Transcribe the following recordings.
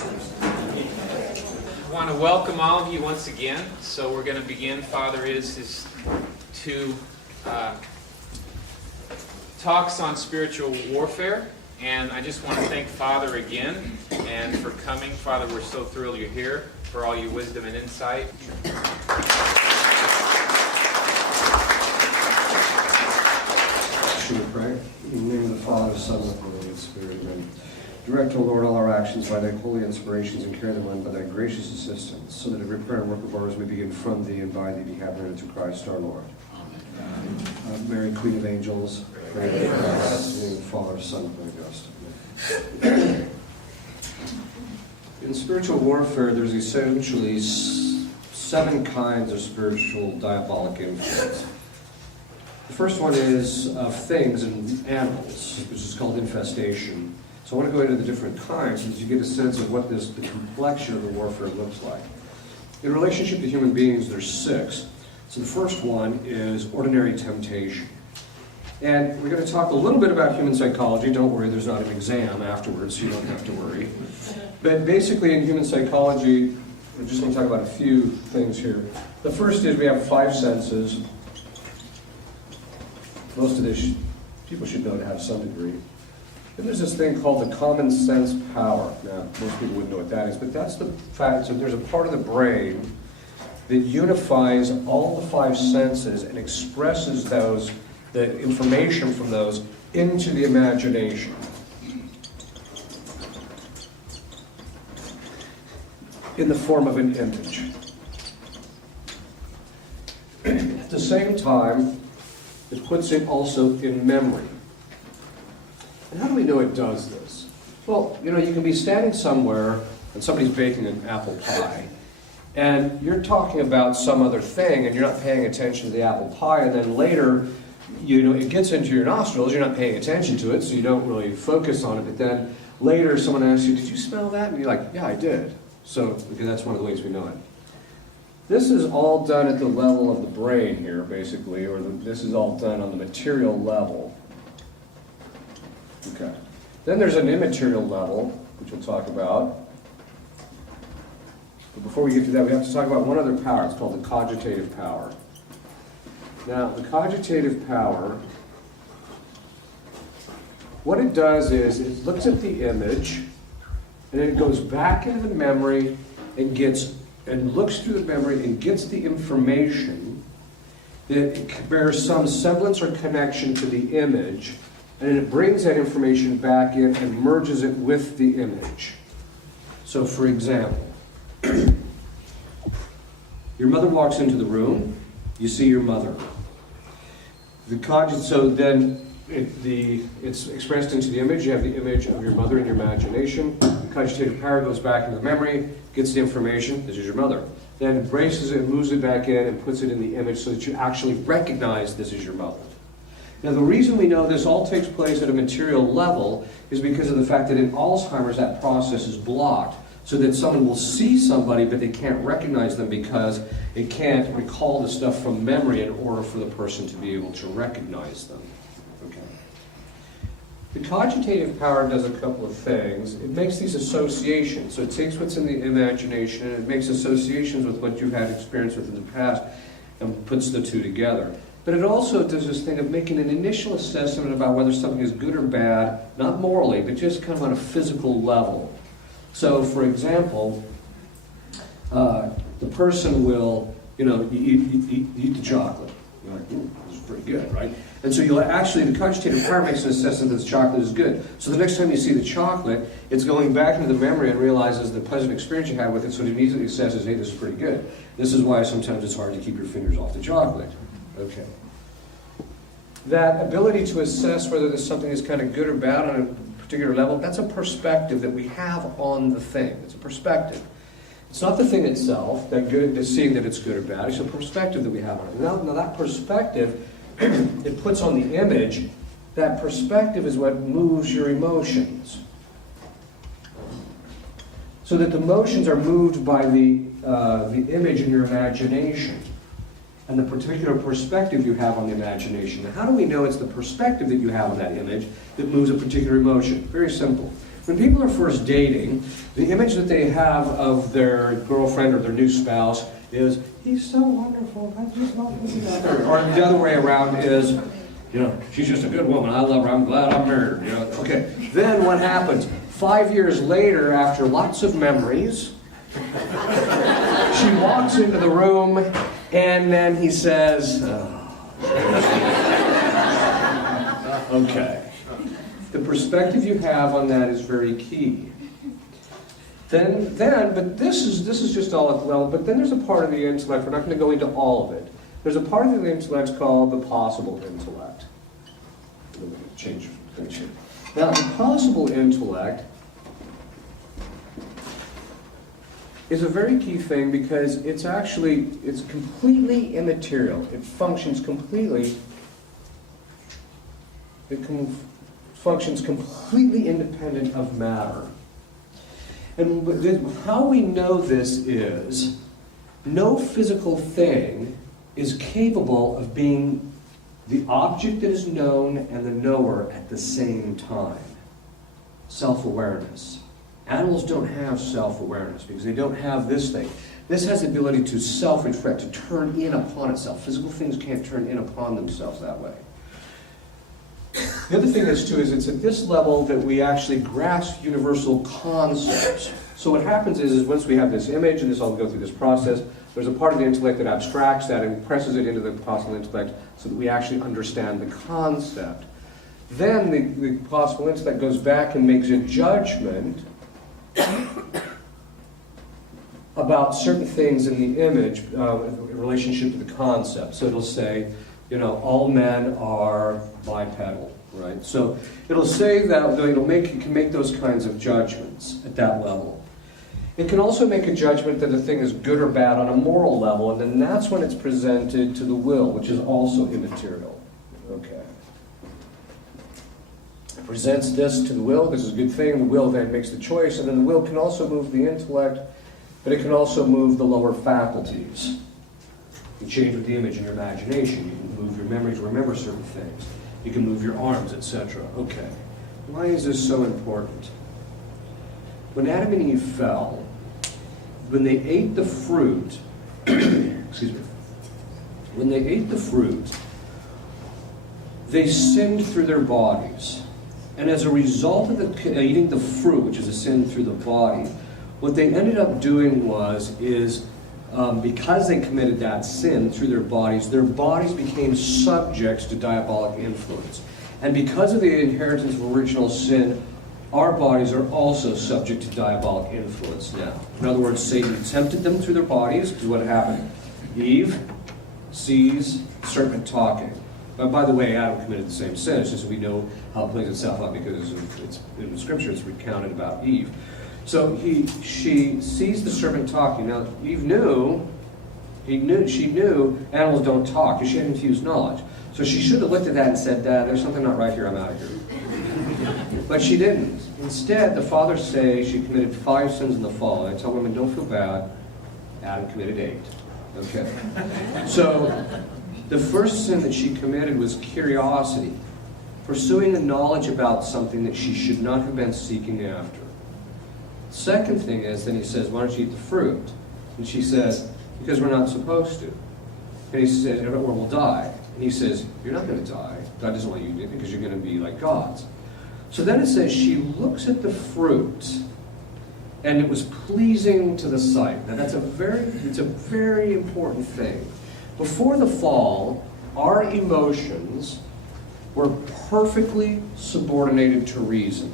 I want to welcome all of you once again. So we're going to begin Father Is' two talks on spiritual warfare. And I just want to thank Father again and for coming. Father, we're so thrilled you're here, for all your wisdom and insight. Should we pray? In the name of the Father, Son, and the Holy Spirit, amen. Direct, O Lord, all our actions by thy holy inspirations, and carry them on by thy gracious assistance, so that every prayer and work of ours may begin from thee, and by thee be happening unto Christ our Lord. Mary, Queen of Angels, pray for us. In the name of the Father, Son, and Holy Ghost. In spiritual warfare, there's essentially 7 kinds of spiritual diabolic influence. The first one is of things and animals, which is called infestation. So I want to go into the different kinds so that you get a sense of what the complexion of the warfare looks like. In relationship to human beings, there's 6. So the first one is ordinary temptation. And we're going to talk a little bit about human psychology. Don't worry, there's not an exam afterwards, so you don't have to worry. But basically in human psychology, we're just going to talk about a few things here. The first is we have 5 senses. Most of this people should know to have some degree. And there's this thing called the common sense power. Now, most people wouldn't know what that is, but that's the fact that there's a part of the brain that unifies all the 5 senses and expresses the information from those into the imagination. In the form of an image. At the same time, it puts it also in memory. And how do we know it does this? Well, you can be standing somewhere and somebody's baking an apple pie, and you're talking about some other thing, and you're not paying attention to the apple pie, and then later, it gets into your nostrils, you're not paying attention to it, so you don't really focus on it, but then later someone asks you, did you smell that? And you're like, yeah, I did. So, because that's one of the ways we know it. This is all done at the level of the brain here, basically, or this is all done on the material level. Okay. Then there's an immaterial level, which we'll talk about. But before we get to that, we have to talk about one other power. It's called the cogitative power. Now, the cogitative power, what it does is it looks at the image, and then it goes back into the memory and looks through the memory and gets the information that bears some semblance or connection to the image, and then it brings that information back in and merges it with the image. So, for example, your mother walks into the room, you see your mother. So then it's expressed into the image. You have the image of your mother in your imagination. The cogitative power goes back into the memory, gets the information, this is your mother. Then it braces it, moves it back in, and puts it in the image so that you actually recognize this is your mother. Now, the reason we know this all takes place at a material level is because of the fact that in Alzheimer's that process is blocked, so that someone will see somebody but they can't recognize them because it can't recall the stuff from memory in order for the person to be able to recognize them. Okay. The cogitative power does a couple of things. It makes these associations. So it takes what's in the imagination and it makes associations with what you've had experience with in the past and puts the two together. But it also does this thing of making an initial assessment about whether something is good or bad, not morally, but just kind of on a physical level. So, for example, the person will, you eat the chocolate. You're like, ooh, this is pretty good, right? And so you'll actually, the cogitative power makes an assessment that the chocolate is good. So the next time you see the chocolate, it's going back into the memory and realizes the pleasant experience you had with it, so it immediately assesses, hey, this is pretty good. This is why sometimes it's hard to keep your fingers off the chocolate. Okay. That ability to assess whether there's something that's kind of good or bad on a particular level, that's a perspective that we have on the thing. It's a perspective. It's not the thing itself, that's seeing that it's good or bad. It's a perspective that we have on it. Now that perspective, it puts on the image. That perspective is what moves your emotions. So that the emotions are moved by the image in your imagination and the particular perspective you have on the imagination. Now, how do we know it's the perspective that you have on that image that moves a particular emotion? Very simple. When people are first dating, the image that they have of their girlfriend or their new spouse is, he's so wonderful, I just love him. Or the other way around is, you know, she's just a good woman, I love her, I'm glad I'm married. You know? Okay, then what happens? 5 years later, after lots of memories, she walks into the room, and then he says, okay. The perspective you have on that is very key. But this is just all at the level, but then there's a part of the intellect, we're not going to go into all of it. There's a part of the intellect called the possible intellect. Let me change things here. Now, the possible intellect is a very key thing because it's completely immaterial. It functions completely, functions completely independent of matter. And how we know this is, no physical thing is capable of being the object that is known and the knower at the same time. Self-awareness. Animals don't have self-awareness because they don't have this thing. This has the ability to self-reflect, to turn in upon itself. Physical things can't turn in upon themselves that way. The other thing is, too, is it's at this level that we actually grasp universal concepts. So what happens is once we have this image, and this all go through this process, there's a part of the intellect that abstracts that and presses it into the possible intellect so that we actually understand the concept. Then the possible intellect goes back and makes a judgment about certain things in the image in relationship to the concept. So it'll say, you know, all men are bipedal, right? So it'll say that, it can make those kinds of judgments at that level. It can also make a judgment that a thing is good or bad on a moral level, and then that's when it's presented to the will, which is also immaterial. Okay. It presents this to the will, this is a good thing, the will then makes the choice, and then the will can also move the intellect, but it can also move the lower faculties. You change with the image in your imagination. You can move your memory to remember certain things. You can move your arms, etc. Okay. Why is this so important? When Adam and Eve fell, when they ate the fruit, excuse me, when they ate the fruit, they sinned through their bodies. And as a result of eating the fruit, which is a sin through the body, what they ended up doing because they committed that sin through their bodies became subjects to diabolic influence. And because of the inheritance of original sin, our bodies are also subject to diabolic influence now. In other words, Satan tempted them through their bodies, because what happened? Eve sees the serpent talking. By the way, Adam committed the same sin. It's just we know how it plays itself out because it's in the scripture it's recounted about Eve. So she sees the serpent talking. Now Eve she knew animals don't talk because she had infused knowledge. So she should have looked at that and said, there's something not right here, I'm out of here. But she didn't. Instead, the fathers say she committed 5 sins in the fall. And I tell women, don't feel bad. Adam committed 8. Okay. So the first sin that she committed was curiosity, pursuing a knowledge about something that she should not have been seeking after. Second thing is, then he says, why don't you eat the fruit? And she says, because we're not supposed to. And he says, or we'll die. And he says, you're not going to die. God doesn't want you to do it because you're going to be like gods. So then it says she looks at the fruit, and it was pleasing to the sight. Now it's a very important thing. Before the fall, our emotions were perfectly subordinated to reason.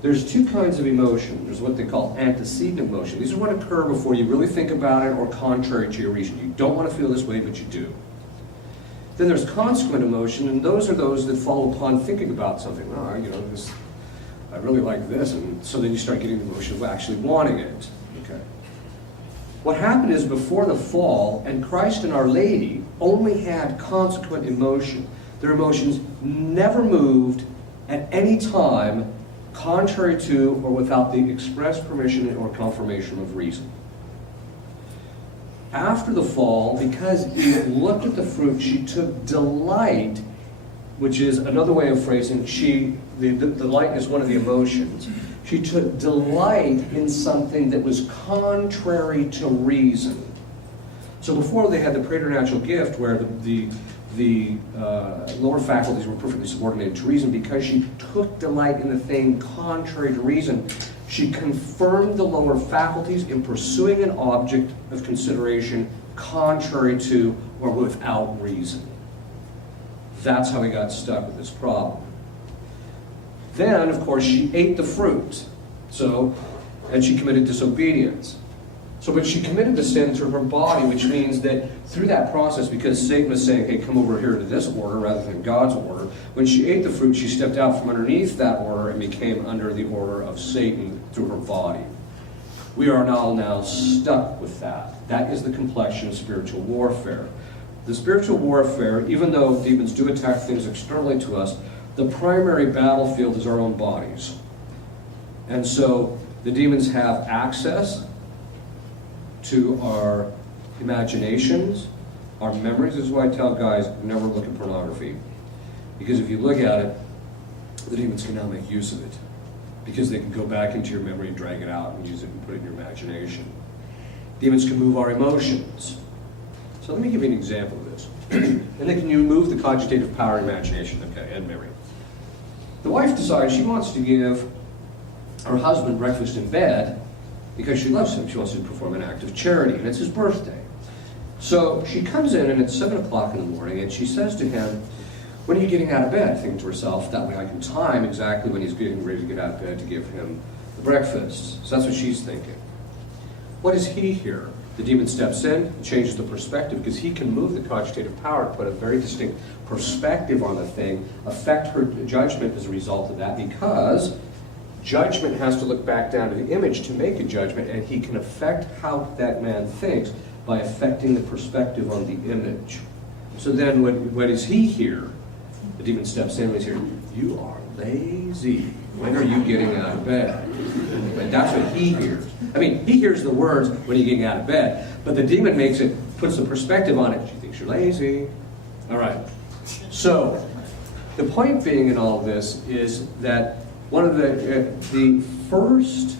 There's 2 kinds of emotion. There's what they call antecedent emotion. These are what occur before you really think about it or contrary to your reason. You don't want to feel this way, but you do. Then there's consequent emotion, and those are those that follow upon thinking about something. I really like this, and so then you start getting the emotion of actually wanting it. Okay. What happened is before the fall, and Christ and Our Lady only had consequent emotion. Their emotions never moved at any time contrary to or without the express permission or confirmation of reason. After the fall, because Eve looked at the fruit, she took delight which is another way of phrasing, the delight is one of the emotions. She took delight in something that was contrary to reason. So before they had the preternatural gift where the lower faculties were perfectly subordinated to reason, because she took delight in the thing contrary to reason, she confirmed the lower faculties in pursuing an object of consideration contrary to or without reason. That's how we got stuck with this problem. Then, of course, she ate the fruit. And she committed disobedience. But she committed the sin through her body, which means that through that process, because Satan was saying, hey, come over here to this order rather than God's order, when she ate the fruit, she stepped out from underneath that order and became under the order of Satan through her body. We are now stuck with that. That is the complexion of spiritual warfare. The spiritual warfare, even though demons do attack things externally to us, the primary battlefield is our own bodies. And so the demons have access to our imaginations, our memories. This is why I tell guys, never look at pornography. Because if you look at it, the demons can now make use of it. Because they can go back into your memory and drag it out and use it and put it in your imagination. Demons can move our emotions. So let me give you an example of this. And they can move the cogitative power, imagination, and memory. The wife decides she wants to give her husband breakfast in bed because she loves him. She wants to perform an act of charity, and it's his birthday. So she comes in, and it's 7 o'clock in the morning, and she says to him, when are you getting out of bed? Thinking to herself, that way I can time exactly when he's getting ready to get out of bed to give him the breakfast. So that's what she's thinking. What does he hear? The demon steps in and changes the perspective, because he can move the cogitative power to put a very distinct perspective on the thing, affect her judgment as a result of that, because judgment has to look back down to the image to make a judgment, and he can affect how that man thinks by affecting the perspective on the image. So then what does he hear? The demon steps in and he's here, you are lazy. When are you getting out of bed? And that's what he hears. I mean, he hears the words, when are you getting out of bed? But the demon puts the perspective on it. She thinks you're lazy. All right. So the point being in all of this is that one of the first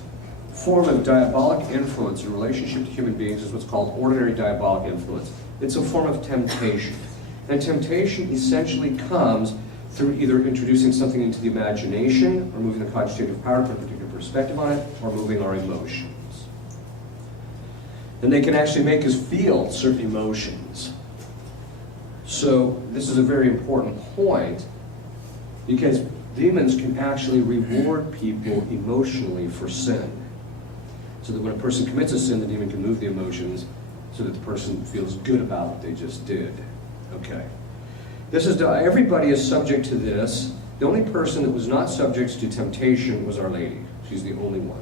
form of diabolic influence in relationship to human beings is what's called ordinary diabolic influence. It's a form of temptation. And temptation essentially comes through either introducing something into the imagination, or moving the cogitative power to put a particular perspective on it, or moving our emotions. And they can actually make us feel certain emotions. So this is a very important point, because demons can actually reward people emotionally for sin. So that when a person commits a sin, the demon can move the emotions so that the person feels good about what they just did. Okay. Everybody is subject to this. The only person that was not subject to temptation was Our Lady. She's the only one.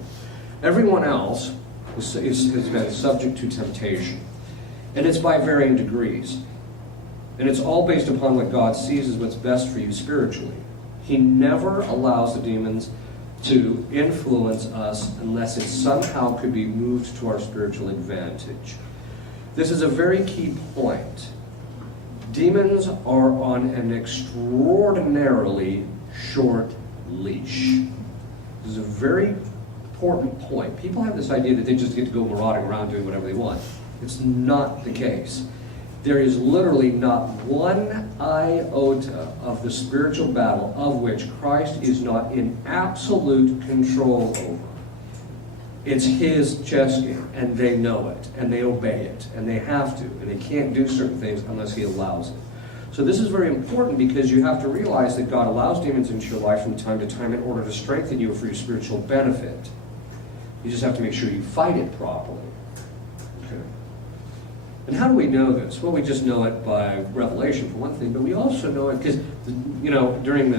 Everyone else has been subject to temptation. And it's by varying degrees. And it's all based upon what God sees as what's best for you spiritually. He never allows the demons to influence us unless it somehow could be moved to our spiritual advantage. This is a very key point. Demons are on an extraordinarily short leash. This is a very important point. People have this idea that they just get to go marauding around doing whatever they want. It's not the case. There is literally not one iota of the spiritual battle of which Christ is not in absolute control over. It's his chess game, and they know it, and they obey it, and they have to, and they can't do certain things unless he allows it. So this is very important, because you have to realize that God allows demons into your life from time to time in order to strengthen you for your spiritual benefit. You just have to make sure you fight it properly. Okay. And how do we know this? Well, we just know it by revelation, for one thing, but we also know it because, during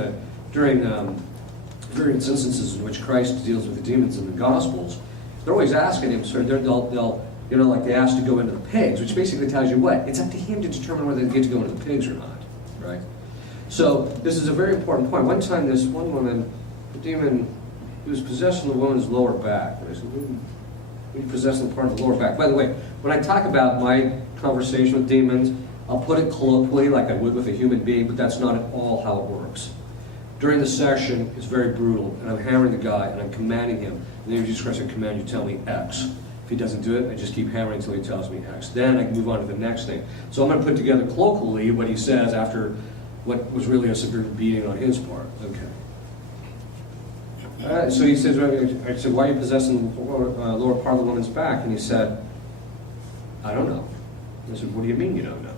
various instances in which Christ deals with the demons in the Gospels, they're always asking him, sir, they'll like they ask to go into the pigs, which basically tells you what? It's up to him to determine whether they get to go into the pigs or not, right? So this is a very important point. One time, this one woman, the demon, he was possessing the woman's lower back. And I said, he possessed the part of the lower back. By the way, when I talk about my conversation with demons, I'll put it colloquially like I would with a human being, but that's not at all how it works. During the session, it's very brutal, and I'm hammering the guy, and I'm commanding him. In the name of Jesus Christ, I command you, tell me X. If he doesn't do it, I just keep hammering until he tells me X. Then I can move on to the next thing. So I'm going to put together colloquially what he says after what was really a severe beating on his part. Okay. So he says, I said, why are you possessing the lower part of the woman's back? And he said, I don't know. I said, what do you mean you don't know?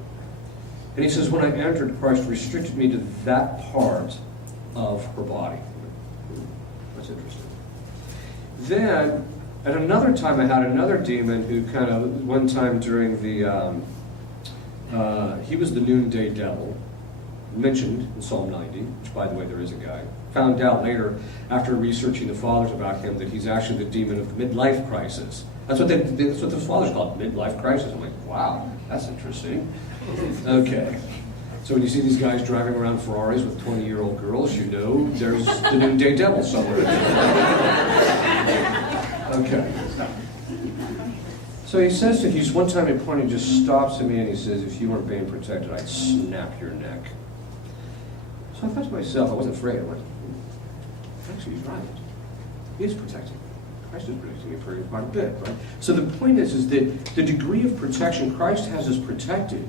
And he says, when I entered, Christ restricted me to that part of her body. That's interesting. Then, at another time, I had another demon who kind of, one time during the, he was the noonday devil, mentioned in Psalm 90, which, by the way, there is a guy. Found out later, after researching the fathers about him, that he's actually the demon of the midlife crisis. That's what the fathers call it, midlife crisis. I'm like, wow, that's interesting. Okay. So when you see these guys driving around Ferraris with 20-year-old girls, you know there's the noonday devil somewhere in there. Okay. So he says that he's one time in point, he just stops at me and he says, if you weren't being protected, I'd snap your neck. So I thought to myself, I wasn't afraid. I went, actually, he's right. He is protecting me. Christ is protecting me for quite a bit, right? So the point is that the degree of protection Christ has us protected.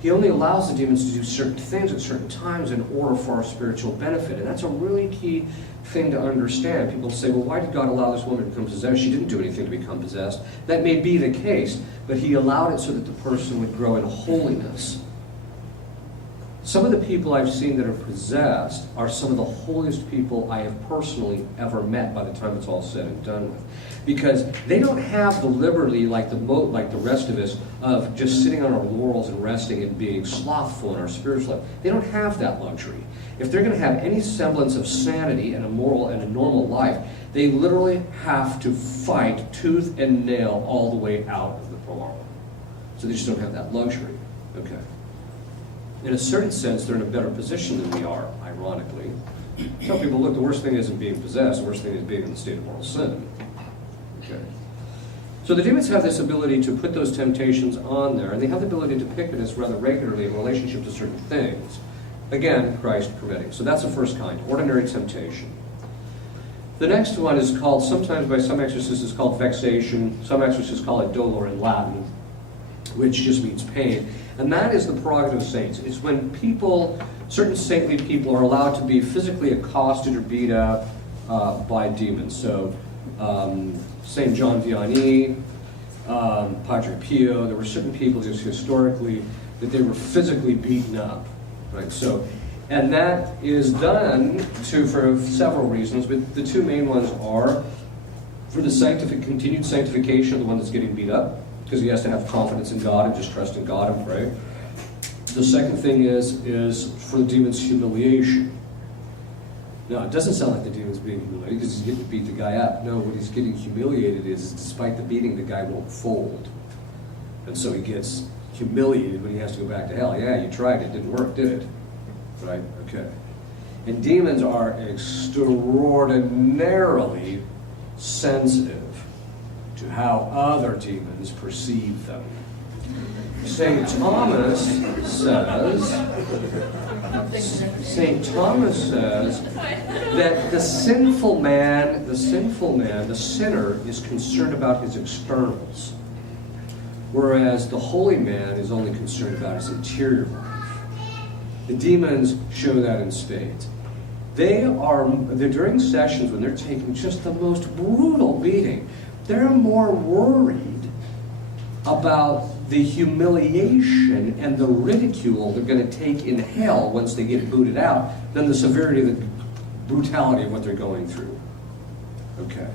He only allows the demons to do certain things at certain times in order for our spiritual benefit. And that's a really key thing to understand. People say, well, why did God allow this woman to become possessed? She didn't do anything to become possessed. That may be the case, but he allowed it so that the person would grow in holiness. Some of the people I've seen that are possessed are some of the holiest people I have personally ever met by the time it's all said and done with. Because they don't have the liberty like the rest of us of just sitting on our laurels and resting and being slothful in our spiritual life. They don't have that luxury. If they're going to have any semblance of sanity and a moral and a normal life, they literally have to fight tooth and nail all the way out of the farm. So they just don't have that luxury. Okay. In a certain sense, they're in a better position than we are, ironically. Tell people, look, the worst thing isn't being possessed, the worst thing is being in the state of moral sin. Okay. So the demons have this ability to put those temptations on there, and they have the ability to pick at us rather regularly in relationship to certain things. Again, Christ permitting. So that's the first kind, ordinary temptation. The next one is called, sometimes by some exorcists, is called vexation. Some exorcists call it dolor in Latin, which just means pain. And that is the prerogative of saints. It's when people, certain saintly people, are allowed to be physically accosted or beat up by demons. So, St. John Vianney, Padre Pio, there were certain people just historically that they were physically beaten up. Right? So, and that is done for several reasons, but the two main ones are for the continued sanctification of the one that's getting beat up, because he has to have confidence in God and just trust in God and pray. The second thing is for the demon's humiliation. Now, it doesn't sound like the demon's being humiliated because he's getting to beat the guy up. No, what he's getting humiliated is despite the beating, the guy won't fold. And so he gets humiliated when he has to go back to hell. Yeah, you tried, it didn't work, did it? Right? Okay. And demons are extraordinarily sensitive to how other demons perceive them. St. Thomas says that the sinner is concerned about his externals, whereas the holy man is only concerned about his interior life. The demons show that in spades. They're during sessions when they're taking just the most brutal beating, they're more worried about the humiliation and the ridicule they're going to take in hell once they get booted out than the severity of the brutality of what they're going through. Okay.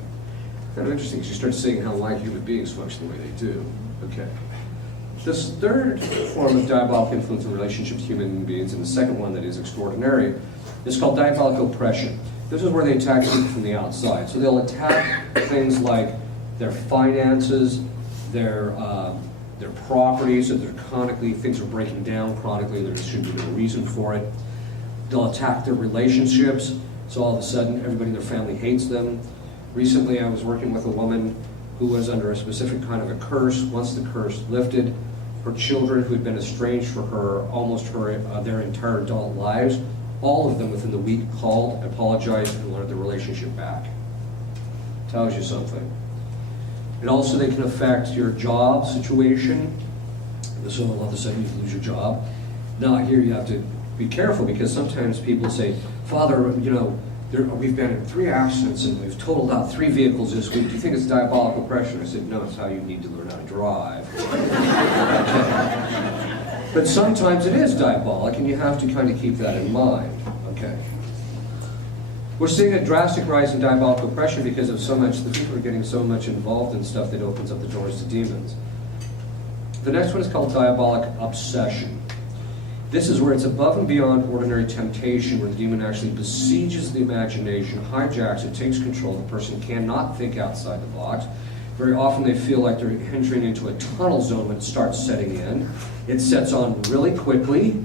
Kind of interesting because you start seeing how why human beings function the way they do. Okay. This third form of diabolical influence in relationship to human beings, and the second one that is extraordinary, is called diabolical oppression. This is where they attack people from the outside. So they'll attack things like their finances, their property, so they're chronically, things are breaking down chronically, there should be no reason for it. They'll attack their relationships, so all of a sudden everybody in their family hates them. Recently I was working with a woman who was under a specific kind of a curse. Once the curse lifted, her children who had been estranged from her almost their entire adult lives, all of them within the week called, apologized, and wanted the relationship back. Tells you something. And also they can affect your job situation. So all of a sudden you lose your job. Now here you have to be careful, because sometimes people say, Father, you know, we've been in 3 accidents and we've totaled out 3 vehicles this week. Do you think it's diabolical pressure? I said, no, it's how you need to learn how to drive. Okay. But sometimes it is diabolic, and you have to kind of keep that in mind. Okay. We're seeing a drastic rise in diabolical pressure because of so much, the people are getting so much involved in stuff that opens up the doors to demons. The next one is called diabolic obsession. This is where it's above and beyond ordinary temptation, where the demon actually besieges the imagination, hijacks it, takes control. The person cannot think outside the box. Very often they feel like they're entering into a tunnel zone when it starts setting in. It sets on really quickly,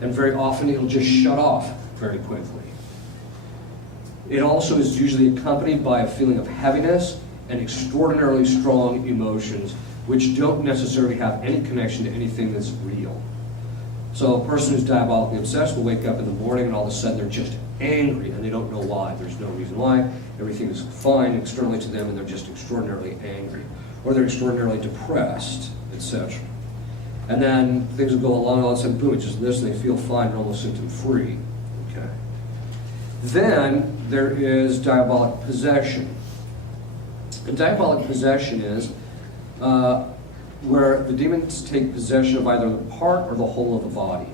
and very often it'll just shut off very quickly. It also is usually accompanied by a feeling of heaviness and extraordinarily strong emotions, which don't necessarily have any connection to anything that's real. So a person who's diabolically obsessed will wake up in the morning and all of a sudden they're just angry, and they don't know why. There's no reason why. Everything is fine externally to them, and they're just extraordinarily angry. Or they're extraordinarily depressed, etc. And then things will go along, all of a sudden, boom, it's just this, and they feel fine and almost symptom-free. Okay. Then there is diabolic possession. And diabolic possession is where the demons take possession of either the part or the whole of the body.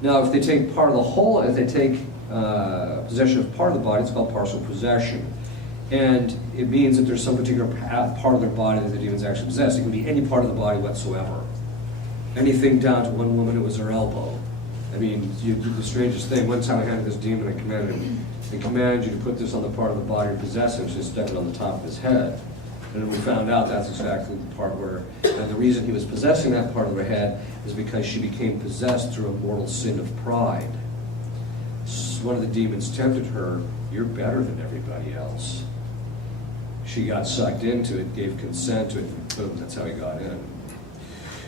Now, if they take part of the whole, if they take possession of part of the body, it's called partial possession. And it means that there's some particular part of their body that the demons actually possess. It can be any part of the body whatsoever. Anything down to one woman, it was her elbow. I mean, you do the strangest thing. One time I had this demon, I commanded you to put this on the part of the body and possess him, so he stuck it on the top of his head. And we found out that's exactly the part where, and the reason he was possessing that part of her head is because she became possessed through a mortal sin of pride. One of the demons tempted her, you're better than everybody else. She got sucked into it, gave consent to it, and boom, that's how he got in.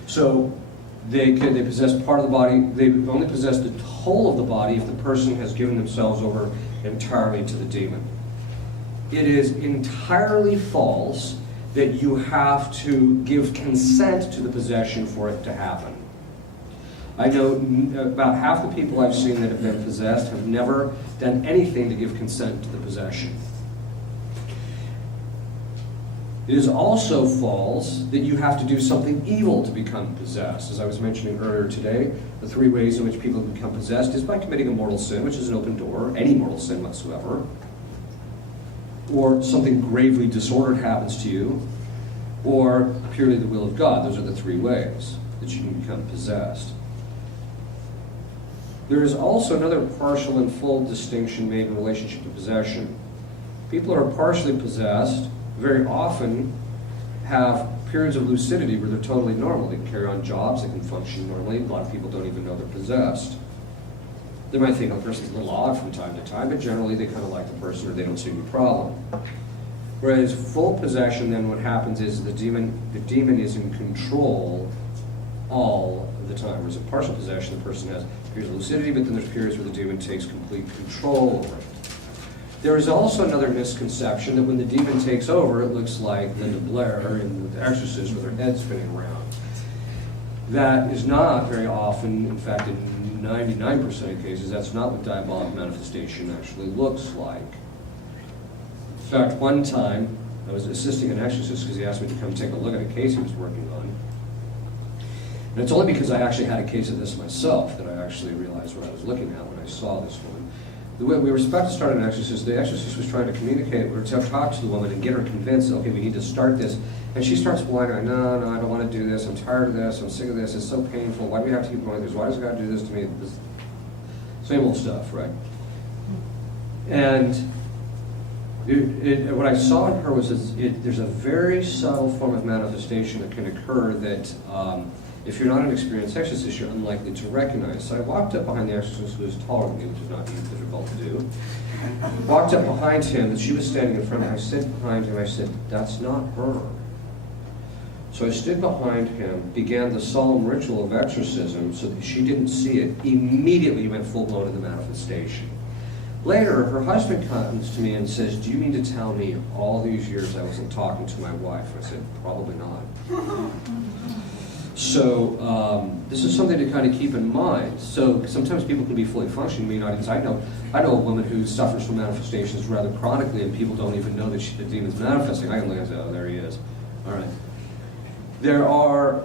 So they possess part of the body. They only possess the whole of the body if the person has given themselves over entirely to the demon. It is entirely false that you have to give consent to the possession for it to happen. I know about half the people I've seen that have been possessed have never done anything to give consent to the possession. It is also false that you have to do something evil to become possessed. As I was mentioning earlier today, the 3 ways in which people become possessed is by committing a mortal sin, which is an open door, any mortal sin whatsoever, or something gravely disordered happens to you, or purely the will of God. Those are the 3 ways that you can become possessed. There is also another partial and full distinction made in relationship to possession. People who are partially possessed very often have periods of lucidity where they're totally normal. They can carry on jobs, they can function normally. A lot of people don't even know they're possessed. They might think, oh, the person's a little odd from time to time, but generally they kind of like the person or they don't see any problem. Whereas full possession, then what happens is the demon is in control all of the time. Whereas in partial possession, the person has periods of lucidity, but then there's periods where the demon takes complete control over it. There is also another misconception that when the demon takes over, it looks like Linda Blair in The Exorcist with her head spinning around. That is not very often, in fact, in 99% of cases, that's not what diabolic manifestation actually looks like. In fact, one time, I was assisting an exorcist because he asked me to come take a look at a case he was working on. And it's only because I actually had a case of this myself that I actually realized what I was looking at when I saw this woman. We were about to start an exorcist. The exorcist was trying to communicate or to talk to the woman and get her convinced, okay, we need to start this. And she starts whining, no, I don't want to do this. I'm tired of this. I'm sick of this. It's so painful. Why do we have to keep going through this? Why does God do this to me? This same old stuff, right? And what I saw in her was there's a very subtle form of manifestation that can occur that if you're not an experienced exorcist, you're unlikely to recognize. So I walked up behind the exorcist, who was taller than me, which is not even difficult to do. Walked up behind him, and she was standing in front of him. I said behind him, I said, that's not her. So I stood behind him, began the solemn ritual of exorcism so that she didn't see it. Immediately went full-blown in the manifestation. Later, her husband comes to me and says, "Do you mean to tell me all these years I wasn't talking to my wife?" I said, "Probably not." So this is something to kind of keep in mind. So sometimes people can be fully functioning, may not. Because I know a woman who suffers from manifestations rather chronically, and people don't even know that the demon's manifesting. I can look and say, "Oh, there he is." All right. There are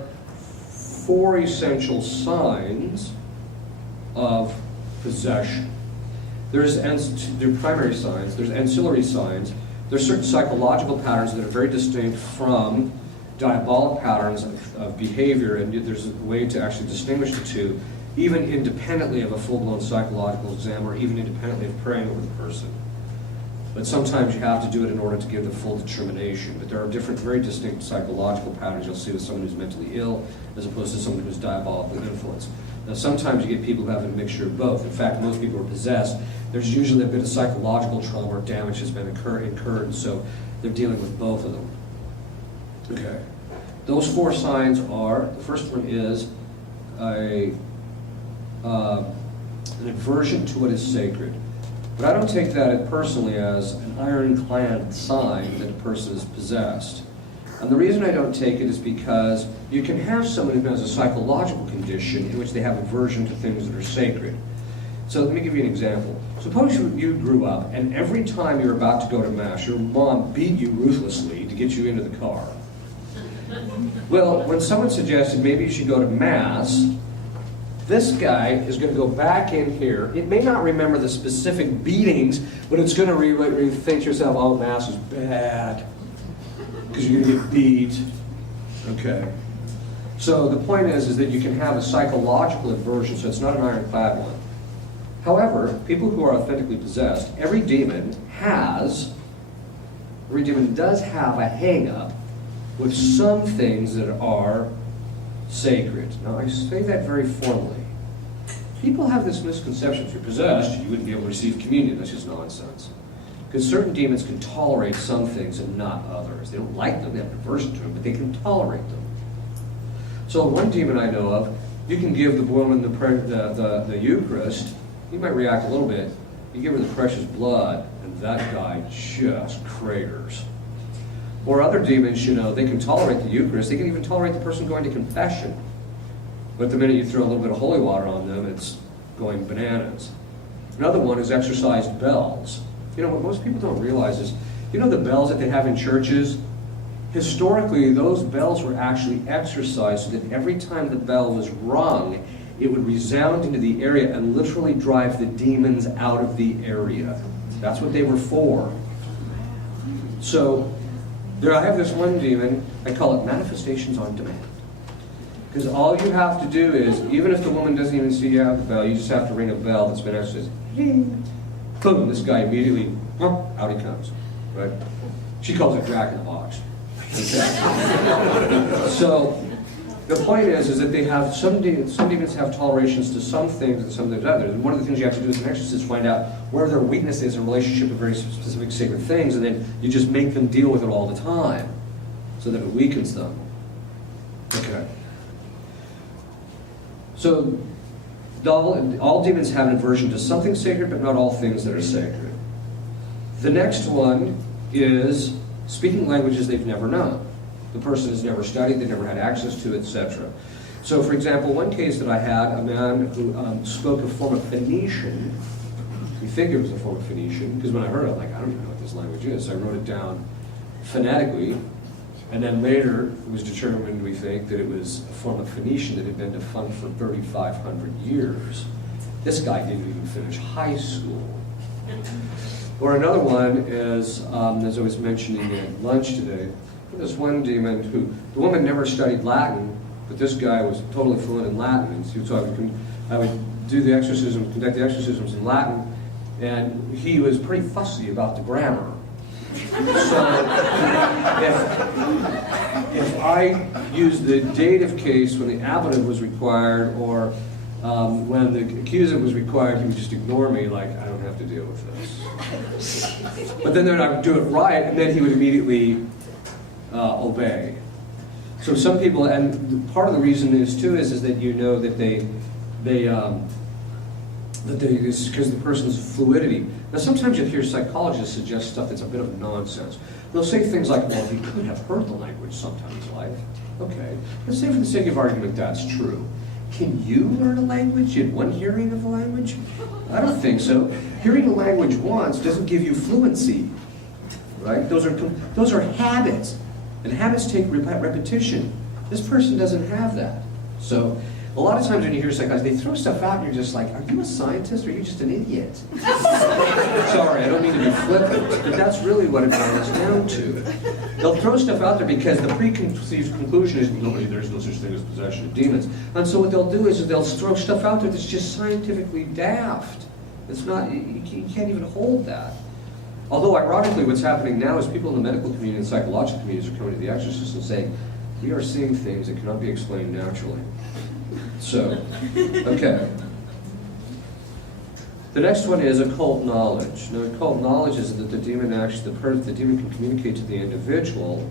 4 essential signs of possession. There's primary signs, there's ancillary signs, there's certain psychological patterns that are very distinct from diabolic patterns of behavior, and there's a way to actually distinguish the two, even independently of a full-blown psychological exam, or even independently of praying over the person. But sometimes you have to do it in order to give the full determination. But there are different, very distinct psychological patterns you'll see with someone who's mentally ill as opposed to someone who's diabolically influenced. Now sometimes you get people who have a mixture of both. In fact, most people who are possessed, there's usually a bit of psychological trauma or damage has been incurred, so they're dealing with both of them. Okay. Those 4 signs are, the first one is an aversion to what is sacred. But I don't take that personally as an ironclad sign that a person is possessed. And the reason I don't take it is because you can have someone who has a psychological condition in which they have aversion to things that are sacred. So let me give you an example. Suppose you grew up and every time you're about to go to Mass, your mom beat you ruthlessly to get you into the car. Well, when someone suggested maybe you should go to Mass, this guy is going to go back in here. It may not remember the specific beatings, but it's going to think to yourself, "Oh, Mass is bad," because you're going to get beat. Okay. So the point is that you can have a psychological aversion, so it's not an ironclad one. However, people who are authentically possessed, every demon does have a hang-up with some things that are sacred. Now, I say that very formally. People have this misconception: if you're possessed, you wouldn't be able to receive communion. That's just nonsense. Because certain demons can tolerate some things and not others. They don't like them, they have an aversion to them, but they can tolerate them. So one demon I know of, you can give the woman the Eucharist, he might react a little bit. You give her the precious blood, and that guy just craters. Or other demons, they can tolerate the Eucharist. They can even tolerate the person going to confession. But the minute you throw a little bit of holy water on them, it's going bananas. Another one is exorcised bells. What most people don't realize is, the bells that they have in churches? Historically, those bells were actually exorcised so that every time the bell was rung, it would resound into the area and literally drive the demons out of the area. That's what they were for. So, I have this one demon, I call it manifestations on demand. Because all you have to do is, even if the woman doesn't even see you have the bell, you just have to ring a bell that's been exorcised. Ding! Boom! This guy immediately, out he comes. Right? She calls it Jack in the Box. Okay. So, the point is that they have some demons have tolerations to some things and some things others. And one of the things you have to do as an exorcist is find out where their weakness is in relationship to very specific sacred things, and then you just make them deal with it all the time, so that it weakens them. Okay. So, all demons have an aversion to something sacred, but not all things that are sacred. The next one is speaking languages they've never known. The person has never studied, they've never had access to, etc. So, for example, one case that I had, a man who spoke a form of Phoenician. We think it was a form of Phoenician, because when I heard it, I'm like, I don't even know what this language is. So I wrote it down phonetically, and then later it was determined, we think, that it was a form of Phoenician that had been defunct for 3,500 years. This guy didn't even finish high school. Or another one is, as I was mentioning at lunch today, this one demon who, the woman never studied Latin, but this guy was totally fluent in Latin. And so I would do the exorcism, conduct the exorcisms in Latin, and he was pretty fussy about the grammar. So if I used the dative case when the ablative was required, or when the accusative was required, he would just ignore me like, I don't have to deal with this. But then I would do it right, and then he would immediately obey. So some people, and part of the reason is too is that you know that it's because of the person's fluidity. Now sometimes you'll hear psychologists suggest stuff that's a bit of nonsense. They'll say things like, well, you could have heard the language sometime in life. Okay, let's say for the sake of argument that's true. Can you learn a language in one hearing of a language? I don't think so. Hearing a language once doesn't give you fluency, right? Those are habits, and habits take repetition. This person doesn't have that. So a lot of times when you hear psychologists, they throw stuff out and you're just like, are you a scientist or are you just an idiot? Sorry, I don't mean to be flippant, but that's really what it boils down to. They'll throw stuff out there because the preconceived conclusion is there's no such thing as possession of demons. And so what they'll do is they'll throw stuff out there that's just scientifically daft. It's not, you can't even hold that. Although ironically what's happening now is people in the medical community and psychological communities are coming to the Exorcist and saying, we are seeing things that cannot be explained naturally. So, okay. The next one is occult knowledge. Now, occult knowledge is that the demon can communicate to the individual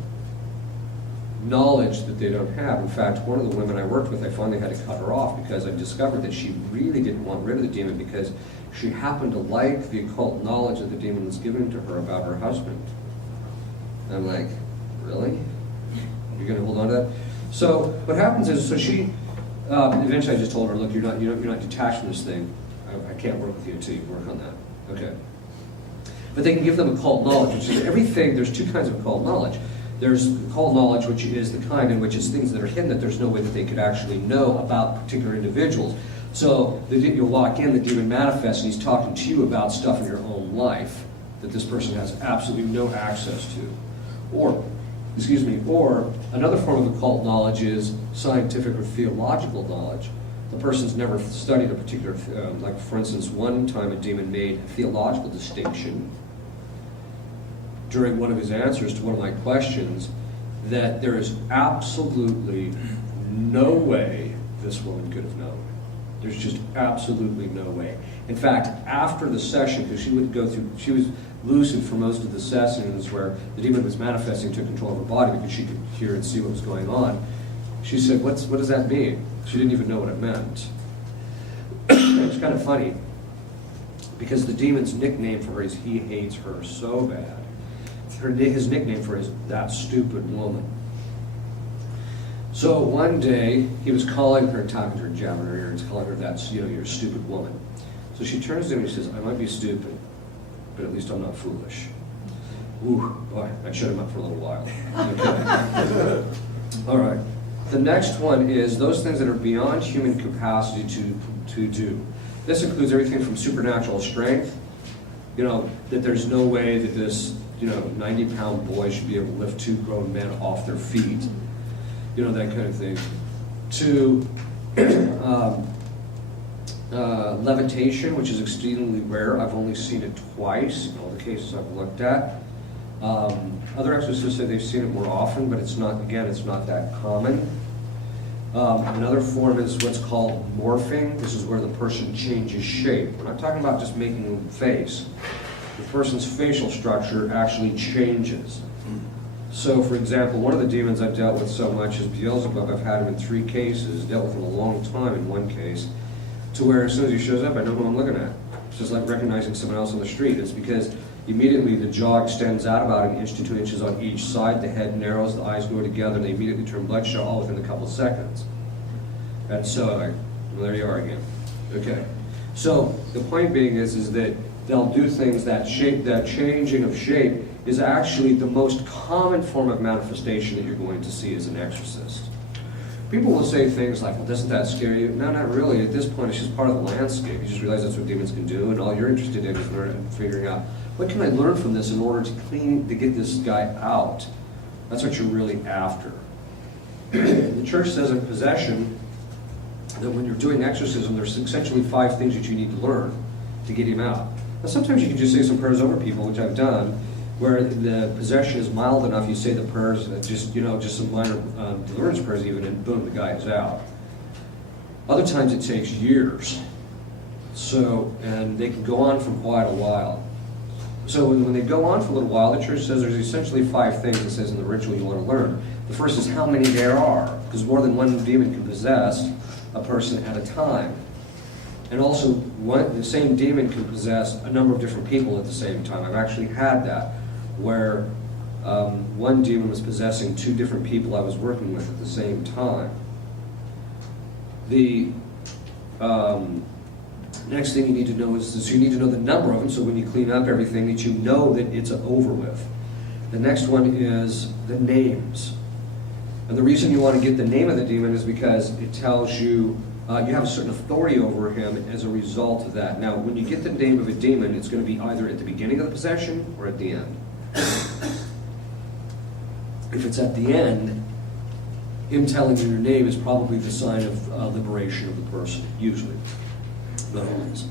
knowledge that they don't have. In fact, one of the women I worked with, I finally had to cut her off because I discovered that she really didn't want rid of the demon because she happened to like the occult knowledge that the demon was giving to her about her husband. And I'm like, really? You're going to hold on to that? So what happens is, so she eventually I just told her, look, you're not detached from this thing. I can't work with you until you work on that. Okay. But they can give them occult knowledge, which is everything. There's two kinds of occult knowledge. There's occult knowledge, which is the kind in which it's things that are hidden that there's no way that they could actually know about particular individuals. So you'll walk in, the demon manifests, and he's talking to you about stuff in your own life that this person has absolutely no access to. Or another form of occult knowledge is scientific or theological knowledge. The person's never studied a particular, like for instance, one time a demon made a theological distinction during one of his answers to one of my questions that there is absolutely no way this woman could have known. There's just absolutely no way. In fact, after the session, because she was lucid for most of the sessions where the demon was manifesting, took control of her body because she could hear and see what was going on. She said, what does that mean? She didn't even know what it meant. It was kind of funny because the demon's nickname for her is he hates her so bad. His nickname for her is that stupid woman. So one day he was calling her and talking to her, jabbing her ear, and calling her that, you're a stupid woman. So she turns to him and she says, I might be stupid, but at least I'm not foolish. Ooh, boy, I shut him up for a little while. Okay. All right. The next one is those things that are beyond human capacity to do. This includes everything from supernatural strength, that there's no way that this, 90-pound boy should be able to lift two grown men off their feet, that kind of thing, to levitation, which is extremely rare. I've only seen it twice in all the cases I've looked at. Other exorcists say they've seen it more often, but it's not that common. Another form is what's called morphing. This is where the person changes shape. We're not talking about just making a face. The person's facial structure actually changes. So, for example, one of the demons I've dealt with so much is Beelzebub. I've had him in 3 cases, dealt with him a long time in one case, to where as soon as he shows up, I know who I'm looking at. It's just like recognizing someone else on the street. It's because immediately the jaw extends out about 1 inch to 2 inches on each side, the head narrows, the eyes go together, and they immediately turn bloodshot all within a couple of seconds. And so, well, there you are again. Okay. So, the point being is that they'll do things that changing of shape is actually the most common form of manifestation that you're going to see as an exorcist. People will say things like, well, doesn't that scare you? No, not really. At this point, it's just part of the landscape. You just realize that's what demons can do, and all you're interested in is figuring out, what can I learn from this in order to get this guy out? That's what you're really after. The church says in possession that when you're doing exorcism, there's essentially 5 things that you need to learn to get him out. Now, sometimes you can just say some prayers over people, which I've done, where the possession is mild enough, you say the prayers, just some minor deliverance prayers even, and boom, the guy is out. Other times it takes years. So, and they can go on for quite a while. So when they go on for a little while, the church says there's essentially 5 things it says in the ritual you want to learn. The first is how many there are, because more than one demon can possess a person at a time. And also, the same demon can possess a number of different people at the same time. I've actually had that, where one demon was possessing 2 different people I was working with at the same time. The next thing you need to know is you need to know the number of them, so when you clean up everything, that you know that it's over with. The next one is the names. And the reason you want to get the name of the demon is because it tells you you have a certain authority over him as a result of that. Now, when you get the name of a demon, it's going to be either at the beginning of the possession or at the end. If it's at the end, him telling you your name is probably the sign of liberation of the person, usually. Not always.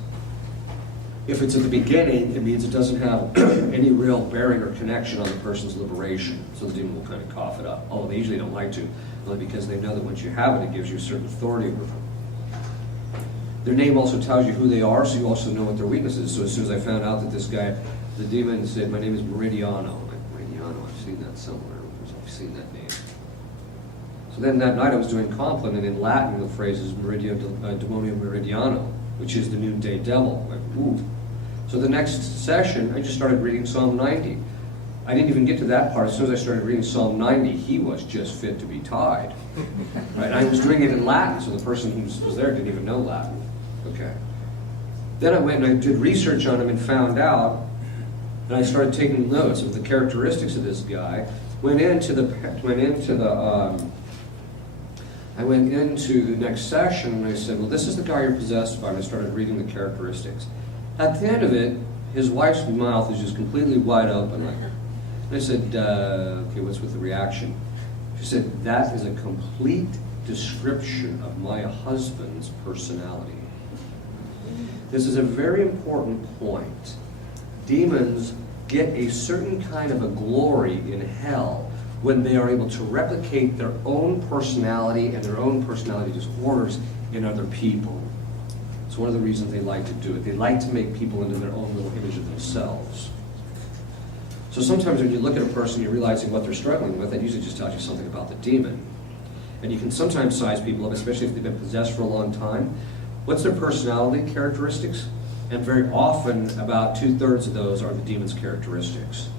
If it's at the beginning, it means it doesn't have any real bearing or connection on the person's liberation. So the demon will kind of cough it up. Although they usually don't like to, only because they know that once you have it, it gives you a certain authority over them. Their name also tells you who they are, so you also know what their weakness is. So as soon as I found out that this guy, the demon said, my name is Meridiano. I'm like, Meridiano, I've seen that somewhere. I've seen that name. So then that night I was doing Compline, and in Latin the phrase is Demonio Meridiano, which is the noonday devil. I'm like, ooh. So the next session, I just started reading Psalm 90. I didn't even get to that part. As soon as I started reading Psalm 90, he was just fit to be tied. Right? And I was doing it in Latin, so the person who was there didn't even know Latin. Okay. Then I went and I did research on him and found out, and I started taking notes of the characteristics of this guy. I went into the next session and I said, well, this is the guy you're possessed by, and I started reading the characteristics. At the end of it, his wife's mouth is just completely wide open. And I said, okay, what's with the reaction? She said, that is a complete description of my husband's personality. This is a very important point. Demons get a certain kind of a glory in hell when they are able to replicate their own personality and their own personality disorders in other people. It's one of the reasons they like to do it. They like to make people into their own little image of themselves. So sometimes when you look at a person, you're realizing what they're struggling with, that usually just tells you something about the demon. And you can sometimes size people up, especially if they've been possessed for a long time. What's their personality characteristics? And very often, about 2/3 of those are the demon's characteristics.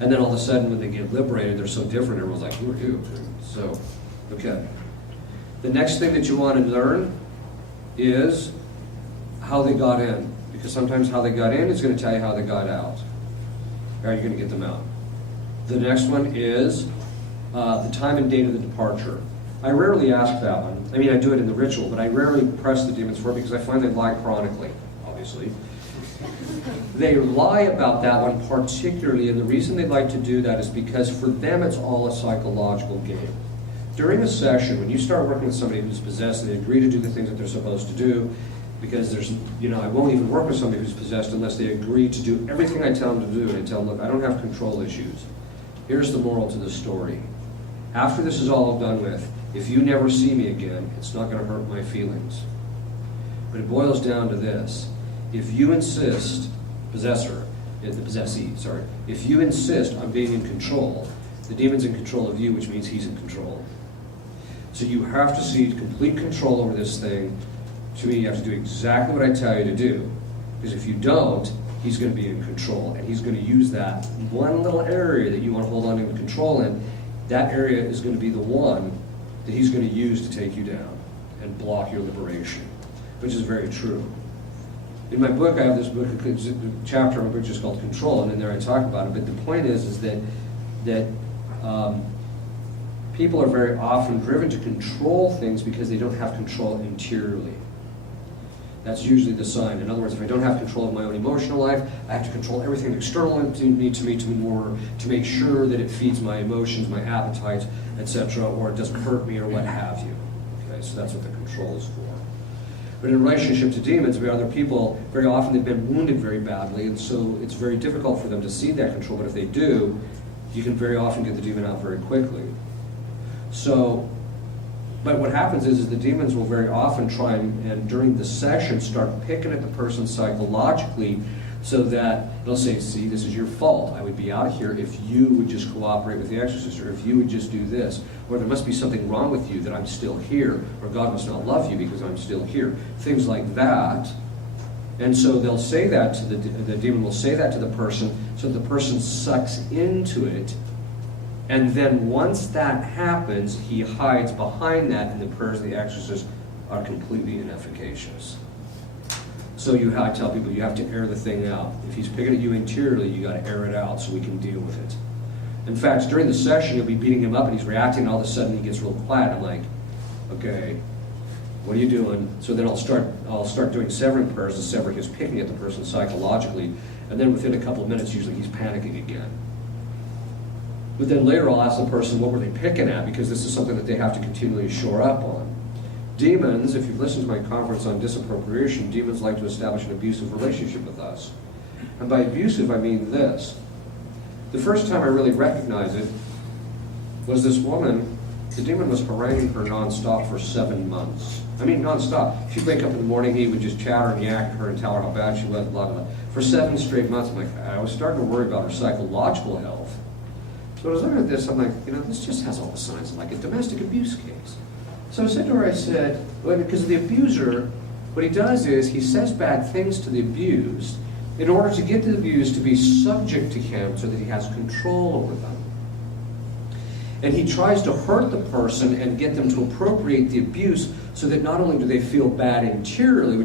And then all of a sudden, when they get liberated, they're so different, everyone's like, who are you? So, okay. The next thing that you want to learn is how they got in. Because sometimes how they got in is going to tell you how they got out. How are you going to get them out? The next one is the time and date of the departure. I rarely ask that one. I mean, I do it in the ritual, but I rarely press the demons for it because I find they lie chronically, obviously. They lie about that one particularly, and the reason they like to do that is because for them it's all a psychological game. During a session, when you start working with somebody who's possessed and they agree to do the things that they're supposed to do, because there's, I won't even work with somebody who's possessed unless they agree to do everything I tell them to do, and I tell them, look, I don't have control issues. Here's the moral to the story. After this is all done with, if you never see me again, it's not going to hurt my feelings. But it boils down to this. If you insist, the possessee, if you insist on being in control, the demon's in control of you, which means he's in control. So you have to see complete control over this thing. To me, you have to do exactly what I tell you to do. Because if you don't, he's going to be in control. And he's going to use that one little area that you want to hold on to control in. That area is going to be the one that he's going to use to take you down and block your liberation, which is very true. In my book, I have this book, a chapter in my book just called Control, and in there I talk about it. But the point is that people are very often driven to control things because they don't have control interiorly. That's usually the sign. In other words, if I don't have control of my own emotional life, I have to control everything external to me to make sure that it feeds my emotions, my appetites, etc., or it doesn't hurt me or what have you. Okay, so that's what the control is for. But in relationship to demons, we other people, very often they've been wounded very badly, and so it's very difficult for them to see that control, but if they do, you can very often get the demon out very quickly. So, but what happens is the demons will very often try and during the session start picking at the person psychologically So that they'll say, see, this is your fault. I would be out of here if you would just cooperate with the exorcist, or if you would just do this. Or there must be something wrong with you that I'm still here, or God must not love you because I'm still here. Things like that. And so they'll say that to the demon will say that to the person, so the person sucks into it. And then once that happens, he hides behind that, and the prayers of the exorcist are completely inefficacious. So I tell people, you have to air the thing out. If he's picking at you interiorly, you got to air it out so we can deal with it. In fact, during the session, you'll be beating him up and he's reacting, and all of a sudden he gets real quiet. I'm like, okay, what are you doing? So then I'll start doing severing prayers to sever his picking at the person psychologically, and then within a couple of minutes, usually he's panicking again. But then later I'll ask the person, what were they picking at? Because this is something that they have to continually shore up on. Demons, if you've listened to my conference on disappropriation, demons like to establish an abusive relationship with us. And by abusive, I mean this. The first time I really recognized it was this woman. The demon was haranguing her nonstop for 7 months. I mean, nonstop. She'd wake up in the morning, he would just chatter and yak at her and tell her how bad she was, blah, blah, blah. For 7 straight months, I'm like, I was starting to worry about her psychological health. So I was looking at this, I'm like, this just has all the signs of like a domestic abuse case. So I said to her, well, because the abuser, what he does is he says bad things to the abused in order to get the abused to be subject to him so that he has control over them. And he tries to hurt the person and get them to appropriate the abuse so that not only do they feel bad interiorly,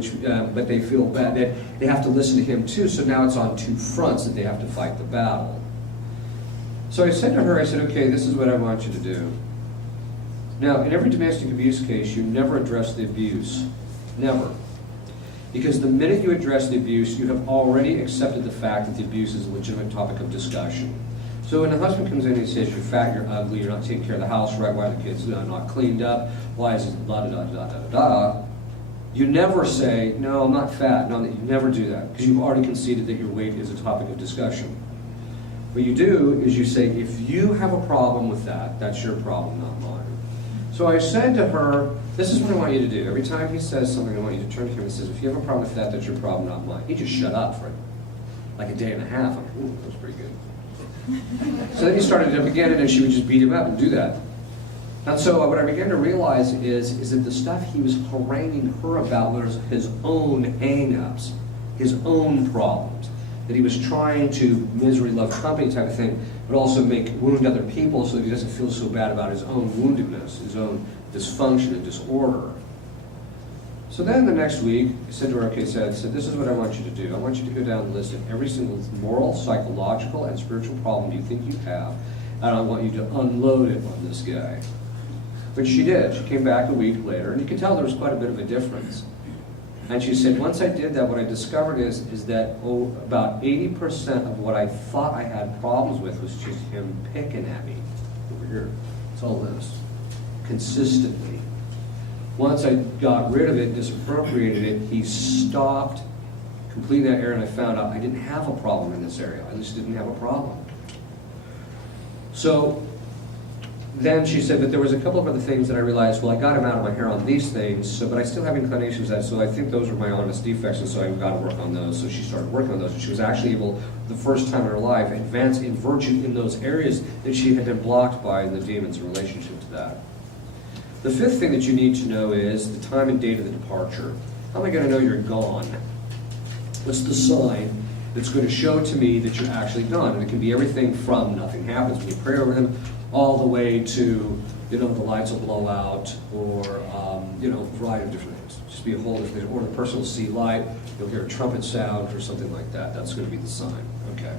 but they feel bad that they have to listen to him too. So now it's on 2 fronts that they have to fight the battle. So I said to her, okay, this is what I want you to do. Now, in every domestic abuse case, you never address the abuse. Never. Because the minute you address the abuse, you have already accepted the fact that the abuse is a legitimate topic of discussion. So when the husband comes in and he says, you're fat, you're ugly, you're not taking care of the house right, why are the kids not cleaned up, why is it blah, da, da, da, da, da, da, you never say, no, I'm not fat. No, you never do that, because you've already conceded that your weight is a topic of discussion. What you do is you say, if you have a problem with that, that's your problem, not mine. So I said to her, this is what I want you to do. Every time he says something, I want you to turn to him and says, if you have a problem with that, that's your problem, not mine. He just shut up for like a day and a half. I'm like, ooh, that was pretty good. So then he started it up again, and then she would just beat him up and do that. And so what I began to realize is that the stuff he was haranguing her about was his own hang-ups, his own problems, that he was trying to misery, love, company type of thing, but also wound other people so that he doesn't feel so bad about his own woundedness, his own dysfunction and disorder. So then the next week, I said to her, okay, so I said, this is what I want you to do. I want you to go down the list of every single moral, psychological, and spiritual problem you think you have, and I want you to unload it on this guy. Which she did. She came back a week later, and you could tell there was quite a bit of a difference. And she said, once I did that, what I discovered is that about 80% of what I thought I had problems with was just him picking at me. Over here. It's all this. Consistently. Once I got rid of it, disappropriated it, he stopped completing that area, and I found out I didn't have a problem in this area. I just didn't have a problem. So then she said that there was a couple of other things that I realized, well, I got him out of my hair on these things, but I still have inclinations that, so I think those are my honest defects, and so I've got to work on those. So she started working on those, and she was actually able, the first time in her life, advance in virtue in those areas that she had been blocked by in the demons in relationship to that. The 5th thing that you need to know is the time and date of the departure. How am I going to know you're gone? What's the sign that's going to show to me that you're actually gone? And it can be everything from nothing happens when you pray over them, all the way to, the lights will blow out, or, a variety of different things. Just be a whole different thing. Or the person will see light, you'll hear a trumpet sound, or something like that. That's going to be the sign. Okay.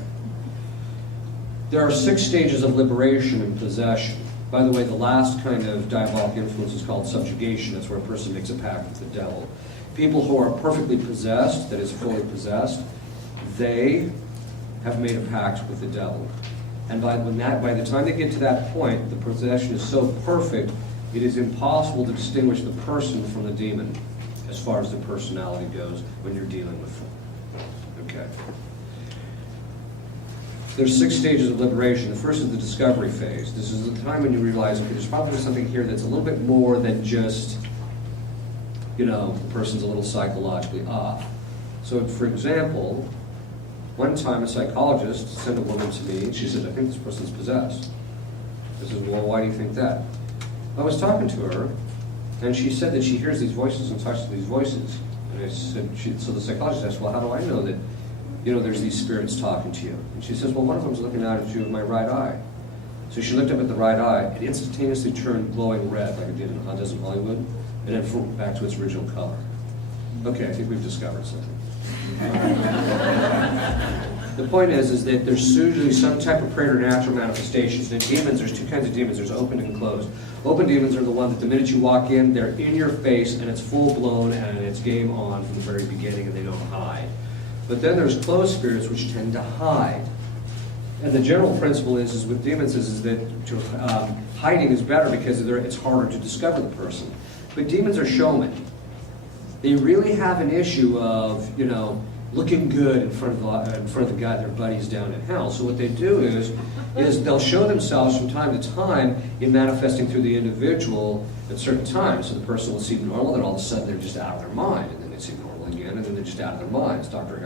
There are 6 stages of liberation and possession. By the way, the last kind of diabolic influence is called subjugation. That's where a person makes a pact with the devil. People who are perfectly possessed, that is fully possessed, they have made a pact with the devil. And by the time they get to that point, the possession is so perfect, it is impossible to distinguish the person from the demon as far as the personality goes when you're dealing with them. Okay. There's 6 stages of liberation. The first is the discovery phase. This is the time when you realize, okay, there's probably something here that's a little bit more than just, the person's a little psychologically off. So, for example, One time a psychologist sent a woman to me, and she said, I think this person's possessed. I said, well, why do you think that? I was talking to her, and she said that she hears these voices and touches these voices. And I said, so the psychologist asked, well, how do I know that, there's these spirits talking to you? And she says, well, one of them's looking out at you with my right eye. So she looked up at the right eye, and instantaneously turned glowing red, like it did in Hot Does in Hollywood, and then back to its original color. Okay, I think we've discovered something. The point is that there's usually some type of preternatural manifestations. And demons, there's two kinds of demons. There's open and closed. Open demons are the one that the minute you walk in, they're in your face, and it's full blown, and it's game on from the very beginning, and they don't hide. But then there's closed spirits which tend to hide. And the general principle is with demons is that hiding is better because it's harder to discover the person. But demons are showmen. They really have an issue of, looking good in front of the guy, their buddies down in hell. So what they do is they'll show themselves from time to time in manifesting through the individual at certain times. So the person will seem normal, then all of a sudden they're just out of their mind, and then they seem normal again, and then they're just out of their minds. Dr.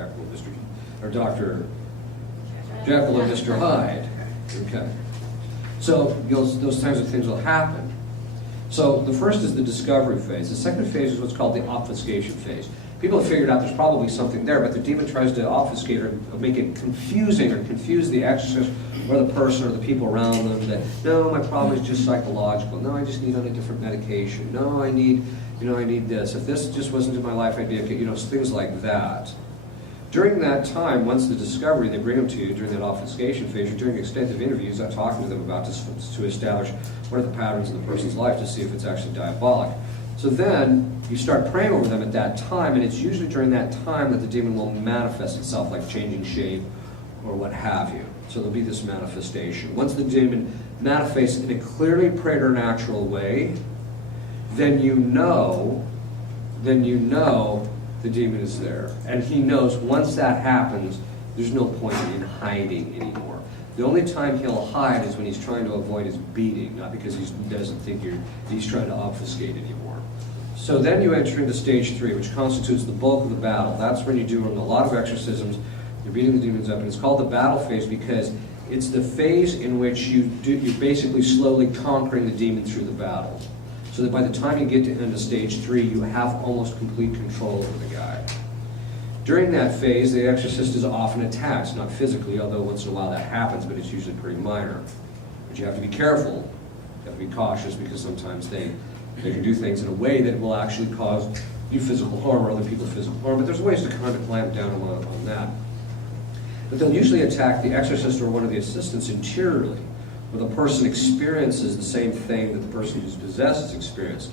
Jekyll and Mr. Hyde. Okay. So those kinds of things will happen. So the first is the discovery phase. The second phase is what's called the obfuscation phase. People have figured out there's probably something there, but the demon tries to obfuscate or make it confusing or confuse the exorcist or the person or the people around them that, no, my problem is just psychological. No, I just need on a different medication. No, I need this. If this just wasn't in my life, I'd be okay. Things like that. During that time, once the discovery, they bring them to you during that obfuscation phase, you're doing extensive interviews, I'm talking to them about this to establish what are the patterns in the person's life to see if it's actually diabolic. So then you start praying over them at that time, and it's usually during that time that the demon will manifest itself, like changing shape or what have you. So there'll be this manifestation. Once the demon manifests in a clearly preternatural way, then you know the demon is there. And he knows once that happens, there's no point in hiding anymore. The only time he'll hide is when he's trying to avoid his beating, not because he doesn't think he's trying to obfuscate anymore. So then you enter into stage 3, which constitutes the bulk of the battle. That's when you do a lot of exorcisms. You're beating the demons up, and it's called the battle phase because it's the phase in which you're basically slowly conquering the demon through the battle. So that by the time you get to end of stage 3, you have almost complete control over the guy. During that phase, the exorcist is often attacked, not physically, although once in a while that happens, but it's usually pretty minor. But you have to be careful, you have to be cautious, because sometimes they can do things in a way that will actually cause you physical harm or other people physical harm, but there's ways to kind of clamp down on that. But they'll usually attack the exorcist or one of the assistants interiorly, where the person experiences the same thing that the person who's possessed has experienced.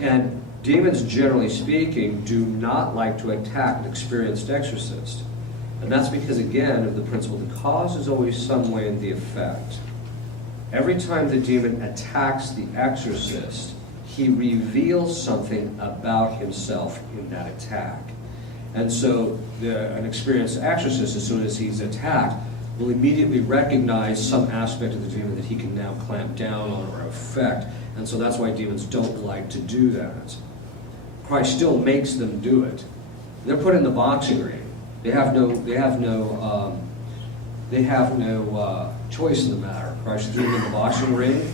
And demons, generally speaking, do not like to attack an experienced exorcist. And that's because, again, of the principle, the cause is always some way in the effect. Every time the demon attacks the exorcist, he reveals something about himself in that attack. And so an experienced exorcist, as soon as he's attacked, will immediately recognize some aspect of the demon that he can now clamp down on or affect. And so that's why demons don't like to do that. Christ still makes them do it. They're put in the boxing ring. They have no choice in the matter. Christ threw them in the boxing ring,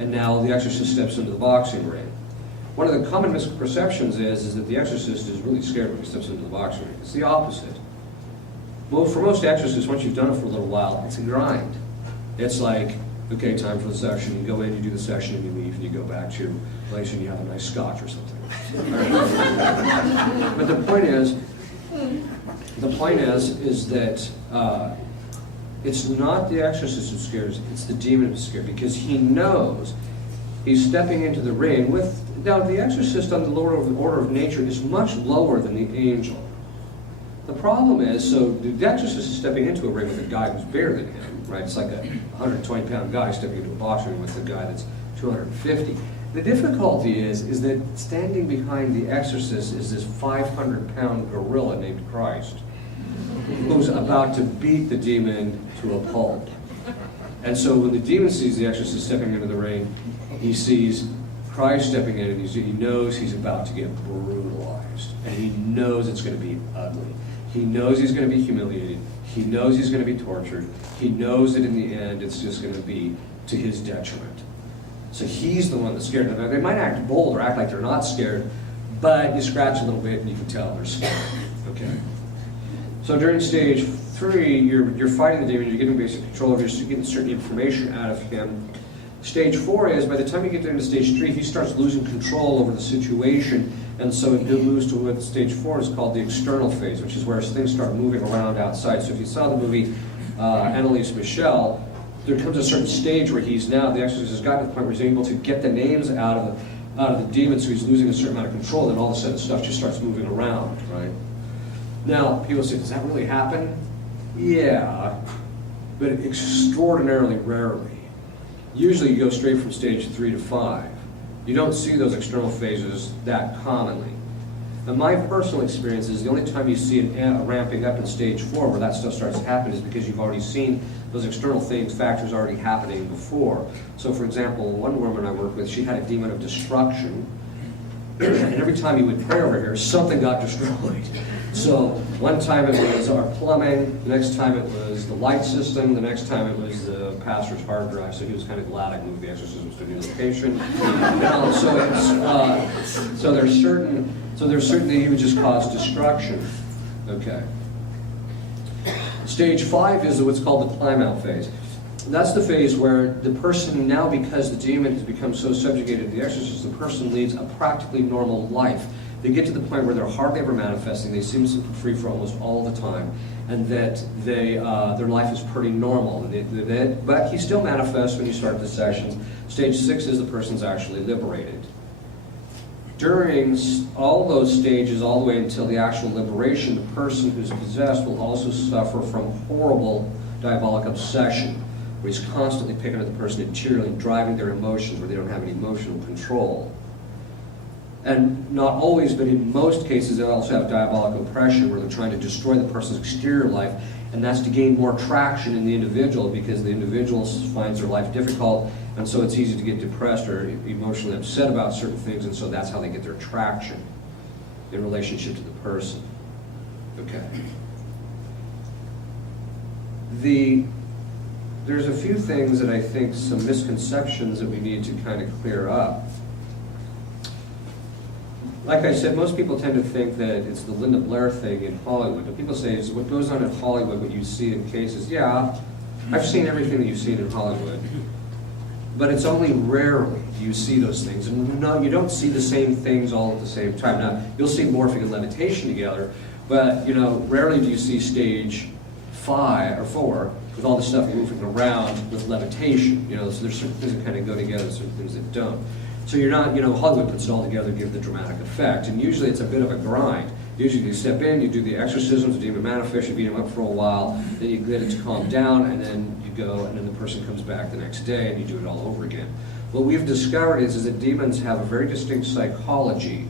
and now the exorcist steps into the boxing ring. One of the common misperceptions is that the exorcist is really scared when he steps into the boxing ring. It's the opposite. Well, for most exorcists, once you've done it for a little while, it's a grind. It's like, okay, time for the session. You go in, you do the session, and you leave, and you go back to your place, and you have a nice scotch or something. But the point is that it's not the exorcist who's scared, it's the demon who's scared, because he knows he's stepping into the ring with. Now, the exorcist on the lower order of nature is much lower than the angel. The problem is, so the exorcist is stepping into a ring with a guy who's bigger than him, right? It's like a 120-pound guy stepping into a boxing ring with a guy that's 250. The difficulty is that standing behind the exorcist is this 500-pound gorilla named Christ, who's about to beat the demon to a pulp. And so when the demon sees the exorcist stepping into the ring, he sees Christ stepping in, and he knows he's about to get brutalized, and he knows it's going to be ugly. He knows he's going to be humiliated. He knows he's going to be tortured. He knows that in the end it's just going to be to his detriment. So he's the one that's scared. Now, they might act bold or act like they're not scared, but you scratch a little bit and you can tell they're scared. Okay. So during stage 3, you're fighting the demon, you're getting basic control, you're getting certain information out of him. Stage 4 is, by the time you get into stage 3, he starts losing control over the situation, and so it moves to what stage 4 is called the external phase, which is where things start moving around outside. So if you saw the movie Annalise Michel, there comes a certain stage where the Exorcist has gotten to the point where he's able to get the names out of the demon, so he's losing a certain amount of control, and all of a sudden stuff just starts moving around, right? Now, people say, does that really happen? Yeah, but extraordinarily rarely. Usually you go straight from stage 3 to 5. You don't see those external phases that commonly. And my personal experience is the only time you see a ramping up in stage 4 where that stuff starts to happen is because you've already seen those external factors already happening before. So for example, one woman I worked with, she had a demon of destruction, and every time you would pray over here, something got destroyed. So one time it was our plumbing, the next time it was the light system, the next time it was the pastor's hard drive, so he was kind of glad I moved the exorcisms to a new location. So there's certain that he would just cause destruction. Okay. Stage 5 is what's called the climb out phase. And that's the phase where the person now, because the demon has become so subjugated to the exorcist, the person leads a practically normal life. They get to the point where they're hardly ever manifesting, they seem free for almost all the time, and that their life is pretty normal. But he still manifests when you start the sessions. Stage 6 is the person's actually liberated. During all those stages, all the way until the actual liberation, the person who's possessed will also suffer from horrible diabolic obsession, where he's constantly picking at the person interiorly, driving their emotions where they don't have any emotional control. And not always, but in most cases, they also have diabolic oppression, where they're trying to destroy the person's exterior life, and that's to gain more traction in the individual, because the individual finds their life difficult, and so it's easy to get depressed or emotionally upset about certain things, and so that's how they get their traction in relationship to the person. Okay. There's a few things that I think, some misconceptions that we need to kind of clear up. Like I said, most people tend to think that it's the Linda Blair thing in Hollywood. But people say, is what goes on in Hollywood, what you see in cases. Yeah, I've seen everything that you've seen in Hollywood. But it's only rarely you see those things. And no, you don't see the same things all at the same time. Now, you'll see morphing and levitation together, but rarely do you see stage 5 or 4 with all the stuff moving around with levitation. So there's certain things that kind of go together, certain things that don't. So you're not, Hollywood puts it all together to give the dramatic effect. And usually it's a bit of a grind. Usually you step in, you do the exorcisms, the demon manifest, you beat him up for a while, then you get it to calm down, and then you go, and then the person comes back the next day, and you do it all over again. What we've discovered is that demons have a very distinct psychology.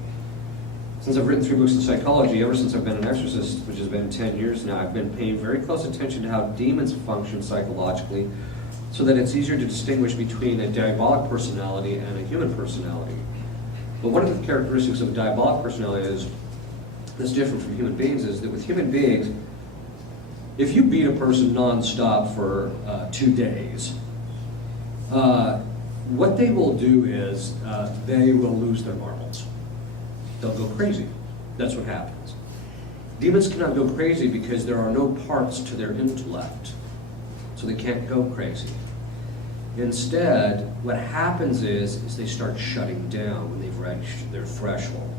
Since I've written 3 books in psychology, ever since I've been an exorcist, which has been 10 years now, I've been paying very close attention to how demons function psychologically, so that it's easier to distinguish between a diabolic personality and a human personality. But one of the characteristics of a diabolic personality that's different from human beings is that with human beings, if you beat a person nonstop for 2 days, what they will do is they will lose their marbles. They'll go crazy. That's what happens. Demons cannot go crazy because there are no parts to their intellect. So they can't go crazy. Instead, what happens is they start shutting down when they've reached their threshold.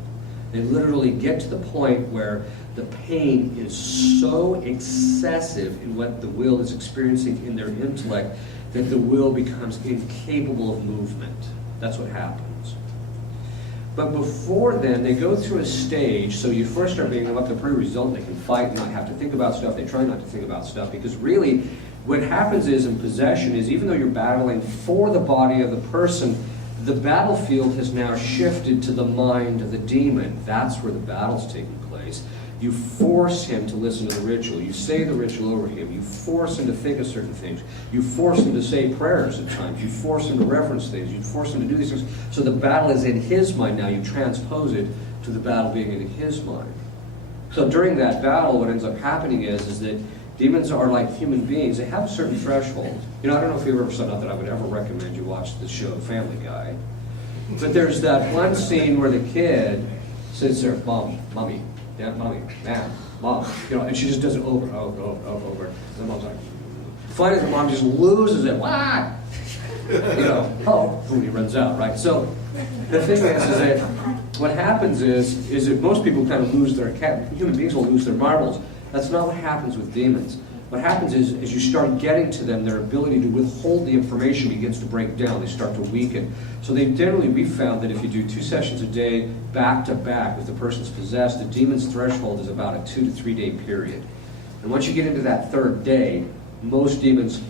They literally get to the point where the pain is so excessive in what the will is experiencing in their intellect that the will becomes incapable of movement. That's what happens. But before then, they go through a stage, so you first start being up to pre-result, they can fight and not have to think about stuff, they try not to think about stuff, because really, what happens is in possession is even though you're battling for the body of the person, the battlefield has now shifted to the mind of the demon. That's where the battle's taking place. You force him to listen to the ritual. You say the ritual over him. You force him to think of certain things. You force him to say prayers at times. You force him to reference things. You force him to do these things. So the battle is in his mind now. You transpose it to the battle being in his mind. So during that battle, what ends up happening is that demons are like human beings. They have a certain threshold. You know, I don't know if you've ever said, not that I would ever recommend you watch the show Family Guy, but there's that one scene where the kid sits there, Mom, Mommy, Dad, Mommy, Dad, Mom, you know, and she just does it over and over and over and over. And the mom's like, finally the mom just loses it. What? You know, oh, boom, he runs out, right? So the thing is that what happens is that most people kind of lose their, human beings will lose their marbles. That's not what happens with demons. What happens is, as you start getting to them, their ability to withhold the information begins to break down. They start to weaken. So we found that if you do 2 sessions a day, back to back, if the person's possessed, the demon's threshold is about a 2 to 3 day period. And once you get into that 3rd day, most demons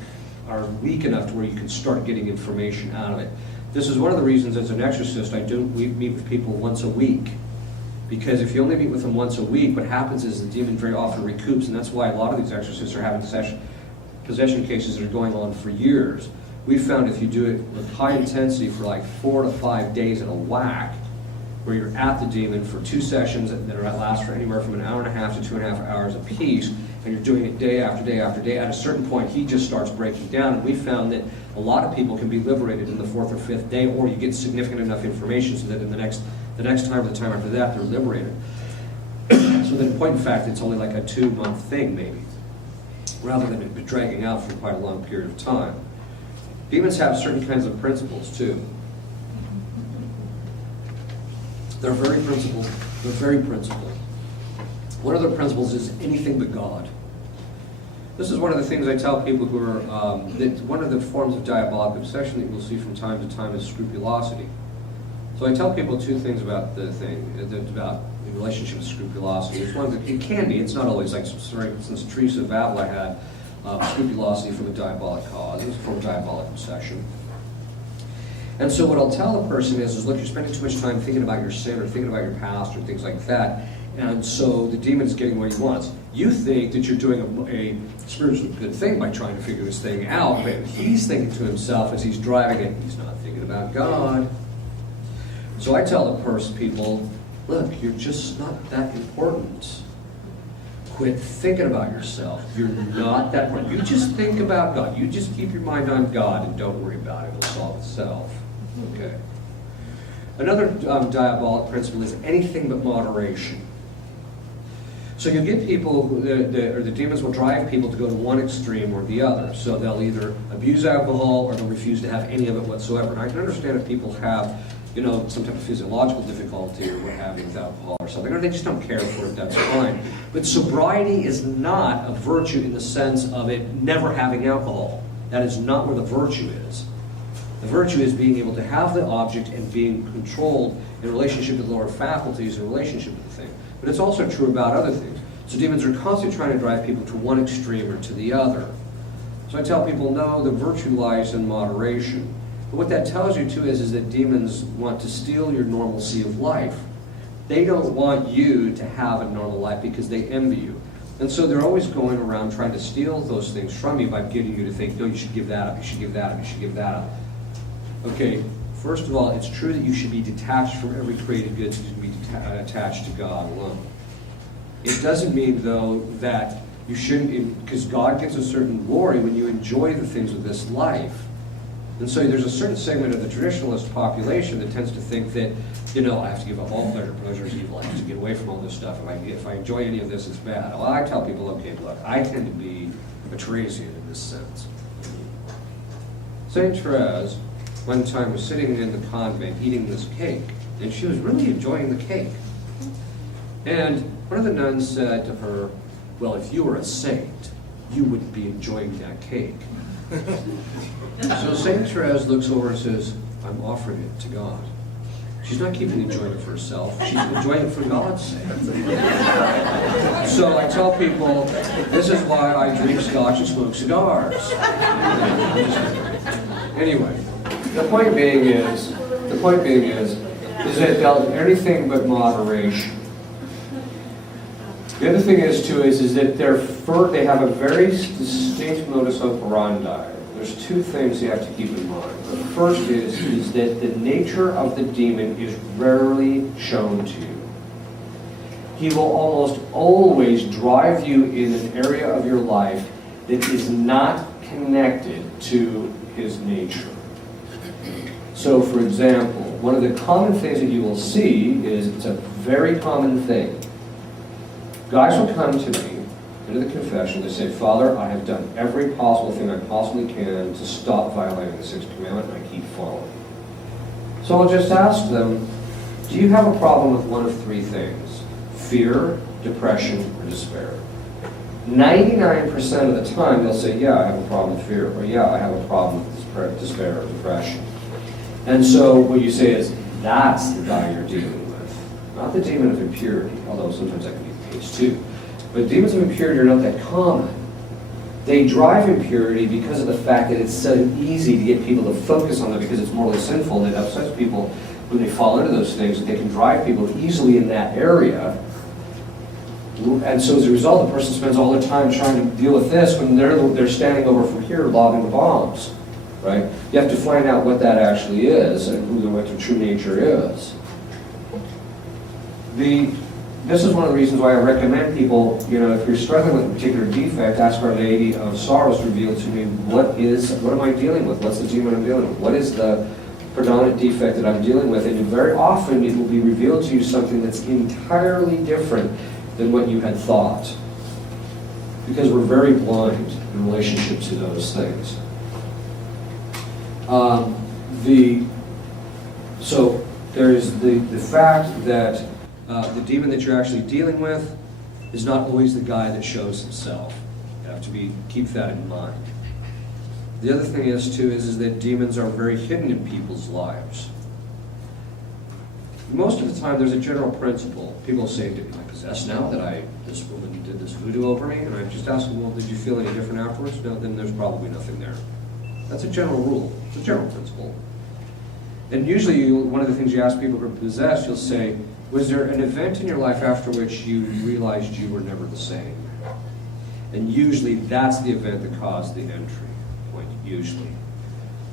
are weak enough to where you can start getting information out of it. This is one of the reasons as an exorcist we meet with people once a week. Because if you only meet with them once a week, what happens is the demon very often recoups, and that's why a lot of these exorcists are having possession cases that are going on for years. We found if you do it with high intensity for like 4 to 5 days in a whack, where you're at the demon for 2 sessions that last for anywhere from 1.5 hours to 2.5 hours apiece, and you're doing it day after day after day, at a certain point he just starts breaking down. And we found that a lot of people can be liberated in the 4th or 5th day, or you get significant enough information so that in the next time or the time after that, they're liberated. So that in point in fact, it's only like a 2-month thing maybe, rather than it dragging out for quite a long period of time. Demons have certain kinds of principles too. They're very principled. They're very principled. One of their principles is anything but God. This is one of the things I tell people who are, that one of the forms of diabolic obsession that you'll see from time to time is scrupulosity. So I tell people 2 things about the thing, about the relationship with scrupulosity. It's one that it can be, it's not always, like for instance, Teresa of Avila had scrupulosity from a diabolic cause. It was from a diabolic obsession. And so what I'll tell a person is look, you're spending too much time thinking about your sin or thinking about your past or things like that. And so the demon is getting what he wants. You think that you're doing a spiritually good thing by trying to figure this thing out, but he's thinking to himself as he's driving it, he's not thinking about God. So I tell the people, look, you're just not that important. Quit thinking about yourself. You're not that important. You just think about God. You just keep your mind on God and don't worry about it. It'll solve itself. Okay. Another diabolic principle is anything but moderation. So you get people, or the demons will drive people to go to one extreme or the other. So they'll either abuse alcohol or they'll refuse to have any of it whatsoever. And I can understand if people have, you know, some type of physiological difficulty or what have you with alcohol or something, or they just don't care for it, that's fine. But sobriety is not a virtue in the sense of it never having alcohol. That is not where the virtue is. The virtue is being able to have the object and being controlled in relationship to the lower faculties in relationship to the thing. But it's also true about other things. So demons are constantly trying to drive people to one extreme or to the other. So I tell people, no, the virtue lies in moderation. But what that tells you too is that demons want to steal your normalcy of life. They don't want you to have a normal life because they envy you. And so they're always going around trying to steal those things from you by getting you to think, no, you should give that up, you should give that up, you should give that up. Okay, first of all, it's true that you should be detached from every created good, so you should be attached to God alone. It doesn't mean, though, that you shouldn't, because God gets a certain glory when you enjoy the things of this life. And so there's a certain segment of the traditionalist population that tends to think that, you know, I have to give up all pleasure. Pleasure is evil. I have to get away from all this stuff. If I enjoy any of this, it's bad. Well, I tell people, okay, look, I tend to be a Teresian in this sense. Saint Therese, one time, was sitting in the convent eating this cake, and she was really enjoying the cake. And one of the nuns said to her, well, if you were a saint, you wouldn't be enjoying that cake. So Saint Therese looks over and says, I'm offering it to God. She's not keeping enjoying it for herself. She's enjoying it for God's sake. So I tell people, this is why I drink scotch and smoke cigars. Anyway, the point being is that they'll anything but moderation. The other thing is too is that they have a very distinct modus operandi. There's 2 things you have to keep in mind. The first is that the nature of the demon is rarely shown to you. he will almost always drive you in an area of your life that is not connected to his nature. So, for example, one of the common things that you will see is, it's a very common thing. Guys will come to me into the confession, they say, Father, I have done every possible thing I possibly can to stop violating the sixth commandment, and I keep following. So I'll just ask them, do you have a problem with one of three things? Fear, depression, or despair? 99% of the time they'll say, yeah, I have a problem with fear, or yeah, I have a problem with despair or depression. And so what you say is, that's the guy you're dealing with. Not the demon of impurity, although sometimes that can be the case too. But demons of impurity are not that common. They drive impurity because of the fact that it's so easy to get people to focus on them because it's morally sinful, and it upsets people when they fall into those things, that they can drive people easily in that area. And so as a result, the person spends all their time trying to deal with this when they're standing over from here lobbing the bombs, right? You have to find out what that actually is and what the true nature is. This is one of the reasons why I recommend people, if you're struggling with a particular defect, ask Our Lady of Sorrows to reveal to me, what am I dealing with? What's the demon I'm dealing with? What is the predominant defect that I'm dealing with? And very often it will be revealed to you something that's entirely different than what you had thought. Because we're very blind in relationship to those things. So there's the fact that the demon that you're actually dealing with is not always the guy that shows himself. You have to keep that in mind. The other thing is that demons are very hidden in people's lives. Most of the time, there's a general principle. People say, am I possessed now that this woman did this voodoo over me? And I just ask them, well, did you feel any different afterwards? No, then there's probably nothing there. That's a general rule. It's a general principle. And usually, one of the things you ask people who are possessed, you'll say, was there an event in your life after which you realized you were never the same? And usually, that's the event that caused the entry point, usually.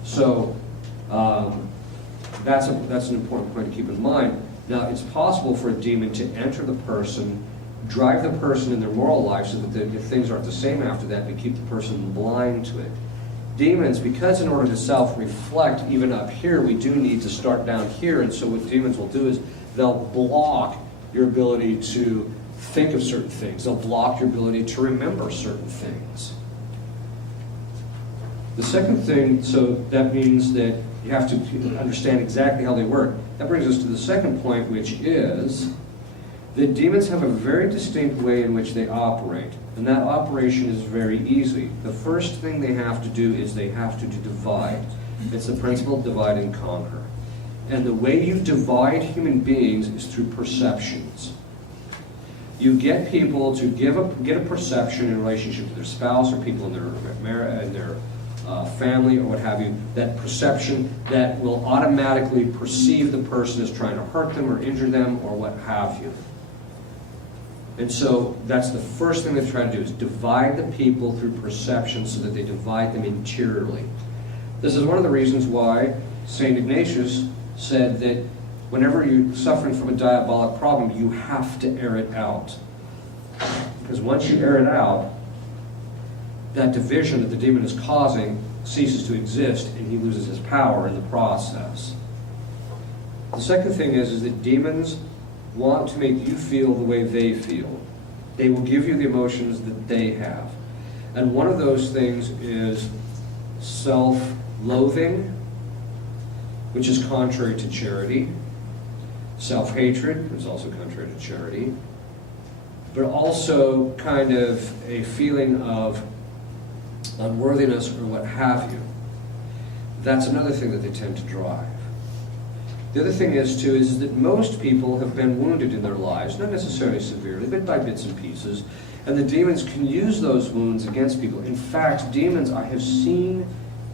So, that's an important point to keep in mind. Now, it's possible for a demon to enter the person, drive the person in their moral life so that if things aren't the same after that, they keep the person blind to it. Demons, because in order to self-reflect, even up here, we do need to start down here, and so what demons will do is they'll block your ability to think of certain things. They'll block your ability to remember certain things. The second thing, so that means that you have to understand exactly how they work. That brings us to the second point, which is that demons have a very distinct way in which they operate. And that operation is very easy. The first thing they have to do is they have to divide. It's the principle of divide and conquer. And the way you divide human beings is through perceptions. You get people to get a perception in relationship to their spouse or people in their family or what have you, that perception that will automatically perceive the person as trying to hurt them or injure them or what have you. And so that's the first thing they try to do, is divide the people through perception so that they divide them interiorly. This is one of the reasons why St. Ignatius said that whenever you're suffering from a diabolic problem, you have to air it out. Because once you air it out, that division that the demon is causing ceases to exist, and he loses his power in the process. The second thing is that demons want to make you feel the way they feel. They will give you the emotions that they have. And one of those things is self-loathing, which is contrary to charity. Self-hatred is also contrary to charity. But also kind of a feeling of unworthiness or what have you. That's another thing that they tend to drive. The other thing is that most people have been wounded in their lives, not necessarily severely, but by bits and pieces, and the demons can use those wounds against people. In fact, I have seen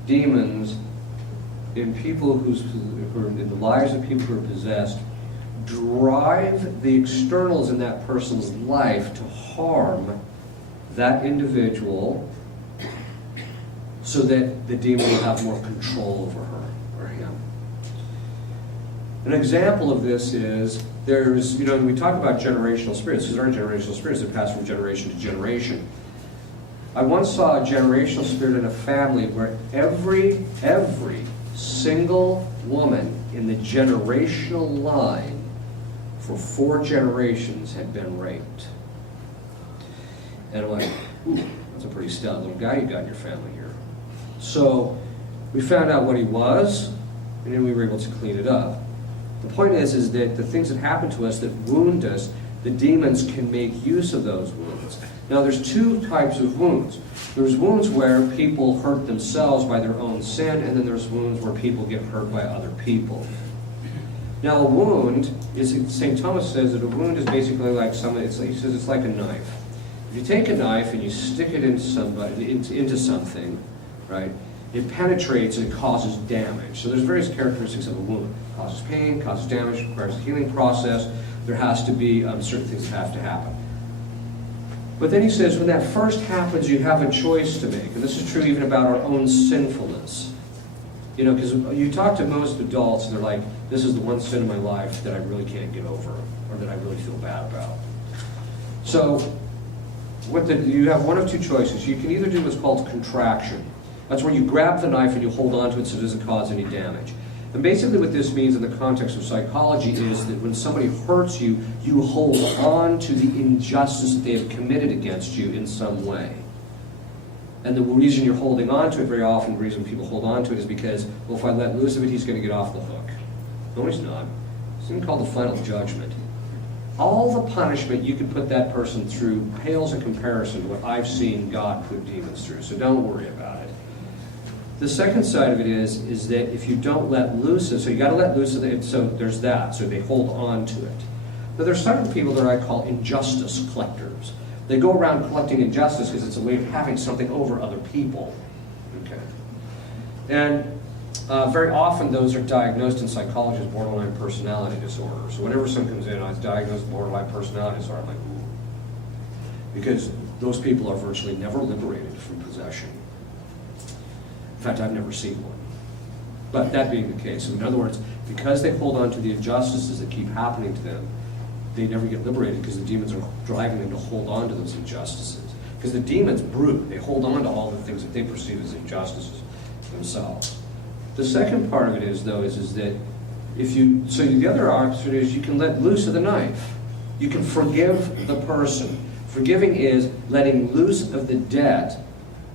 demons in people who are in the lives of people who are possessed, drive the externals in that person's life to harm that individual so that the demon will have more control over her or him. An example of this is, we talk about generational spirits, because there are generational spirits that pass from generation to generation. I once saw a generational spirit in a family where every single woman in the generational line for 4 generations had been raped. And I'm like, ooh, that's a pretty stout little guy you got in your family here. So we found out what he was, and then we were able to clean it up. The point is that the things that happen to us that wound us, the demons can make use of those wounds. Now there's 2 types of wounds. There's wounds where people hurt themselves by their own sin, and then there's wounds where people get hurt by other people. Now a wound is, St. Thomas says that a wound is basically like he says it's like a knife. If you take a knife and you stick it into something, right, it penetrates and it causes damage. So there's various characteristics of a wound. It causes pain, causes damage, requires a healing process. There has to be certain things that have to happen. But then he says when that first happens, you have a choice to make. And this is true even about our own sinfulness. You know, because you talk to most adults and they're like, this is the one sin in my life that I really can't get over, or that I really feel bad about. So you have one of 2 choices. You can either do what's called contraction. That's where you grab the knife and you hold on to it so it doesn't cause any damage. And basically what this means in the context of psychology is that when somebody hurts you, you hold on to the injustice that they have committed against you in some way. And the reason you're holding on to it, very often the reason people hold on to it is because, well, if I let loose of it, he's going to get off the hook. No, he's not. It's even called the final judgment. All the punishment you can put that person through pales in comparison to what I've seen God put demons through, so don't worry about it. The second side of it is that if you don't let loose of it, so you got to let loose of it, so there's that, so they hold on to it. But there's certain people that I call injustice collectors. They go around collecting injustice because it's a way of having something over other people. Okay. And very often those are diagnosed in psychology as borderline personality disorder. So whenever someone comes in, I was diagnosed with borderline personality disorder, I'm like, ooh. Because those people are virtually never liberated from possession. In fact, I've never seen one. But that being the case, in other words, because they hold on to the injustices that keep happening to them, they never get liberated because the demons are driving them to hold on to those injustices. Because the demons brood, they hold on to all the things that they perceive as injustices themselves. The second part of it is, though, is that the other option is you can let loose of the knife. You can forgive the person. Forgiving is letting loose of the debt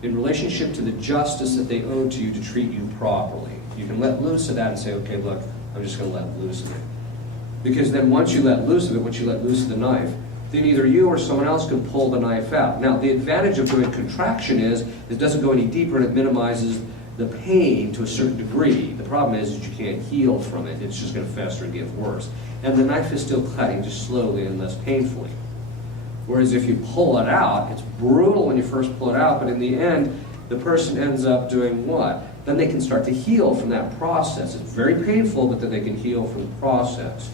in relationship to the justice that they owe to you to treat you properly. You can let loose of that and say, okay, look, I'm just going to let loose of it. Because then once you let loose of it, once you let loose of the knife, then either you or someone else can pull the knife out. Now, the advantage of doing contraction is it doesn't go any deeper and it minimizes the pain to a certain degree. The problem is that you can't heal from it. It's just going to fester and get worse. And the knife is still cutting, just slowly and less painfully. Whereas if you pull it out, it's brutal when you first pull it out, but in the end, the person ends up doing what? Then they can start to heal from that process. It's very painful, but then they can heal from the process.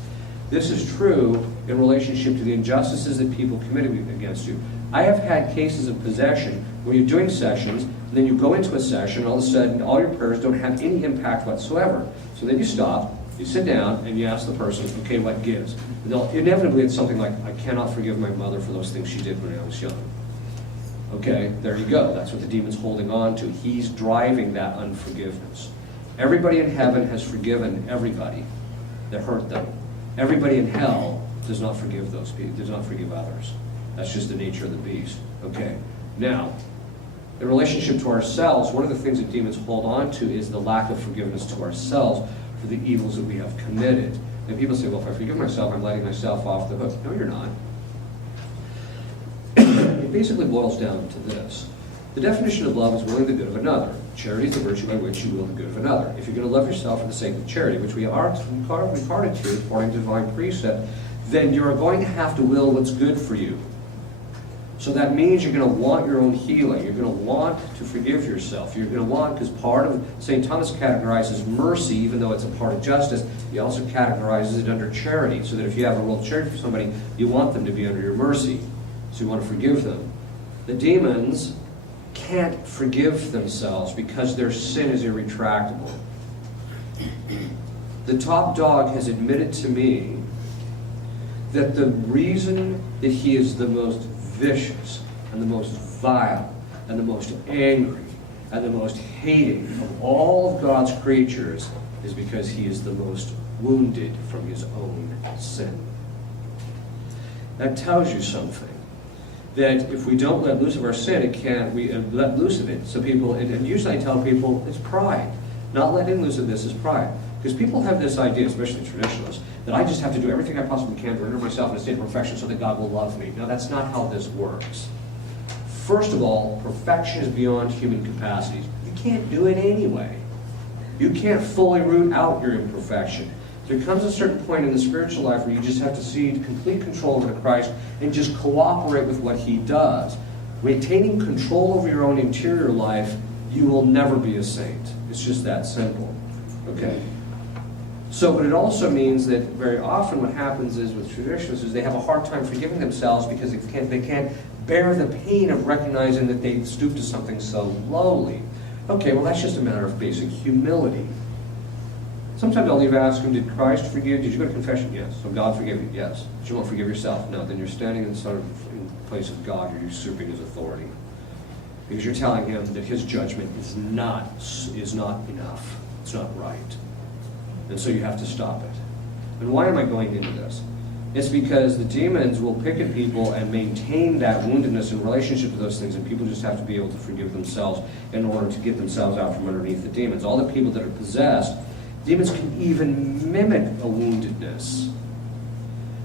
This is true in relationship to the injustices that people committed against you. I have had cases of possession where you're doing sessions, and then you go into a session, and all of a sudden, all your prayers don't have any impact whatsoever. So then you stop, you sit down, and you ask the person, okay, what gives? And inevitably, it's something like, I cannot forgive my mother for those things she did when I was young. Okay, there you go. That's what the demon's holding on to. He's driving that unforgiveness. Everybody in heaven has forgiven everybody that hurt them. Everybody in hell does not forgive those people, does not forgive others. That's just the nature of the beast. Okay, now, in relationship to ourselves, one of the things that demons hold on to is the lack of forgiveness to ourselves for the evils that we have committed. And people say, well, if I forgive myself, I'm letting myself off the hook. No, you're not. It basically boils down to this. The definition of love is willing the good of another. Charity is the virtue by which you will the good of another. If you're going to love yourself for the sake of charity, which we are required to according to divine precept, then you're going to have to will what's good for you. So that means you're going to want your own healing. You're going to want to forgive yourself. You're going to want, because part of St. Thomas categorizes mercy, even though it's a part of justice, he also categorizes it under charity. So that if you have a real charity for somebody, you want them to be under your mercy. So you want to forgive them. The demons can't forgive themselves because their sin is irretractable. The top dog has admitted to me that the reason that he is the most vicious and the most vile and the most angry and the most hating of all of God's creatures is because he is the most wounded from his own sin. That tells you something. That if we don't let loose of our sin, we let loose of it. So people, and usually I tell people, it's pride. Not letting loose of this is pride. Because people have this idea, especially traditionalists, that I just have to do everything I possibly can to render myself in a state of perfection so that God will love me. No, that's not how this works. First of all, perfection is beyond human capacities. You can't do it anyway. You can't fully root out your imperfection. There comes a certain point in the spiritual life where you just have to cede complete control over to Christ and just cooperate with what he does. Maintaining control over your own interior life, you will never be a saint. It's just that simple. Okay? So, but it also means that very often what happens is with traditionalists is they have a hard time forgiving themselves because they can't bear the pain of recognizing that they stoop to something so lowly. Okay, well that's just a matter of basic humility. Sometimes I'll even ask them, did Christ forgive? Did you go to confession? Yes. So God forgave you? Yes. But you won't forgive yourself? No. Then you're standing in place of God. You're usurping his authority. Because you're telling him that his judgment is not enough. It's not right. And so you have to stop it. And why am I going into this? It's because the demons will pick at people and maintain that woundedness in relationship to those things, and people just have to be able to forgive themselves in order to get themselves out from underneath the demons. All the people that are possessed, demons can even mimic a woundedness,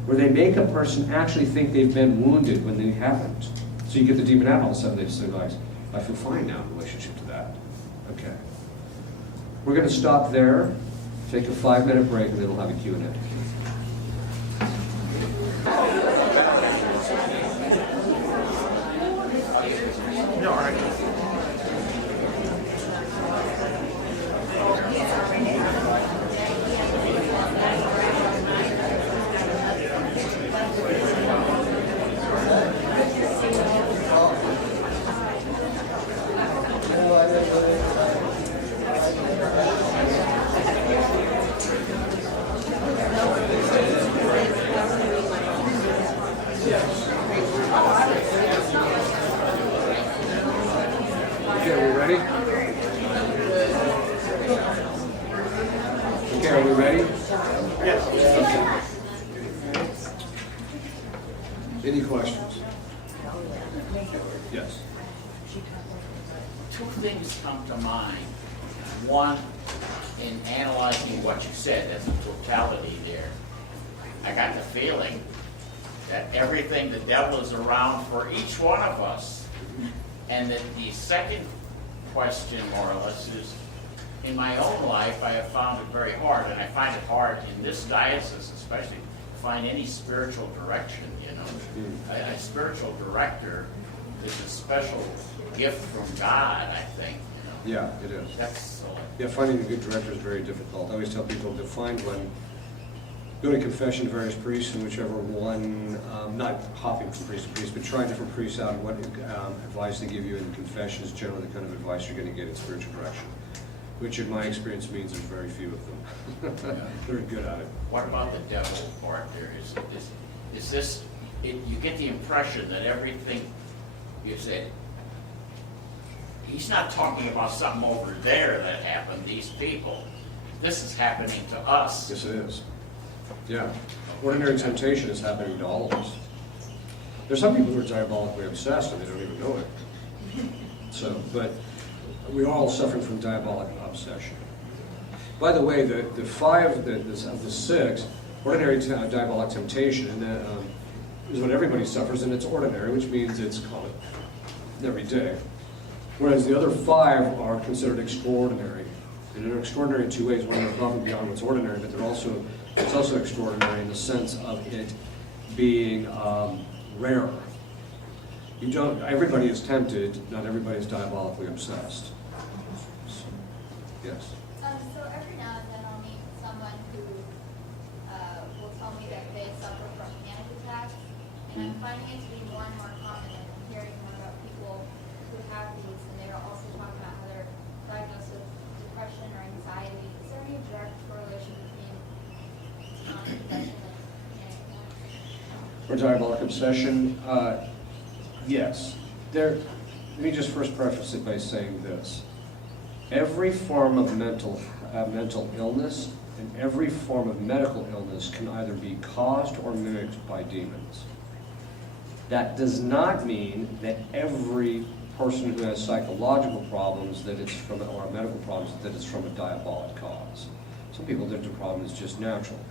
where they make a person actually think they've been wounded when they haven't. So you get the demon out, all of a sudden they say, guys, I feel fine now in relationship to that. Okay. We're going to stop there, take a 5-minute break, and then we'll have a Q&A. No, all right. Okay, are we ready? Okay, are we ready? Yes. Okay. Any questions? Yes. Two things come to mind. One, in analyzing what you said as a totality there, I got the feeling that everything, the devil is around for each one of us. And that the second question, more or less, is in my own life, I have found it very hard, and I find it hard in this diocese especially, to find any spiritual direction, you know. A spiritual director is a special gift from God, I think, you know. Yeah, it is. That's Yeah, finding a good director is very difficult. I always tell people to find one. Go to confession to various priests, and whichever one, not hopping from priest to priest, but trying different priests out and what advice they give you in confession is generally the kind of advice you're going to get in spiritual direction, which in my experience means there's very few of them. They're good at it. What about the devil part there? Is this, you get the impression that everything you said, he's not talking about something over there that happened, these people. This is happening to us. Yes, it is. Yeah. Ordinary temptation is happening to all of us. There's some people who are diabolically obsessed and they don't even know it. So, but we are all suffering from diabolic obsession. By the way, the five of the six, ordinary diabolic temptation, and that is what everybody suffers, and it's ordinary, which means it's common every day. Whereas the other five are considered extraordinary. And they're extraordinary in two ways. One, they're above and beyond what's ordinary, but it's also extraordinary in the sense of it being rare. Everybody is tempted, not everybody is diabolically obsessed. So, yes. So every now and then I'll meet someone who will tell me that they suffer from panic attacks, and I'm finding it to be more and more common, and I'm hearing more about people who have these, and they are also talking about how they're diagnosed with depression or anxiety. Is there any direct correlation between For diabolic obsession, yes. Let me just first preface it by saying this. Every form of mental illness and every form of medical illness can either be caused or mimicked by demons. That does not mean that every person who has psychological problems or medical problems that it's from a diabolic cause. Some people think the problem is just natural.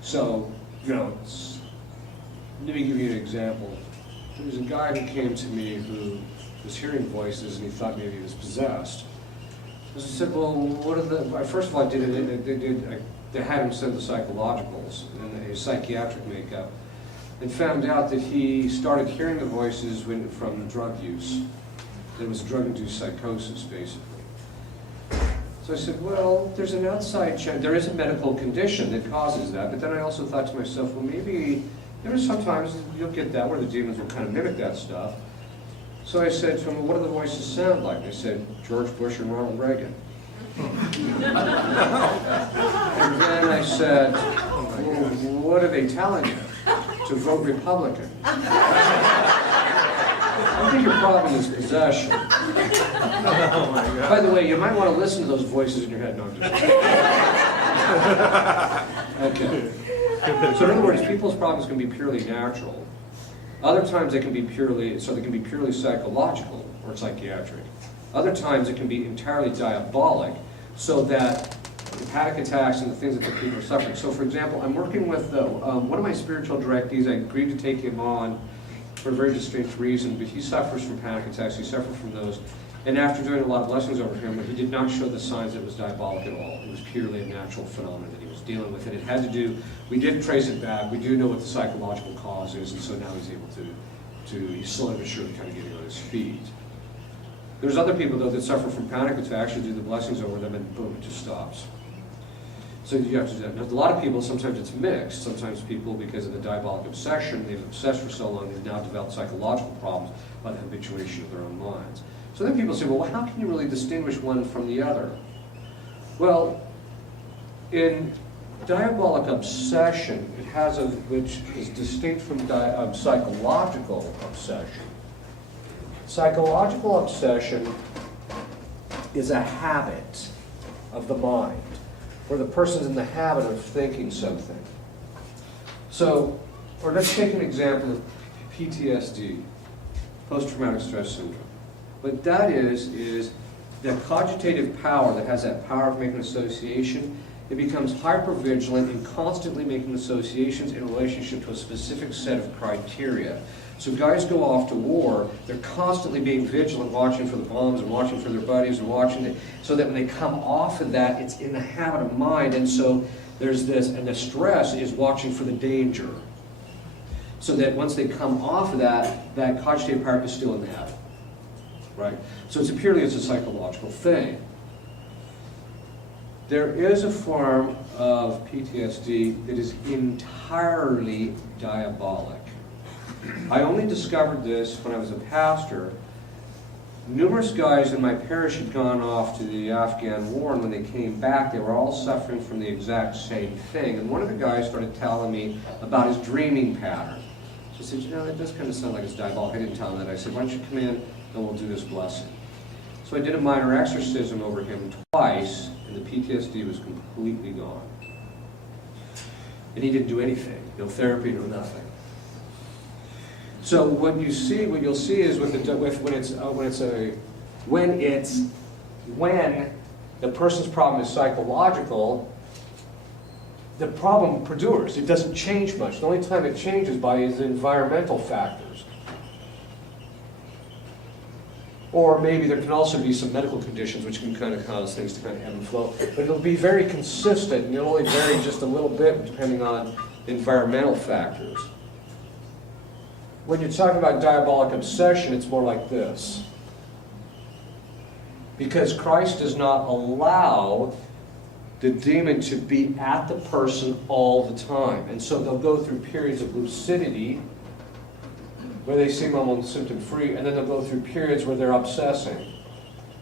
So, let me give you an example. There was a guy who came to me who was hearing voices and he thought maybe he was possessed. I said, well, first of all, they had him send the psychologicals and a psychiatric makeup, and found out that he started hearing the voices from drug use. It was drug-induced psychosis, basically. So I said, well, there's an outside chance. There is a medical condition that causes that, but then I also thought to myself, well, maybe sometimes you'll get that where the demons will kind of mimic that stuff. So I said to him, well, what do the voices sound like? They said, George Bush and Ronald Reagan. And then I said, well, what are they telling you? To vote Republican. I think your problem is possession. Oh my God. By the way, you might want to listen to those voices in your head. No, I'm just kidding. Okay. So in other words, people's problems can be purely natural. Other times they can be purely psychological or psychiatric. Other times it can be entirely diabolic, so that the panic attacks and the things that the people are suffering. So for example, I'm working with one of my spiritual directees. I agreed to take him on for a very distinct reason, but he suffers from panic attacks. He suffers from those. And after doing a lot of blessings over him, he did not show the signs that it was diabolic at all. It was purely a natural phenomenon that he was dealing with. And it had to do, we did trace it back. We do know what the psychological cause is, and so now he's able he's slowly but surely kind of getting on his feet. There's other people, though, that suffer from panic attacks. You do the blessings over them, and boom, it just stops. So you have to do that. Now, a lot of people, sometimes it's mixed. Sometimes people, because of the diabolic obsession, they've obsessed for so long, they've now developed psychological problems by the habituation of their own minds. So then people say, well, how can you really distinguish one from the other? Well, in diabolic obsession, which is distinct from psychological obsession. Psychological obsession is a habit of the mind, where the person's in the habit of thinking something. So, or let's take an example of PTSD, post-traumatic stress syndrome. What that is that cogitative power that has that power of making association, it becomes hypervigilant in constantly making associations in relationship to a specific set of criteria. So guys go off to war, they're constantly being vigilant, watching for the bombs and watching for their buddies and watching it, so that when they come off of that, it's in the habit of mind. And so there's this, and the stress is watching for the danger. So that once they come off of that, that cogitative power is still in the habit. Right? So it's a psychological thing. There is a form of PTSD that is entirely diabolic. I only discovered this when I was a pastor. Numerous guys in my parish had gone off to the Afghan war, and when they came back, they were all suffering from the exact same thing. And one of the guys started telling me about his dreaming pattern. So I said, that does kind of sound like it's diabolic. I didn't tell him that. I said, why don't you come in and we'll do this blessing. So I did a minor exorcism over him twice, and the PTSD was completely gone. And he didn't do anything. No therapy, no nothing. So what you'll see is when the person's problem is psychological, the problem perdures. It doesn't change much. The only time it changes is environmental factors. Or maybe there can also be some medical conditions which can kind of cause things to kind of ebb and flow. But it'll be very consistent, and it'll only vary just a little bit depending on environmental factors. When you're talking about diabolic obsession, it's more like this. Because Christ does not allow the demon to be at the person all the time. And so they'll go through periods of lucidity where they seem almost symptom-free, and then they'll go through periods where they're obsessing.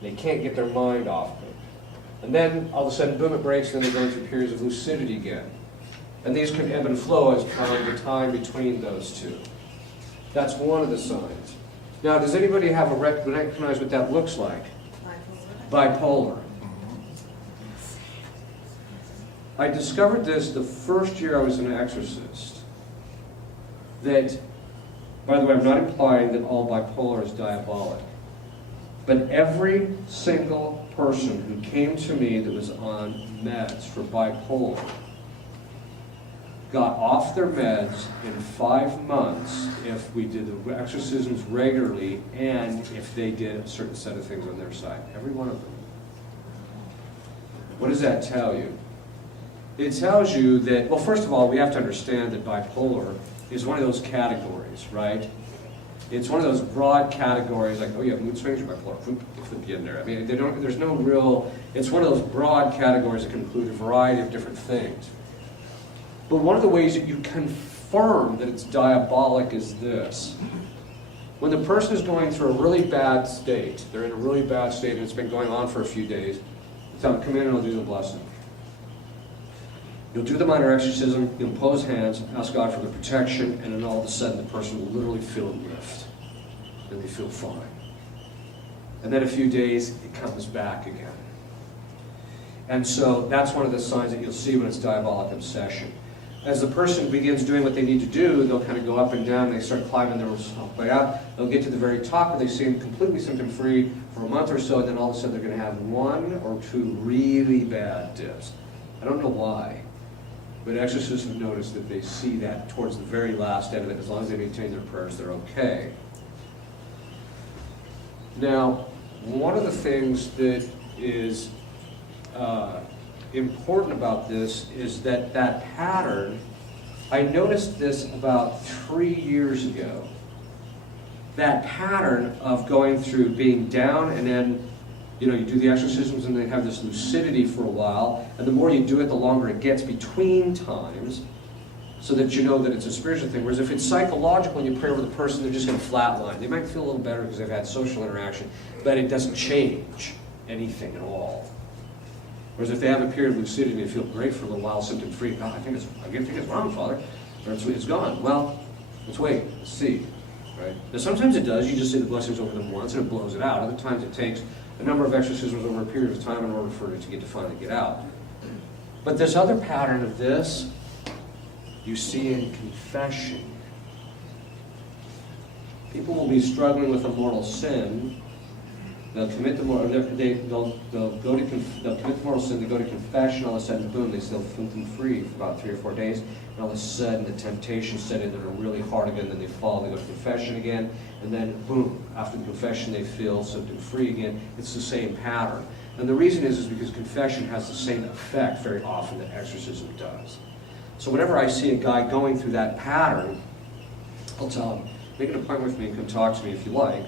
They can't get their mind off of it. And then all of a sudden, boom, it breaks, and then they go through periods of lucidity again. And these can ebb and flow as the time between those two. That's one of the signs. Now, does anybody have recognize what that looks like? Bipolar. I discovered this the first year I was an Exorcist. That, by the way, I'm not implying that all bipolar is diabolic. But every single person who came to me that was on meds for bipolar got off their meds in 5 months if we did the exorcisms regularly and if they did a certain set of things on their side. Every one of them. What does that tell you? It tells you that, well, first of all, we have to understand that bipolar is one of those categories, right? It's one of those broad categories, like, oh, you have mood swings, you're bipolar, flip you in there. I mean, there's no real, it's one of those broad categories that can include a variety of different things. But one of the ways that you confirm that it's diabolic is this. When the person is going through a really bad state, they're in a really bad state and it's been going on for a few days, tell them, come in and I'll do the blessing. You'll do the minor exorcism, you'll impose hands, ask God for the protection, and then all of a sudden the person will literally feel a lift. And they feel fine. And then a few days, it comes back again. And so that's one of the signs that you'll see when it's diabolic obsession. As the person begins doing what they need to do, they'll kind of go up and down, they start climbing their way out. They'll get to the very top where they seem completely symptom-free for a month or so, and then all of a sudden they're going to have 1 or 2 really bad dips. I don't know why. But exorcists have noticed that they see that towards the very last end of it. As long as they maintain their prayers, they're okay. Now, one of the things that is important about this is that pattern, I noticed this about 3 years ago. That pattern of going through being down and then you do the exorcisms and they have this lucidity for a while, and the more you do it, the longer it gets between times, so that you know that it's a spiritual thing. Whereas if it's psychological and you pray over the person, they're just going to flatline. They might feel a little better because they've had social interaction, but it doesn't change anything at all. Whereas if they have a period of lucidity and they feel great for a little while, symptom-free, God, I think it's wrong, Father, or it's gone. Well, let's wait, let's see. Right? Now sometimes it does, you just say the blessings over them once and it blows it out. Other times it takes a number of exorcisms over a period of time in order for it to finally get out. But this other pattern of this, you see in confession. People will be struggling with a mortal sin. They'll commit the mortal, they'll commit the mortal sin. They go to confession. All of a sudden, boom, they still symptom free for about 3 or 4 days. And all of a sudden, the temptation set in that are really hard again. Then they fall. They go to confession again, and then boom, after the confession, they feel symptom free again. It's the same pattern. And the reason is because confession has the same effect very often that exorcism does. So whenever I see a guy going through that pattern, I'll tell him, make an appointment with me and come talk to me if you like.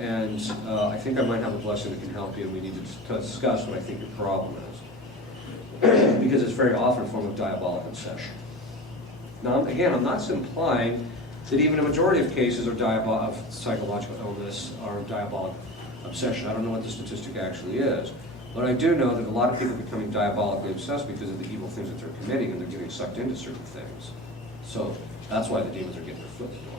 And I think I might have a blessing that can help you, and we need to discuss what I think your problem is. Because it's very often a form of diabolic obsession. Now, again, I'm not implying that even a majority of cases of psychological illness are diabolic obsession. I don't know what the statistic actually is. But I do know that a lot of people are becoming diabolically obsessed because of the evil things that they're committing, and they're getting sucked into certain things. So that's why the demons are getting their foot in the door.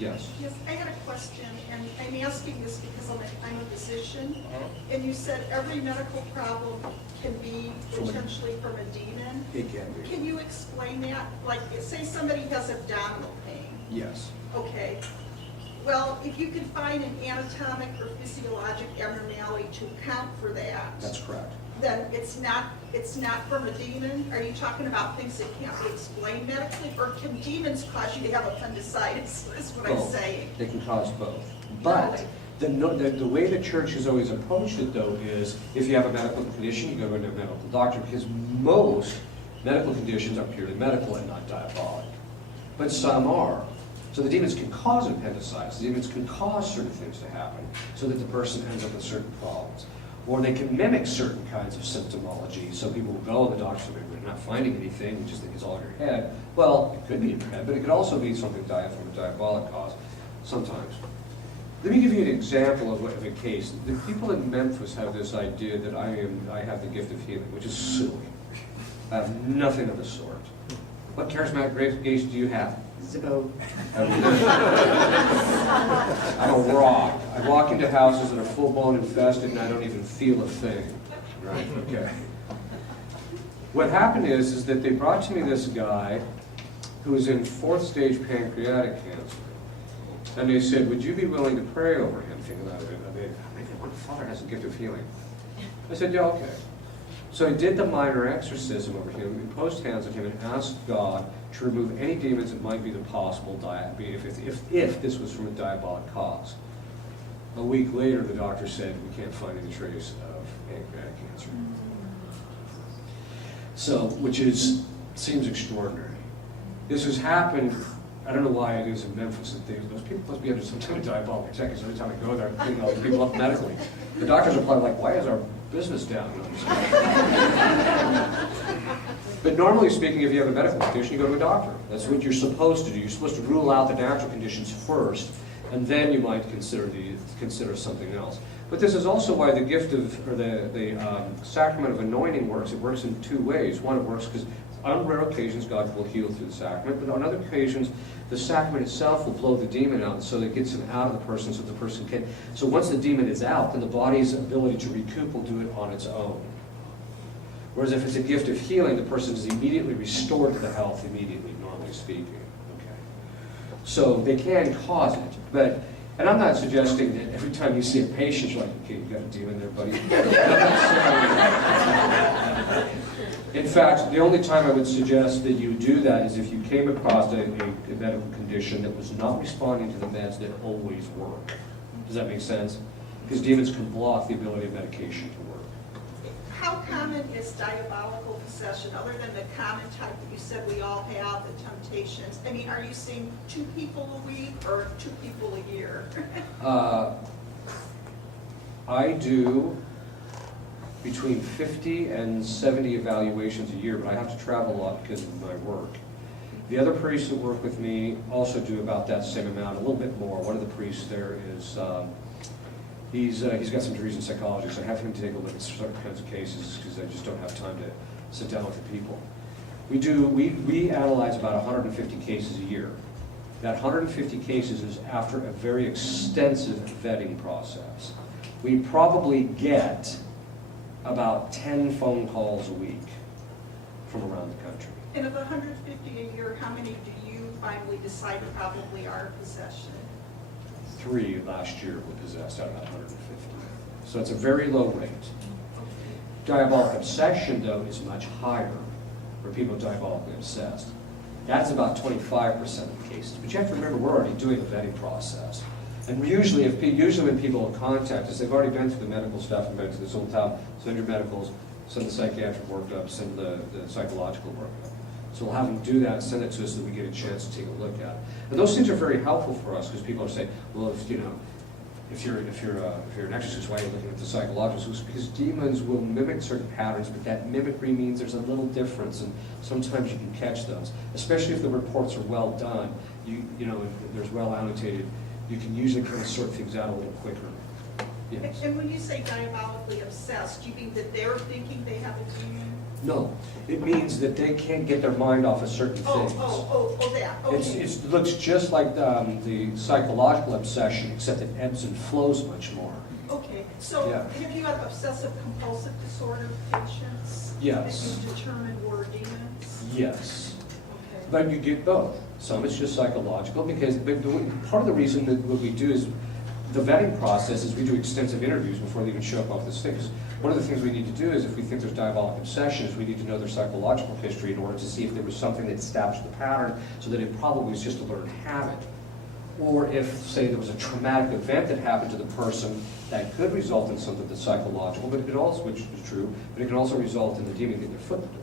Yes? Yes, I had a question, and I'm asking this because I'm a physician, and you said every medical problem can be potentially from a demon. It can be. Can you explain that? Like, say somebody has abdominal pain. Yes. Okay. Well, if you can find an anatomic or physiologic abnormality to account for that, That's correct. then it's not from a demon? Are you talking about things that can't be explained medically? Or can demons cause you to have appendicitis, is what I'm Both. saying? They can cause both. But the way the church has always approached it, though, is if you have a medical condition, you go to a medical doctor, because most medical conditions are purely medical and not diabolic. But some are. So the demons can cause appendicitis. The demons can cause certain things to happen so that the person ends up with certain problems. Or they can mimic certain kinds of symptomology. So people will go to the doctor and say, we're not finding anything, we just think it's all in your head. Well, it could be in your head, but it could also be something from a diabolic cause, sometimes. Let me give you an example of a case. The people in Memphis have this idea that I have the gift of healing, which is silly. I have nothing of the sort. What charismatic grace do you have? Zippo. I'm a rock. I walk into houses that are full-blown infested and I don't even feel a thing. Right, okay. What happened is that they brought to me this guy who was in 4th stage pancreatic cancer. And they said, would you be willing to pray over him? Thinking about it. Maybe my father has a gift of healing. I said, yeah, okay. So I did the minor exorcism over him, imposed hands on him, and asked God to remove any demons that might be the possible if this was from a diabolic cause. A week later, the doctor said, we can't find any trace of pancreatic cancer. So, seems extraordinary. This has happened, I don't know why it is in Memphis, that those people must be under some kind of diabolic attack, because every time I go there, I'm cleaning all these people up medically. The doctors are probably like, why is our business down? But normally speaking, if you have a medical condition, you go to a doctor. That's what you're supposed to do. You're supposed to rule out the natural conditions first, and then you might consider something else. But this is also why the gift of, or the sacrament of anointing works. It works in 2 ways. One, it works because on rare occasions God will heal through the sacrament, but on other occasions the sacrament itself will blow the demon out, so that it gets him out of the person, so the person can. So once the demon is out, then the body's ability to recoup will do it on its own. Whereas if it's a gift of healing, the person is immediately restored to the health immediately, normally speaking. Okay. So they can cause it, but, and I'm not suggesting that every time you see a patient, you're like, okay, you got a demon there, buddy. In fact, the only time I would suggest that you do that is if you came across a medical condition that was not responding to the meds that always work. Does that make sense? Because demons can block the ability of medication to work. How common is diabolical possession, other than the common type that you said we all have, the temptations? I mean, are you seeing 2 people a week or 2 people a year? I do between 50 and 70 evaluations a year, but I have to travel a lot because of my work. The other priests that work with me also do about that same amount, a little bit more. One of the priests there is, he's got some degrees in psychology, so I have him take a look at certain kinds of cases because I just don't have time to sit down with the people. We analyze about 150 cases a year. That 150 cases is after a very extensive vetting process. We probably get about 10 phone calls a week from around the country. And of the 150 a year, how many do you finally decide probably are in possession? 3 last year were possessed out of that 150. So it's a very low rate. Diabolic obsession, though, is much higher, where people are diabolically obsessed. That's about 25% of the cases. But you have to remember, we're already doing a vetting process. And usually when people contact us, they've already been through the medical stuff and been through this whole time. Send your medicals, send the psychiatric workup, send the psychological workup. So we'll have them do that, send it to us so that we get a chance to take a look at it. And those things are very helpful for us because people are saying, well, if you're an exorcist, why are you looking at the psychological? Because demons will mimic certain patterns, but that mimicry means there's a little difference, and sometimes you can catch those. Especially if the reports are well done, if there's well annotated, you can usually kind of sort things out a little quicker. Yes. And when you say diabolically obsessed, do you mean that they're thinking they have a demon? No, it means that they can't get their mind off of certain things. That. Okay. It looks just like the psychological obsession, except it ebbs and flows much more. Okay, so Yeah. have you had obsessive compulsive disorder patients? Yes. That you determined were demons? Yes. Okay. But you get both. Some it's just psychological, part of the reason that what we do is the vetting process is we do extensive interviews before they even show up off the stick. One of the things we need to do is if we think there's diabolic obsession is we need to know their psychological history in order to see if there was something that established the pattern so that it probably was just a learned habit. Or if, say, there was a traumatic event that happened to the person that could result in something that's psychological, but it could also, which is true, but it can also result in the demon getting their foot in the door.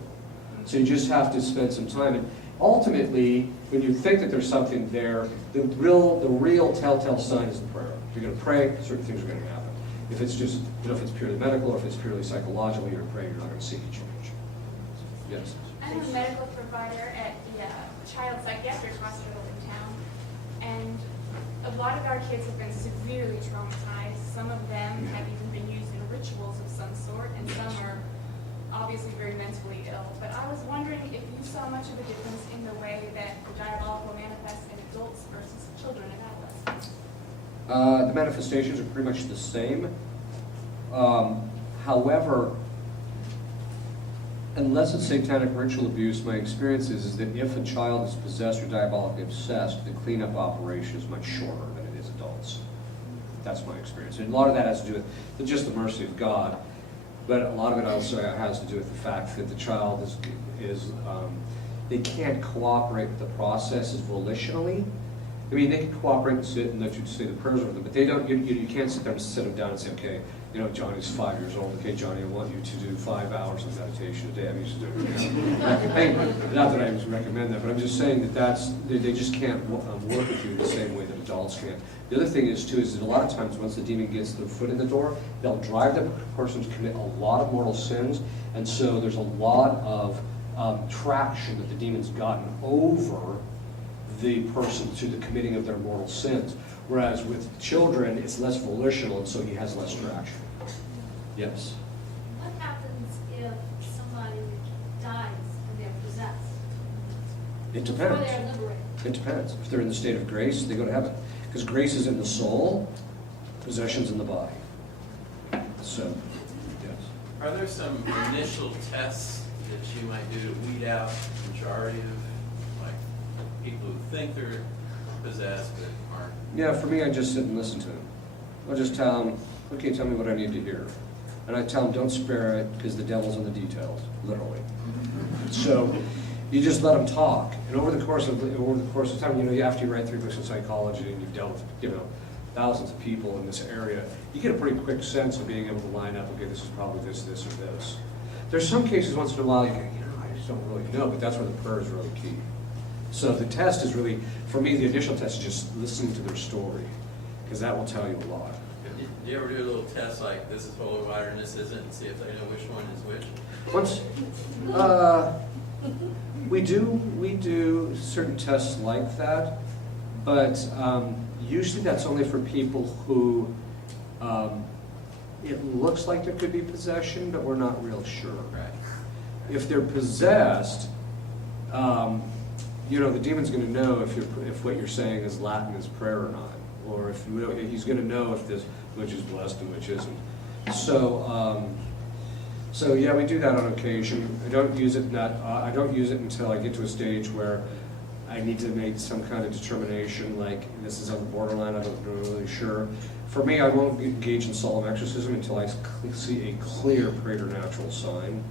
So you just have to spend some time. And ultimately, when you think that there's something there, the real telltale sign is the prayer. If you're going to pray, certain things are going to happen. If it's just, if it's purely medical or if it's purely psychological, you're praying, you're not going to see a change. Yes? I'm a medical provider at the Child Psychiatric Hospital in town, and a lot of our kids have been severely traumatized. Some of them have even been used in rituals of some sort, and some are obviously very mentally ill, but I was wondering if you saw much of a difference in the way that the diabolical manifests in adults versus children and adolescents. The manifestations are pretty much the same. However, unless it's satanic ritual abuse, my experience is that if a child is possessed or diabolically obsessed, the cleanup operation is much shorter than it is adults. That's my experience. And a lot of that has to do with just the mercy of God, but a lot of it also has to do with the fact that the child they can't cooperate with the processes volitionally. I mean, they can cooperate and sit and let you say the prayers with them, but they don't. You can't sit there and sit them down and say, okay, you know, Johnny's 5 years old. Okay, Johnny, I want you to do 5 hours of meditation a day. I'm used to doing it. Not that I recommend that, but I'm just saying that they just can't work with you the same way that adults can. The other thing is too is that a lot of times once the demon gets their foot in the door, they'll drive the person to commit a lot of mortal sins, and so there's a lot of traction that the demon's gotten over the person to the committing of their mortal sins. Whereas with children, it's less volitional, and so he has less traction. Yes? What happens if somebody dies and they're possessed? It Before depends. they're liberated? It depends. If they're in the state of grace, they go to heaven. Because grace is in the soul, possession's in the body. So, yes. Are there some initial tests that you might do to weed out the majority of, like, people who think they're possessed but aren't? Yeah, for me, I just sit and listen to them. I'll just tell them, okay, tell me what I need to hear. And I tell them, don't spare it, because the devil's in the details, literally. So, you just let them talk. And over the course of time, you know, after you write 3 books in psychology and you've dealt with, you know, thousands of people in this area, you get a pretty quick sense of being able to line up, okay, this is probably this, or this. There's some cases once in a while you go, you know, I just don't really know, but that's where the prayer is really key. So the test is really, for me, the initial test is just listening to their story, because that will tell you a lot. Do you ever do a little test like this is holy water and this isn't, and see if they know which one is which? Once, we do certain tests like that, but usually that's only for people who it looks like there could be possession, but we're not real sure. Right. If they're possessed, you know, the demon's going to know if what you're saying is Latin as prayer or not, or if he's going to know if this which is blessed and which isn't. So yeah, we do that on occasion. I don't use it until I get to a stage where I need to make some kind of determination, like this is on the borderline. I'm not really sure. For me, I won't engage in solemn exorcism until I see a clear preternatural sign.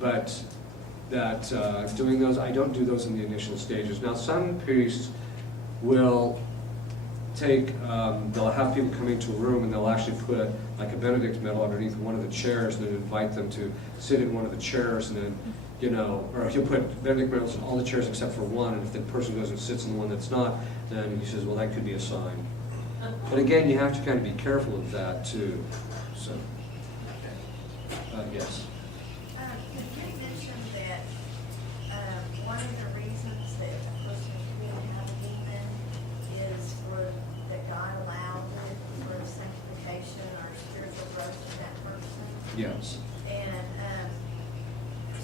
But doing those, I don't do those in the initial stages. Now, some priests will they'll have people coming to a room and they'll actually put like a Benedict medal underneath one of the chairs and then invite them to sit in one of the chairs, and then, you know, or he'll put Benedict medals in all the chairs except for one, and if the person goes and sits in the one that's not, then he says, well, that could be a sign. But again, you have to kind of be careful of that too. So, yes. You mentioned that one of the reasons that a person can have a demon is that God allowed it for sanctification or spiritual growth in that person. Yes. And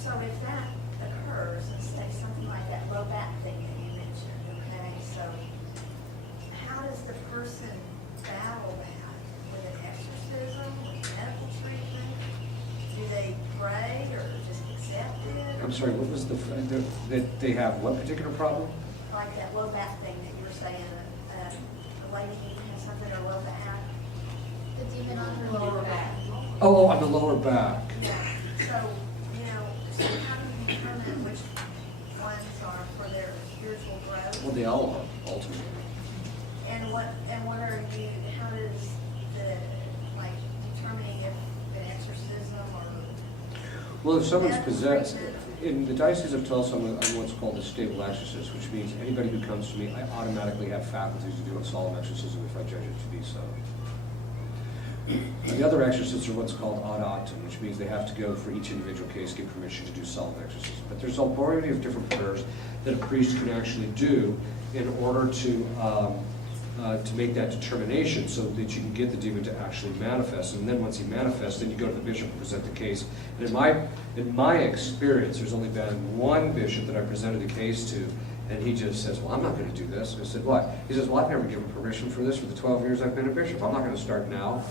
so if that occurs, and say something like that low back thing that you mentioned, okay, so how does the person battle that? With an exorcism, with medical treatment? Do they pray or just accept it? I'm sorry, what was that they have what particular problem? Like that low back thing that you were saying, a lady has something in her low back. The demon on her lower back. Oh, on the lower back. Yeah, so, you know, so how do you determine which ones are for their spiritual growth? Well, they all are, ultimately. And what are you, how does like, determining if an exorcism or? Well, if someone's medical possessed, treatment- in the Diocese of Tulsa, I'm what's called a stable exorcist, which means anybody who comes to me, I automatically have faculties to do a solemn exorcism if I judge it to be so. The other exorcists are what's called ad actum, which means they have to go for each individual case, get permission to do solemn exorcism. But there's a variety of different prayers that a priest can actually do in order to to make that determination so that you can get the demon to actually manifest. And then once he manifests, then you go to the bishop and present the case. And in my experience, there's only been one bishop that I presented the case to, and he just says, well, I'm not going to do this. I said, what? He says, well, I've never given permission for this for the 12 years I've been a bishop. I'm not going to start now.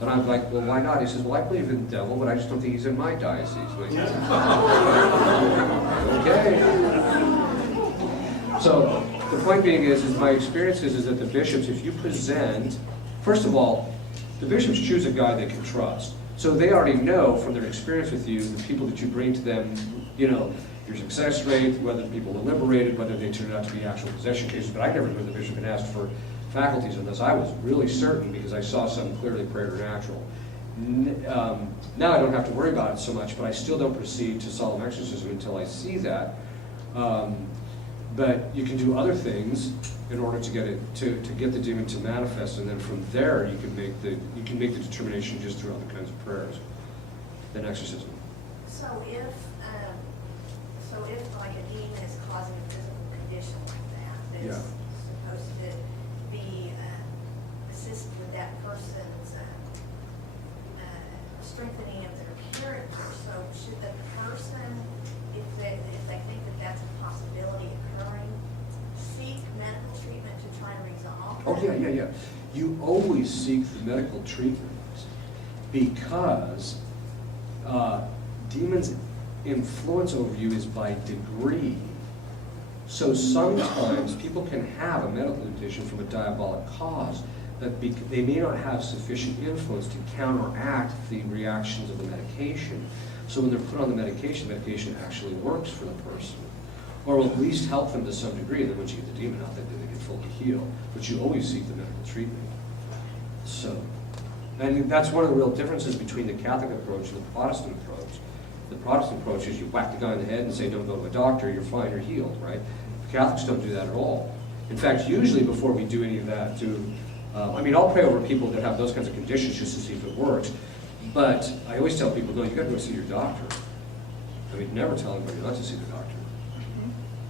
And I'm like, well, why not? He says, well, I believe in the devil, but I just don't think he's in my diocese. Like, okay. So the point being is my experience is that the bishops, if you present, first of all, the bishops choose a guy they can trust. So they already know from their experience with you, the people that you bring to them, your success rate, whether people were liberated, whether they turned out to be actual possession cases. But I never knew the bishop had asked for faculties on this. I was really certain because I saw some clearly preternatural. Now I don't have to worry about it so much, but I still don't proceed to solemn exorcism until I see that. But you can do other things in order to get it to get the demon to manifest, and then from there you can make the determination just through other kinds of prayers than exorcism. So if like a demon is causing a physical condition like that, that's supposed to be assist with that person's strengthening of their character. So should the person, if they think that that's a possibility occurring, seek medical treatment to try to resolve Oh, that? yeah. You always seek the medical treatment because demons' influence over you is by degree. So sometimes people can have a medical condition from a diabolic cause, but they may not have sufficient influence to counteract the reactions of the medication. So when they're put on the medication actually works for the person, or will at least help them to some degree. And then once you get the demon out, they get fully healed. But you always seek the medical treatment. So, and that's one of the real differences between the Catholic approach and the Protestant approach. The Protestant approach is you whack the guy in the head and say, don't go to a doctor, you're fine, you're healed, right? The Catholics don't do that at all. In fact, usually before we do any of that, I'll pray over people that have those kinds of conditions just to see if it works. But I always tell people, no, you got to go see your doctor. Never tell anybody not to see the doctor.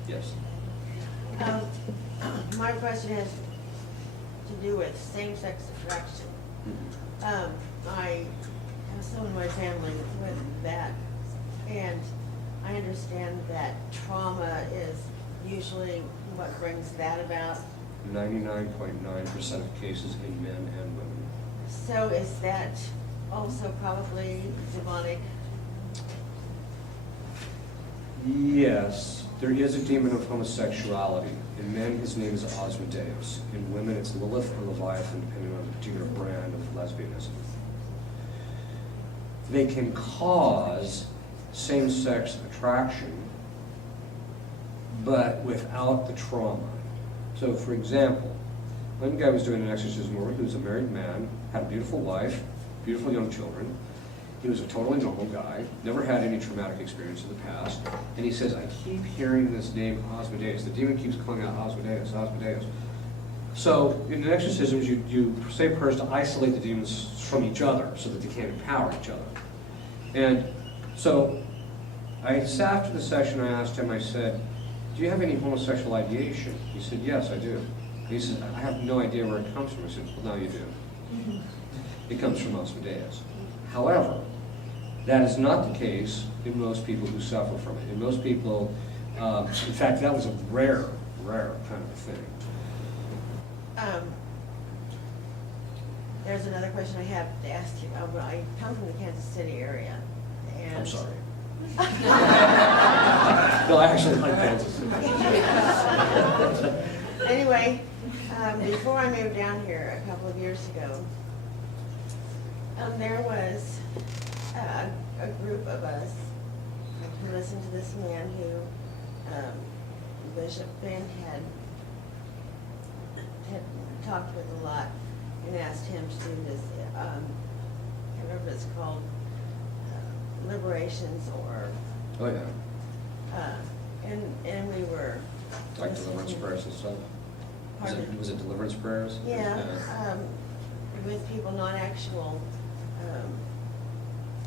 Yes. My question has to do with same-sex attraction. I have someone in my family with that, and I understand that trauma is usually what brings that about. 99.9% of cases in men and women. So is that also probably demonic? Yes, there is a demon of homosexuality. In men, his name is Asmodeus. In women, it's Lilith or Leviathan, depending on the particular brand of lesbianism. They can cause same-sex attraction, but without the trauma. So, for example, one guy was doing an exorcism where he was a married man, had a beautiful wife, beautiful young children. He was a totally normal guy, never had any traumatic experience in the past. And he says, I keep hearing this name Asmodeus. The demon keeps calling out Asmodeus, Asmodeus. So in the exorcisms, you say prayers to isolate the demons from each other so that they can't empower each other. And so after the session, I asked him, I said, do you have any homosexual ideation? He said, yes, I do. And he said, I have no idea where it comes from. I said, well, now you do. It comes from Asmodeus. However, that is not the case in most people who suffer from it. In most people, in fact, that was a rare kind of thing. There's another question I have to ask you. I come from the Kansas City area. And I'm sorry. No, I actually like Kansas. Anyway, before I moved down here a couple of years ago, there was a group of us who listened to this man who Bishop Ben had talked with a lot and asked him to do this, I can't remember if it's called Liberations or... Oh, yeah. And we were... Like deliverance prayers and stuff? Was it deliverance prayers? Yeah, with people, not actual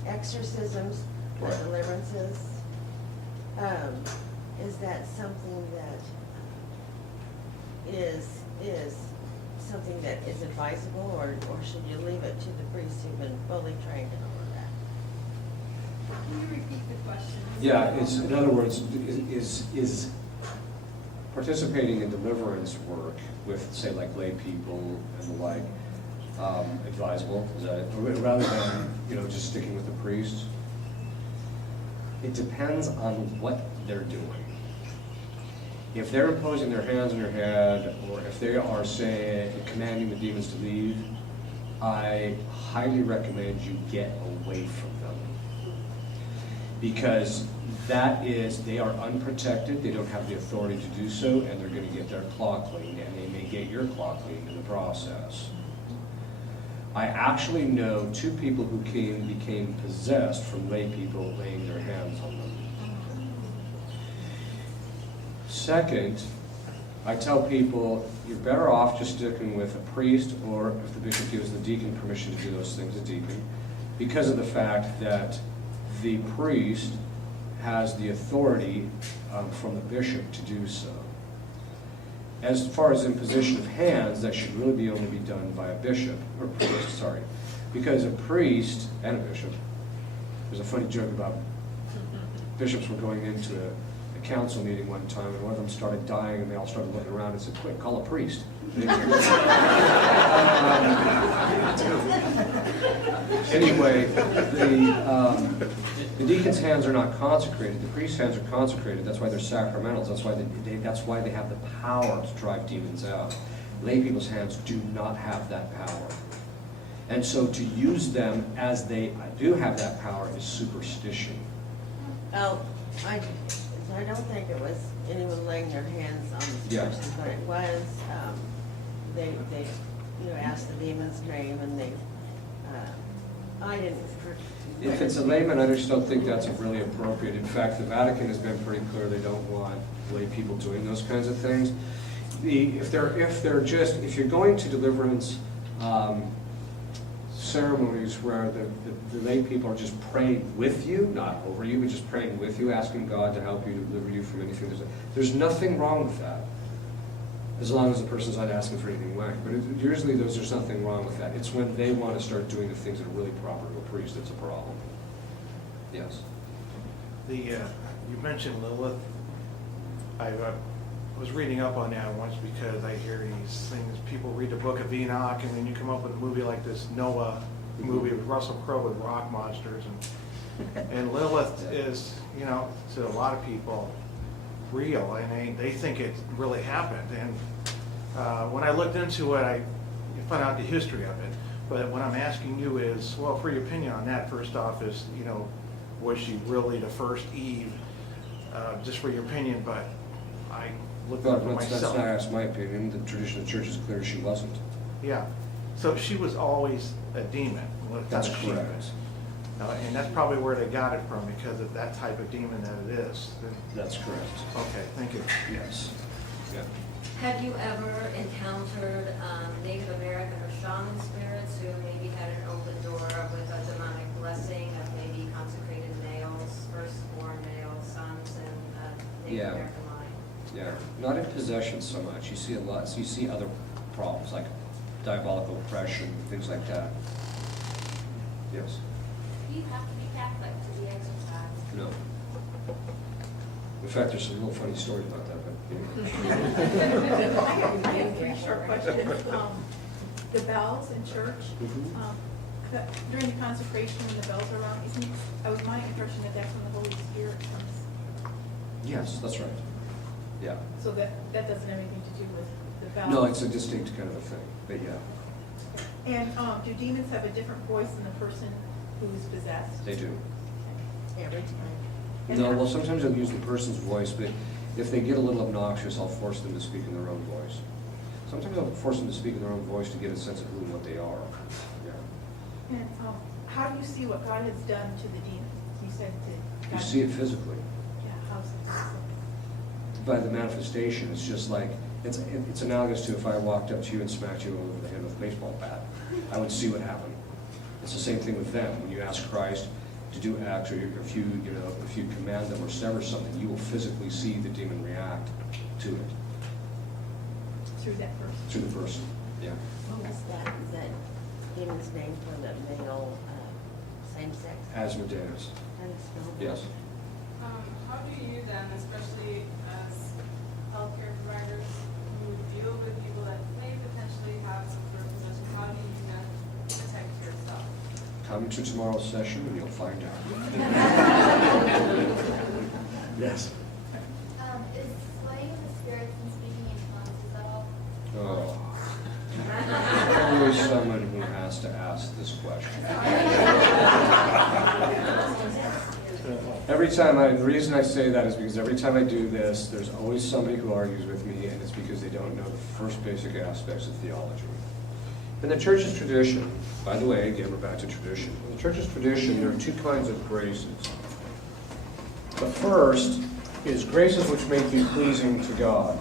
exorcisms, but Right. deliverances. Is that something that is something that is advisable, or should you leave it to the priests who've been fully trained in all of that? Can you repeat the question? Yeah, it's, in other words, is participating in deliverance work with, say, like lay people and the like, advisable? Is that, rather than, just sticking with the priest? It depends on what they're doing. If they're imposing their hands on your head, or if they are, say, commanding the demons to leave, I highly recommend you get away from them. Because they are unprotected, they don't have the authority to do so, and they're going to get their claw cleaned, and they may get your claw cleaned in the process. I actually know 2 people who became possessed from lay people laying their hands on them. Second, I tell people you're better off just sticking with a priest, or if the bishop gives the deacon permission to do those things, a deacon, because of the fact that the priest has the authority from the bishop to do so. As far as imposition of hands, that should really only be done by a bishop, or priest, sorry. Because a priest and a bishop, there's a funny joke about bishops were going into a council meeting one time, and one of them started dying, and they all started looking around and said, quick, call a priest. Anyway, the deacon's hands are not consecrated. The priest's hands are consecrated. That's why they're sacramentals. That's why they have the power to drive demons out. Lay people's hands do not have that power. And so to use them as they do have that power is superstition. Well, I don't think it was anyone laying their hands on this Yeah. person, but it was, they asked the demon's name, and I didn't. If it's a layman, I just don't think that's really appropriate. In fact, the Vatican has been pretty clear they don't want lay people doing those kinds of things. If you're going to deliverance ceremonies where the lay people are just praying with you, not over you, but just praying with you, asking God to help you, deliver you from anything, there's nothing wrong with that, as long as the person's not asking for anything whack. But usually there's nothing wrong with that. It's when they want to start doing the things that are really proper to a priest that's a problem. Yes. You mentioned Lilith. I was reading up on that once because I hear these things. People read the Book of Enoch, and then you come up with a movie like this Noah movie with Russell Crowe with rock monsters, and Lilith is, to a lot of people, real, and they think it really happened. And when I looked into it, I found out the history of it. But what I'm asking you is, well, for your opinion on that, first off, is, was she really the first Eve? Just for your opinion, but I looked up for myself. That's my opinion. The tradition of the church is clear she wasn't. Yeah. So she was always a demon. That's correct. And that's probably where they got it from, because of that type of demon that it is. That's correct. Okay, thank you. Yes. Yeah. Have you ever encountered Native American or shaman spirits who maybe had an open door with a demonic blessing of maybe consecrated males, firstborn males, sons in Native Yeah. American line? Yeah. Not in possession so much. You see a lot. So you see other problems like diabolical oppression, things like that. Yes. Do you have to be Catholic to be exorcised? No. In fact, there's some real funny stories about that, but anyway. I have 3 short questions. The bells in church, during the consecration when the bells are rung, it was my impression that that's when the Holy Spirit comes. Yes, that's right. Yeah. So that doesn't have anything to do with the bells? No, it's a distinct kind of a thing, but yeah, And do demons have a different voice than the person who's possessed? they do. Every time. No, well, sometimes I'll use the person's voice, but if they get a little obnoxious, I'll force them to speak in their own voice. Sometimes I'll force them to speak in their own voice to get a sense of who and what they are. Yeah. And how do you see what God has done to the demons? You said that You God... see it physically. Yeah, how's it? By the manifestation, it's just like, it's analogous to if I walked up to you and smacked you over the head with a baseball bat. I would see what happened. It's the same thing with them. When you ask Christ to do acts, or if you command them or sever something, you will physically see the demon react to it. Through that person? Through the person. Yeah. What was that? Is that demon's name for the male same-sex? Asmodeus. How do you spell that? Yes. How do you then, especially as healthcare providers who deal with people that may potentially have some sort of possession, how do you then protect yourself? Come to tomorrow's session and you'll find out. Yes. Is slaying the spirits and speaking in tongues, is that all? Oh. Always someone who has to ask this question. The reason I say that is because every time I do this, there's always somebody who argues with me, and it's because they don't know the first basic aspects of theology. In the church's tradition, by the way, again, we're back to tradition. In the church's tradition, there are two kinds of graces. The first is graces which make you pleasing to God.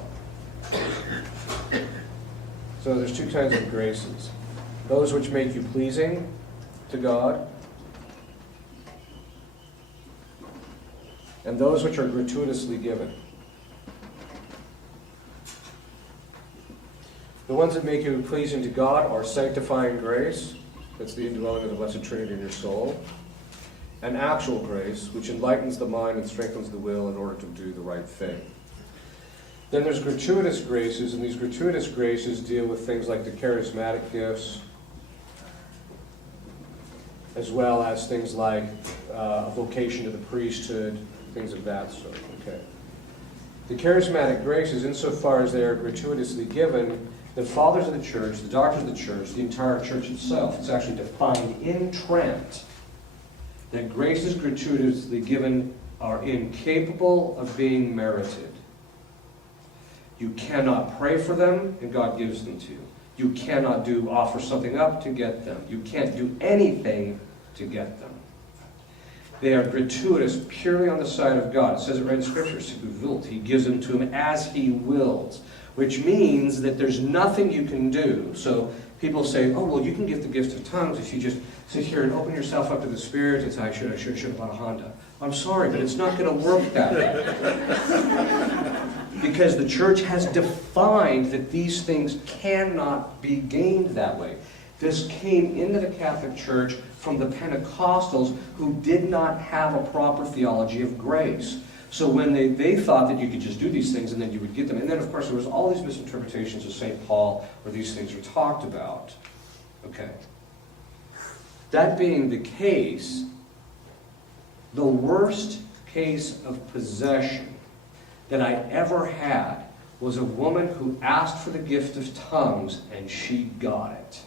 So there's two kinds of graces. Those which make you pleasing to God, and those which are gratuitously given. The ones that make you pleasing to God are sanctifying grace, that's the indwelling of the Blessed Trinity in your soul, and actual grace, which enlightens the mind and strengthens the will in order to do the right thing. Then there's gratuitous graces, and these gratuitous graces deal with things like the charismatic gifts, as well as things like a vocation to the priesthood, things of that sort. Okay. The charismatic graces, insofar as they are gratuitously given, the fathers of the church, the doctors of the church, the entire church itself, it's actually defined in Trent that graces gratuitously given are incapable of being merited. You cannot pray for them, and God gives them to you. You cannot offer something up to get them. You can't do anything to get them. They are gratuitous purely on the side of God. It says it right in Scripture. He gives them to him as he wills, which means that there's nothing you can do. So people say, oh, well, you can give the gift of tongues if you just sit here and open yourself up to the Spirit and say, I should have bought a Honda. I'm sorry, but it's not going to work that way. Because the church has defined that these things cannot be gained that way. This came into the Catholic Church from the Pentecostals who did not have a proper theology of grace. So when they thought that you could just do these things and then you would get them. And then, of course, there was all these misinterpretations of St. Paul where these things were talked about. Okay. That being the case, the worst case of possession that I ever had was a woman who asked for the gift of tongues and she got it.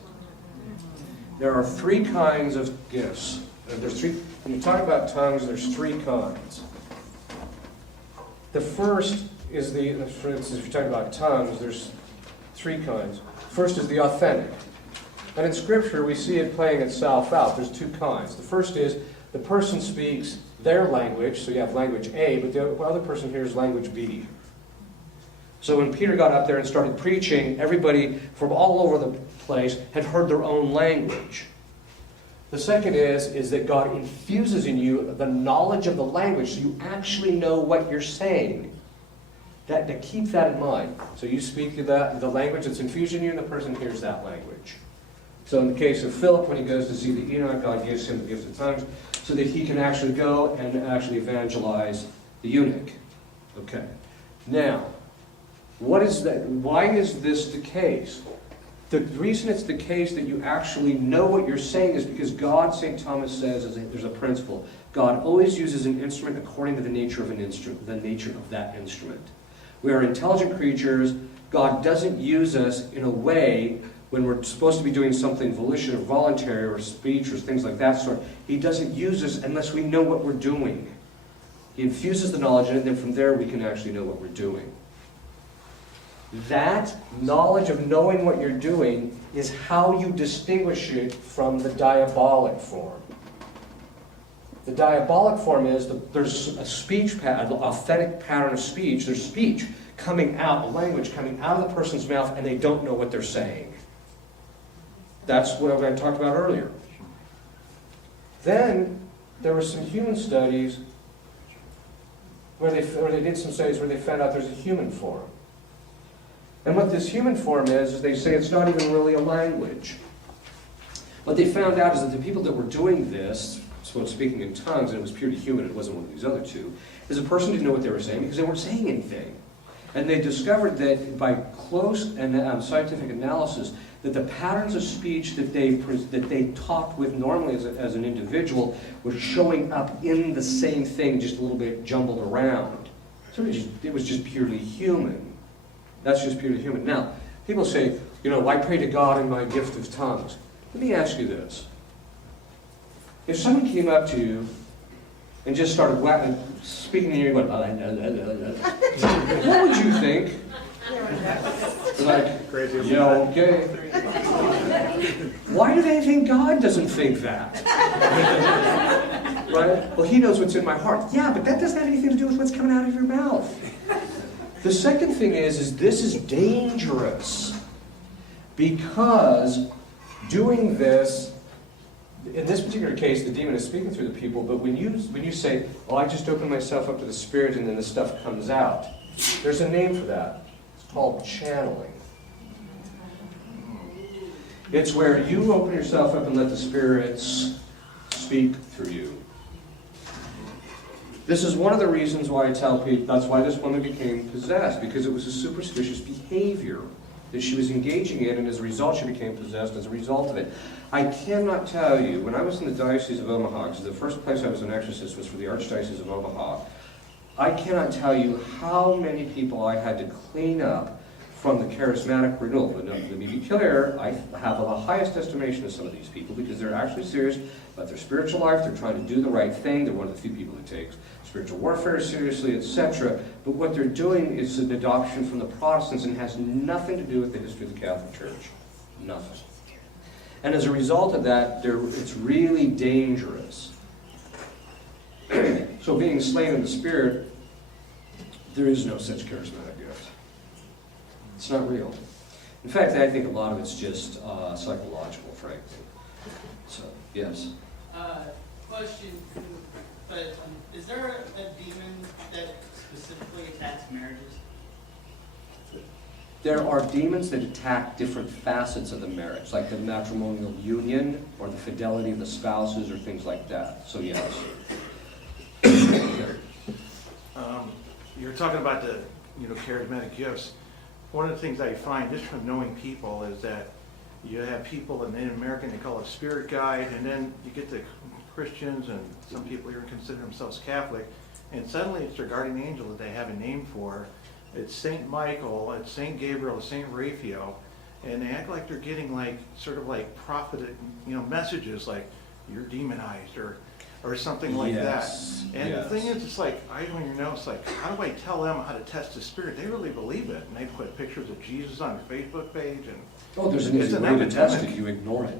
There are three kinds of gifts. When you talk about tongues, there's three kinds. The first is for instance, if you talk about tongues, there's three kinds. First is the authentic. And in Scripture, we see it playing itself out. There's two kinds. The first is the person speaks their language, so you have language A, but the other person hears language B. So when Peter got up there and started preaching, everybody from all over the place had heard their own language. The second is that God infuses in you the knowledge of the language, so you actually know what you're saying. To keep that in mind. So you speak the language that's infused in you, and the person hears that language. So in the case of Philip, when he goes to see the Enoch, God gives him the gift of tongues so that he can actually go and actually evangelize the eunuch. Okay. Now, what is that? Why is this the case? The reason it's the case that you actually know what you're saying is because God, St. Thomas says, there's a principle. God always uses an instrument according to the nature of an instrument, the nature of that instrument. We are intelligent creatures. God doesn't use us in a way when we're supposed to be doing something volition or voluntary or speech or things like that sort. He doesn't use us unless we know what we're doing. He infuses the knowledge in it, and then from there we can actually know what we're doing. That knowledge of knowing what you're doing is how you distinguish it from the diabolic form. The diabolic form is there's a speech pattern, an authentic pattern of speech. There's speech coming out, a language coming out of the person's mouth, and they don't know what they're saying. That's what I talked about earlier. Then there were some human studies where they did some studies where they found out there's a human form. And what this human form is they say it's not even really a language. What they found out is that the people that were doing this, so speaking in tongues, and it was purely human, it wasn't one of these other two, is a person didn't know what they were saying because they weren't saying anything. And they discovered that by close and scientific analysis, that the patterns of speech that they talked with normally as an individual were showing up in the same thing, just a little bit jumbled around. So it was just purely human. That's just purely human. Now, people say, I pray to God in my gift of tongues. Let me ask you this. If someone came up to you and just started speaking in your ear, what would you think? Like, Crazy. okay. Why do they think God doesn't think that? Right? Well, he knows what's in my heart. Yeah, but that doesn't have anything to do with what's coming out of your mouth. The second thing is this is dangerous because doing this, in this particular case, the demon is speaking through the people, but when you say, oh, I just open myself up to the Spirit and then the stuff comes out, there's a name for that. It's called channeling. It's where you open yourself up and let the spirits speak through you. This is one of the reasons why I tell people, that's why this woman became possessed, because it was a superstitious behavior that she was engaging in, and as a result she became possessed as a result of it. I cannot tell you, when I was in the Diocese of Omaha, because the first place I was an exorcist was for the Archdiocese of Omaha, I cannot tell you how many people I had to clean up from the charismatic renewal. But let me be clear, I have the highest estimation of some of these people because they're actually serious about their spiritual life, they're trying to do the right thing, they're one of the few people who takes spiritual warfare seriously, etc. But what they're doing is an adoption from the Protestants and has nothing to do with the history of the Catholic Church. Nothing. And as a result of that, it's really dangerous. So being slain in the Spirit, there is no such charismatic gift. It's not real. In fact, I think a lot of it's just psychological, frankly. So, yes? Question, but is there a demon that specifically attacks marriages? There are demons that attack different facets of the marriage, like the matrimonial union or the fidelity of the spouses or things like that. So, yes. You're talking about the charismatic gifts. One of the things I find just from knowing people is that you have people in Native American, they call it spirit guide, and then you get the Christians and some people even consider themselves Catholic, and suddenly it's their guardian angel that they have a name for. It's Saint Michael, it's Saint Gabriel, it's Saint Raphael, and they act like they're getting sort of prophetic, messages like you're demonized or something like that. And yes. The thing is, it's like, I don't even know, it's like, how do I tell them how to test the spirit? They really believe it, and they put pictures of Jesus on their Facebook page. And oh, there's an easy way to test it, you ignore it.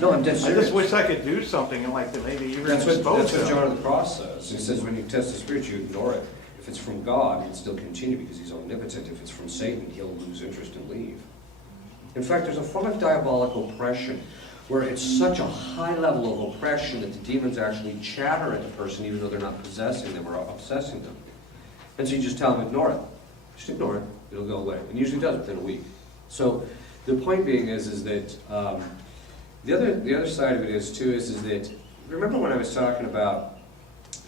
No, I'm dead serious. I just wish I could do something and maybe even That's expose what them. John of the Cross says. He says when you test the Spirit, you ignore it. If it's from God, he'll still continue because he's omnipotent. If it's from Satan, he'll lose interest and leave. In fact, there's a form of diabolical oppression where it's such a high level of oppression that the demons actually chatter at the person even though they're not possessing them or obsessing them. And so you just tell them, ignore it. Just ignore it. It'll go away. And usually does within a week. So the point being is that the other side of it is that, remember when I was talking about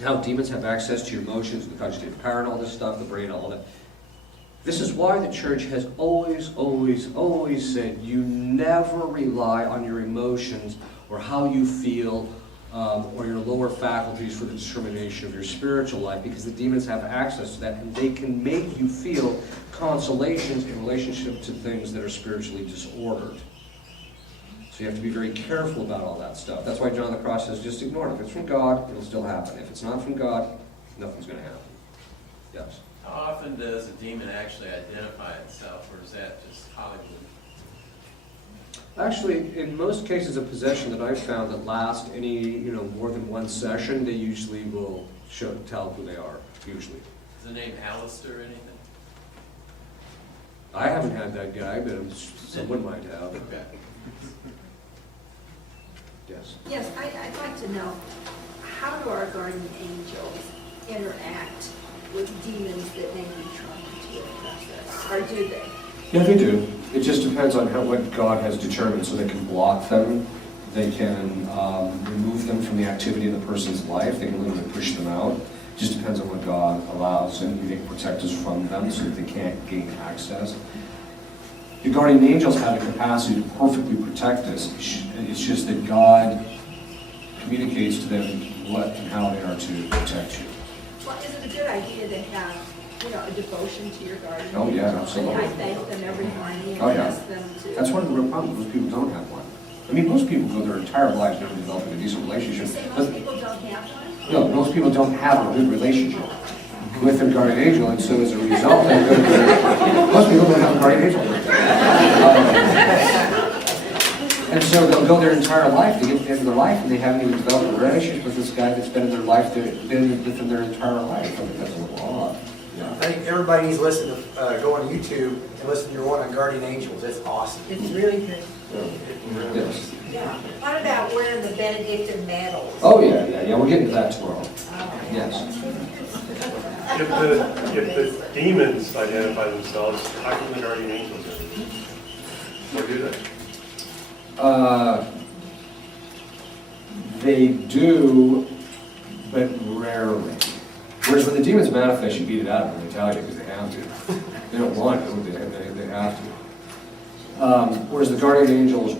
how demons have access to your emotions, the cogitative power and all this stuff, the brain, all that. This is why the church has always, always, always said you never rely on your emotions or how you feel or your lower faculties for the determination of your spiritual life, because the demons have access to that and they can make you feel consolations in relationship to things that are spiritually disordered. So you have to be very careful about all that stuff. That's why John of the Cross says just ignore it. If it's from God, it'll still happen. If it's not from God, nothing's going to happen. Yes? How often does a demon actually identify itself, or is that just Hollywood? Actually, in most cases of possession that I've found that last any, more than one session, they usually will tell who they are, usually. Is the name Alistair or anything? I haven't had that guy, but someone might have. Okay. Yes. Yes, I'd like to know, how do our guardian angels interact with demons that may be trying to oppress us? or do they? Yeah, they do. It just depends on what God has determined, so they can block them, they can remove them from the activity of the person's life, they can literally push them out. It just depends on what God allows, and they can protect us from them so that they can't gain access. The guardian angels have the capacity to perfectly protect us. It's just that God communicates to them what and how they are to protect you. Well, is it a good idea to have, a devotion to your guardian? Oh, yeah, angel? absolutely. I thank them every morning Oh, and yeah. ask them to. That's one of the real problems. Most people don't have one. I mean, most people go their entire lives never developing a decent You relationship. say But most people don't have one? no, most people don't have a good relationship with their guardian angel, and so as a result, they go to most people don't have a guardian angel. And so they'll go their entire life, they get to the end of their life, and they haven't even developed a relationship with this guy that's been in their life, been with them their entire life. I think that's a little odd. I think everybody needs to listen to, go on YouTube and listen to your one on guardian angels. It's awesome. It's really good. Yes. Yeah. What about wearing the Benedictine medals? Oh, yeah, we'll get into that tomorrow. Yes. If the demons identify themselves, how come the guardian angels don't? Or do they? They do, but rarely. Whereas when the demons manifest, you beat it out of them, they tell you because they have to. They don't want to, they have to. Whereas the guardian angels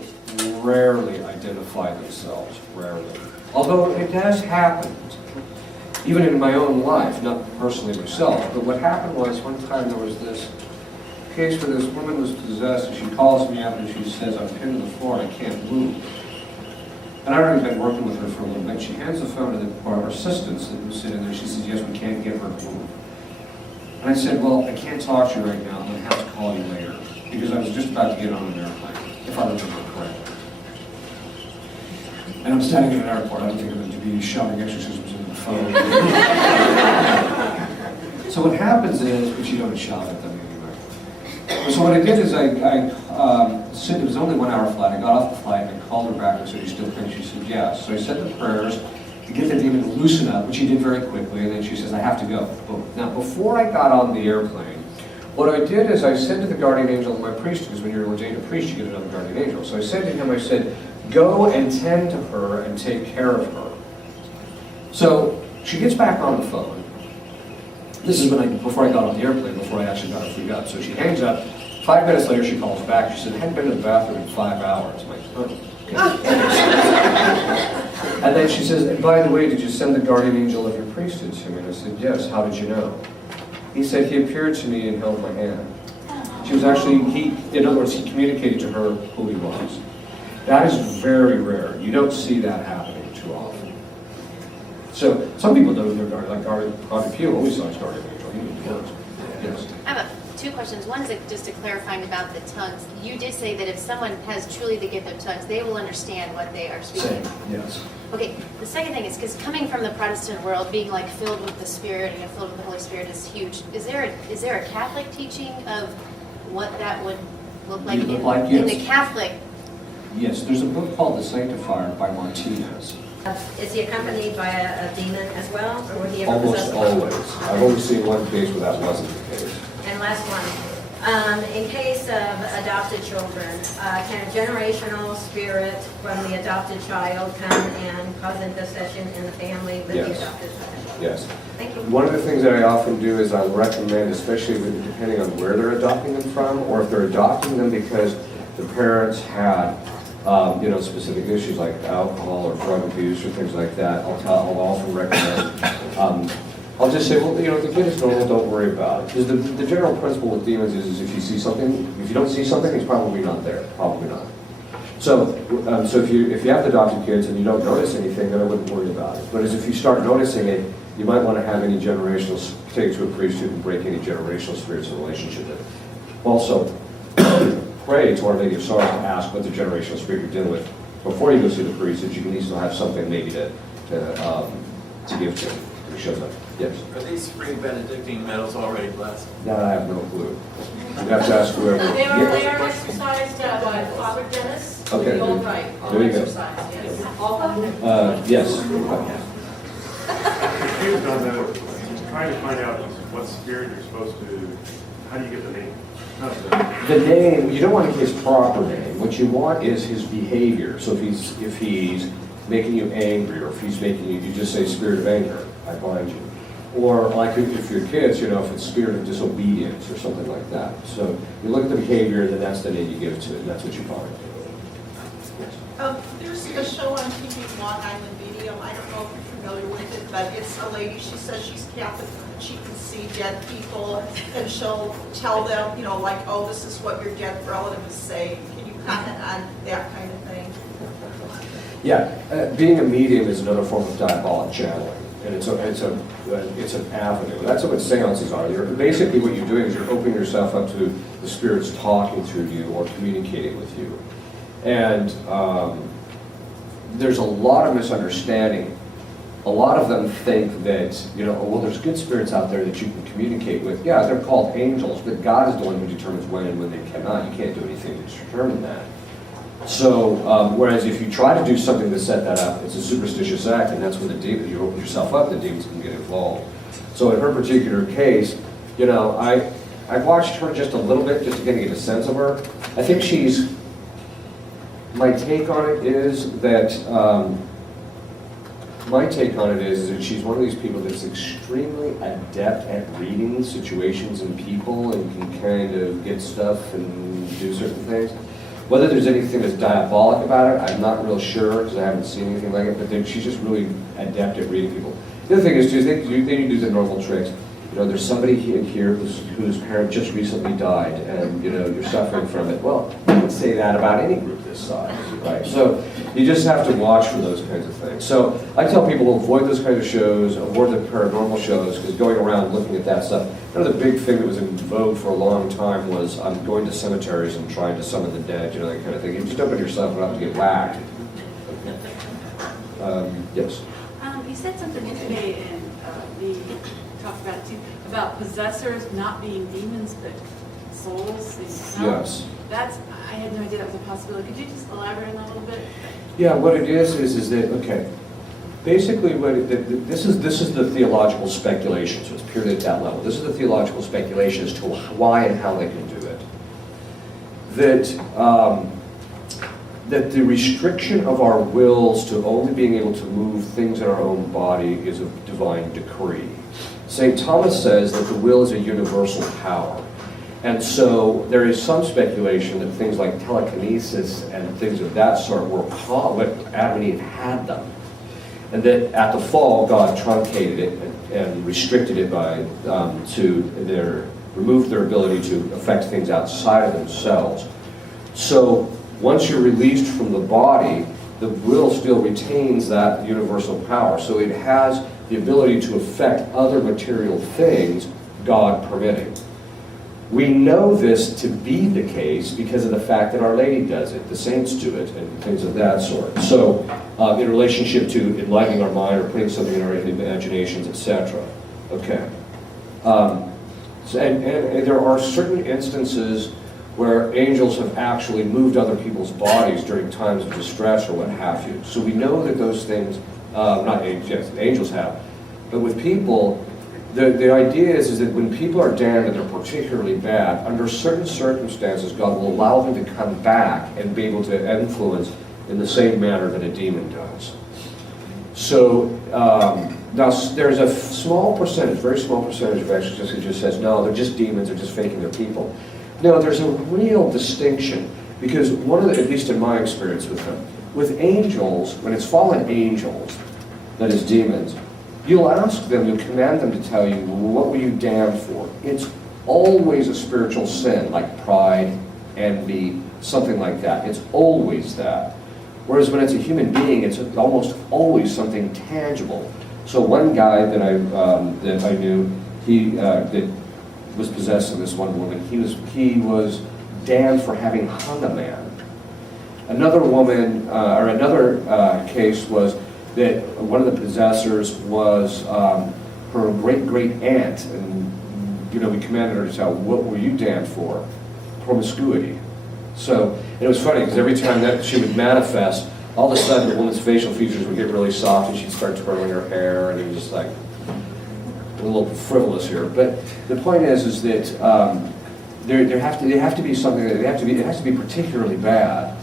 rarely identify themselves, rarely. Although it has happened, even in my own life, not personally myself, but what happened was one time there was this case where this woman was possessed, and she calls me up and she says, I'm pinned to the floor and I can't move. And I'd already been working with her for a little bit. She hands the phone to one of our assistants that was sitting there. She says, yes, we can't get her to move. And I said, well, I can't talk to you right now. I'm going to have to call you later. Because I was just about to get on an airplane, if I remember correctly. And I'm standing in an airport. I don't think I'm going to be shouting exorcisms into the phone. So what happens is, but you don't shout at them anyway. So what I did is said it was only 1 hour flight. I got off the flight and I called her back and said, you still think? She said, yes. So I said the prayers to get the demon to loosen up, which he did very quickly, and then she says, I have to go. Boom. Now, before I got on the airplane, what I did is I said to the guardian angel of my priest, because when you're ordained a priest, you get another guardian angel. So I said to him, I said, go and tend to her and take care of her. So she gets back on the phone. This is before I got on the airplane, before I actually got her freaked out. So she hangs up. 5 minutes later, she calls back. She said, I hadn't been to the bathroom in 5 hours. I'm like, oh, okay. And then she says, and by the way, did you send the guardian angel of your priesthood to me? And I said, yes. How did you know? He said, he appeared to me and held my hand. She was actually, in other words, he communicated to her who he was. That is very rare. You don't see that happening too often. So some people know their guardian, like Dr. Pugh always saw his guardian angel. He knew it was. Yes. I have two questions. One is just a clarifying about the tongues. You did say that if someone has truly the gift of tongues, they will understand what they are speaking. Same, yes. Okay, the second thing is, because coming from the Protestant world, being like filled with the Spirit and filled with the Holy Spirit is huge. Is there a Catholic teaching of what that would look like, in the Catholic? Yes, there's a book called The Sanctifier by Martinez. Is he accompanied by a demon as well, or would he ever Almost possess always. I've only seen one case where that wasn't the case. And last one, in case of adopted children, can a generational spirit from the adopted child come and cause infestation in the family with the Yes. adopted child? Yes. Thank you. One of the things that I often do is I recommend, especially depending on where they're adopting them from, or if they're adopting them because the parents had specific issues like alcohol or drug abuse or things like that, I'll often recommend, I'll just say, well, the kid is normal, don't worry about it. Because the general principle with demons is if you see something, if you don't see something, it's probably not there, probably not. So if you have adopted kids and you don't notice anything, then I wouldn't worry about it. But as if you start noticing it, you might want to have any generational, take it to a priesthood and break any generational spirits in relationship with it. Also, pray to Our Lady of Sorrows to ask what the generational spirit you're dealing with before you go see the priest, that you can at least have something maybe to give to him. He shows up. Yes. Are these free Benedictine medals already blessed? That I have no clue. You have to ask whoever. They Yes. are exercised by Father Dennis. Okay. The old rite. There you go. Exercise, yes. All Yes. Confused on the, trying to find out what spirit you're supposed to How do you get the name? The name, you don't want his proper name. What you want is his behavior. So if he's making you angry, or if he's making you just say spirit of anger, I bind you. Or like if your kids, if it's spirit of disobedience or something like that. So you look at the behavior, and then that's the name you give to it, and that's what you find. There's a show on TV, Long Island Medium. I don't know if you're familiar with it, but it's a lady, she says she's Catholic, and she can see dead people, and she'll tell them, like, oh, this is what your dead relative is saying. Can you comment on that kind of thing? Yeah, being a medium is another form of diabolic channeling, and it's an avenue. That's what seances are. Basically what you're doing is you're opening yourself up to the spirits talking through you or communicating with you. And there's a lot of misunderstanding. A lot of them think that, well, there's good spirits out there that you can communicate with. Yeah, they're called angels, but God is the one who determines when and when they cannot. You can't do anything to determine that. So, whereas if you try to do something to set that up, it's a superstitious act, and that's when you open yourself up, the demons can get involved. So in her particular case, I watched her just a little bit just to get a sense of her. I think my take on it is that she's one of these people that's extremely adept at reading situations and people and can kind of get stuff and do certain things. Whether there's anything that's diabolic about it, I'm not real sure because I haven't seen anything like it, but she's just really adept at reading people. The other thing is, too, they do the normal tricks. There's somebody here whose parent just recently died, and you're suffering from it. Well, you can say that about any group this size, right? So you just have to watch for those kinds of things. So I tell people to avoid those kinds of shows, avoid the paranormal shows, because going around looking at that stuff. The big thing that was in vogue for a long time was going to cemeteries and trying to summon the dead, that kind of thing. You just open yourself up to get whacked. Yes. You said something today, and we talked about it too, about possessors not being demons but souls. Yes. I had no idea that was a possibility. Could you just elaborate on that a little bit? Yeah, what it is that, okay, basically this is the theological speculation, so it's purely at that level. This is the theological speculation as to why and how they can do it. That the restriction of our wills to only being able to move things in our own body is a divine decree. St. Thomas says that the will is a universal power. And so there is some speculation that things like telekinesis and things of that sort were what Adam and Eve had them. And that at the fall, God truncated it and restricted it removed their ability to affect things outside of themselves. So once you're released from the body, the will still retains that universal power. So it has the ability to affect other material things, God permitting. We know this to be the case because of the fact that Our Lady does it, the saints do it, and things of that sort. So in relationship to enlightening our mind or putting something in our imaginations, etc. Okay. And there are certain instances where angels have actually moved other people's bodies during times of distress or what have you. So we know that those things, angels have. But with people, the idea is that when people are damned and they're particularly bad, under certain circumstances, God will allow them to come back and be able to influence in the same manner that a demon does. So now there's a small percentage, very small percentage of exorcists who just says, no, they're just demons, they're just faking their people. No, there's a real distinction, because at least in my experience with them, with angels, when it's fallen angels, that is demons, you'll ask them, you'll command them to tell you, what were you damned for? It's always a spiritual sin, like pride, envy, something like that. It's always that. Whereas when it's a human being, it's almost always something tangible. So one guy that I knew, that was possessing this one woman, he was damned for having hung a man. Another woman, or another case was that one of the possessors was her great-great aunt, and we commanded her to tell, what were you damned for? Promiscuity. So, and it was funny, because every time that she would manifest, all of a sudden the woman's facial features would get really soft, and she'd start twirling her hair, and it was just like, a little frivolous here. But the point is that they have to be something, it has to be particularly bad.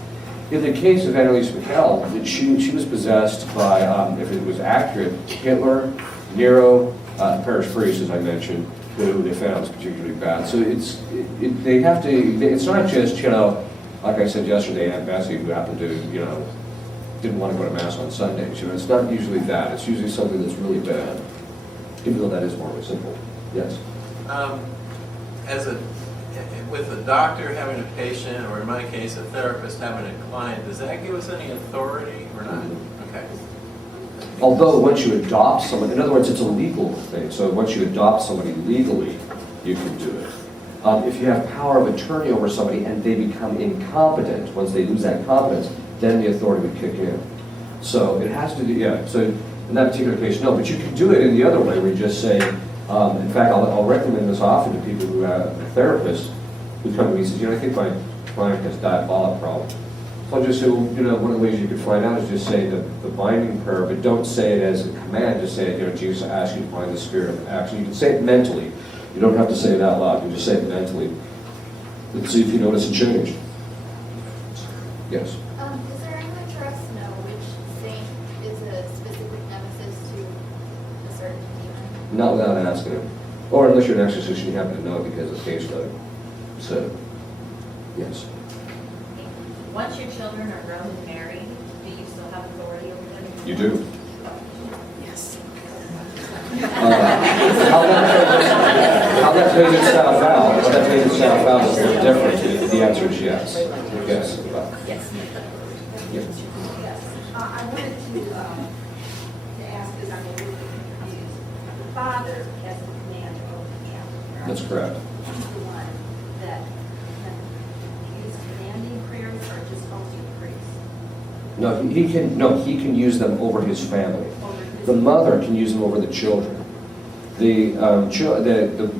In the case of Annalise Michel, she was possessed by, if it was accurate, Hitler, Nero, parish priest, as I mentioned, who they found was particularly bad. So they have to, it's not just, like I said yesterday, Aunt Bessie, who happened to, didn't want to go to Mass on Sundays. It's not usually that. It's usually something that's really bad, even though that is more simple. Yes? With a doctor having a patient, or in my case, a therapist having a client, does that give us any authority or not? Okay. Although once you adopt someone, in other words, it's a legal thing. So once you adopt somebody legally, you can do it. If you have power of attorney over somebody and they become incompetent, once they lose that competence, then the authority would kick in. So it has to do, yeah. So in that particular case, no. But you can do it in the other way, where you just say, in fact, I'll recommend this often to people who have a therapist who come to me and says, I think my client has diabolic problem. So I'll just say, well, one of the ways you can find out is just say the binding prayer, but don't say it as a command. Just say it, Jesus, I ask you to bind the spirit of action. You can say it mentally. You don't have to say it out loud. You can just say it mentally. Let's see if you notice a change. Yes? Is there any way for us to know which saint is a specific nemesis to a certain demon? Not without asking him. Or unless you're an exorcist, you happen to know because of case study. So, yes. Once your children are grown and married, do you still have authority over them? You do. Yes. How that plays itself out is a little different. The answer is yes. Yes. Yes. Yes. I wanted to ask, because I'm a little bit confused. The father has the command over the Catholic. That's correct. He's the one that is commanding prayers or just only the priest? He can use them over his family. The mother can use them over the children. The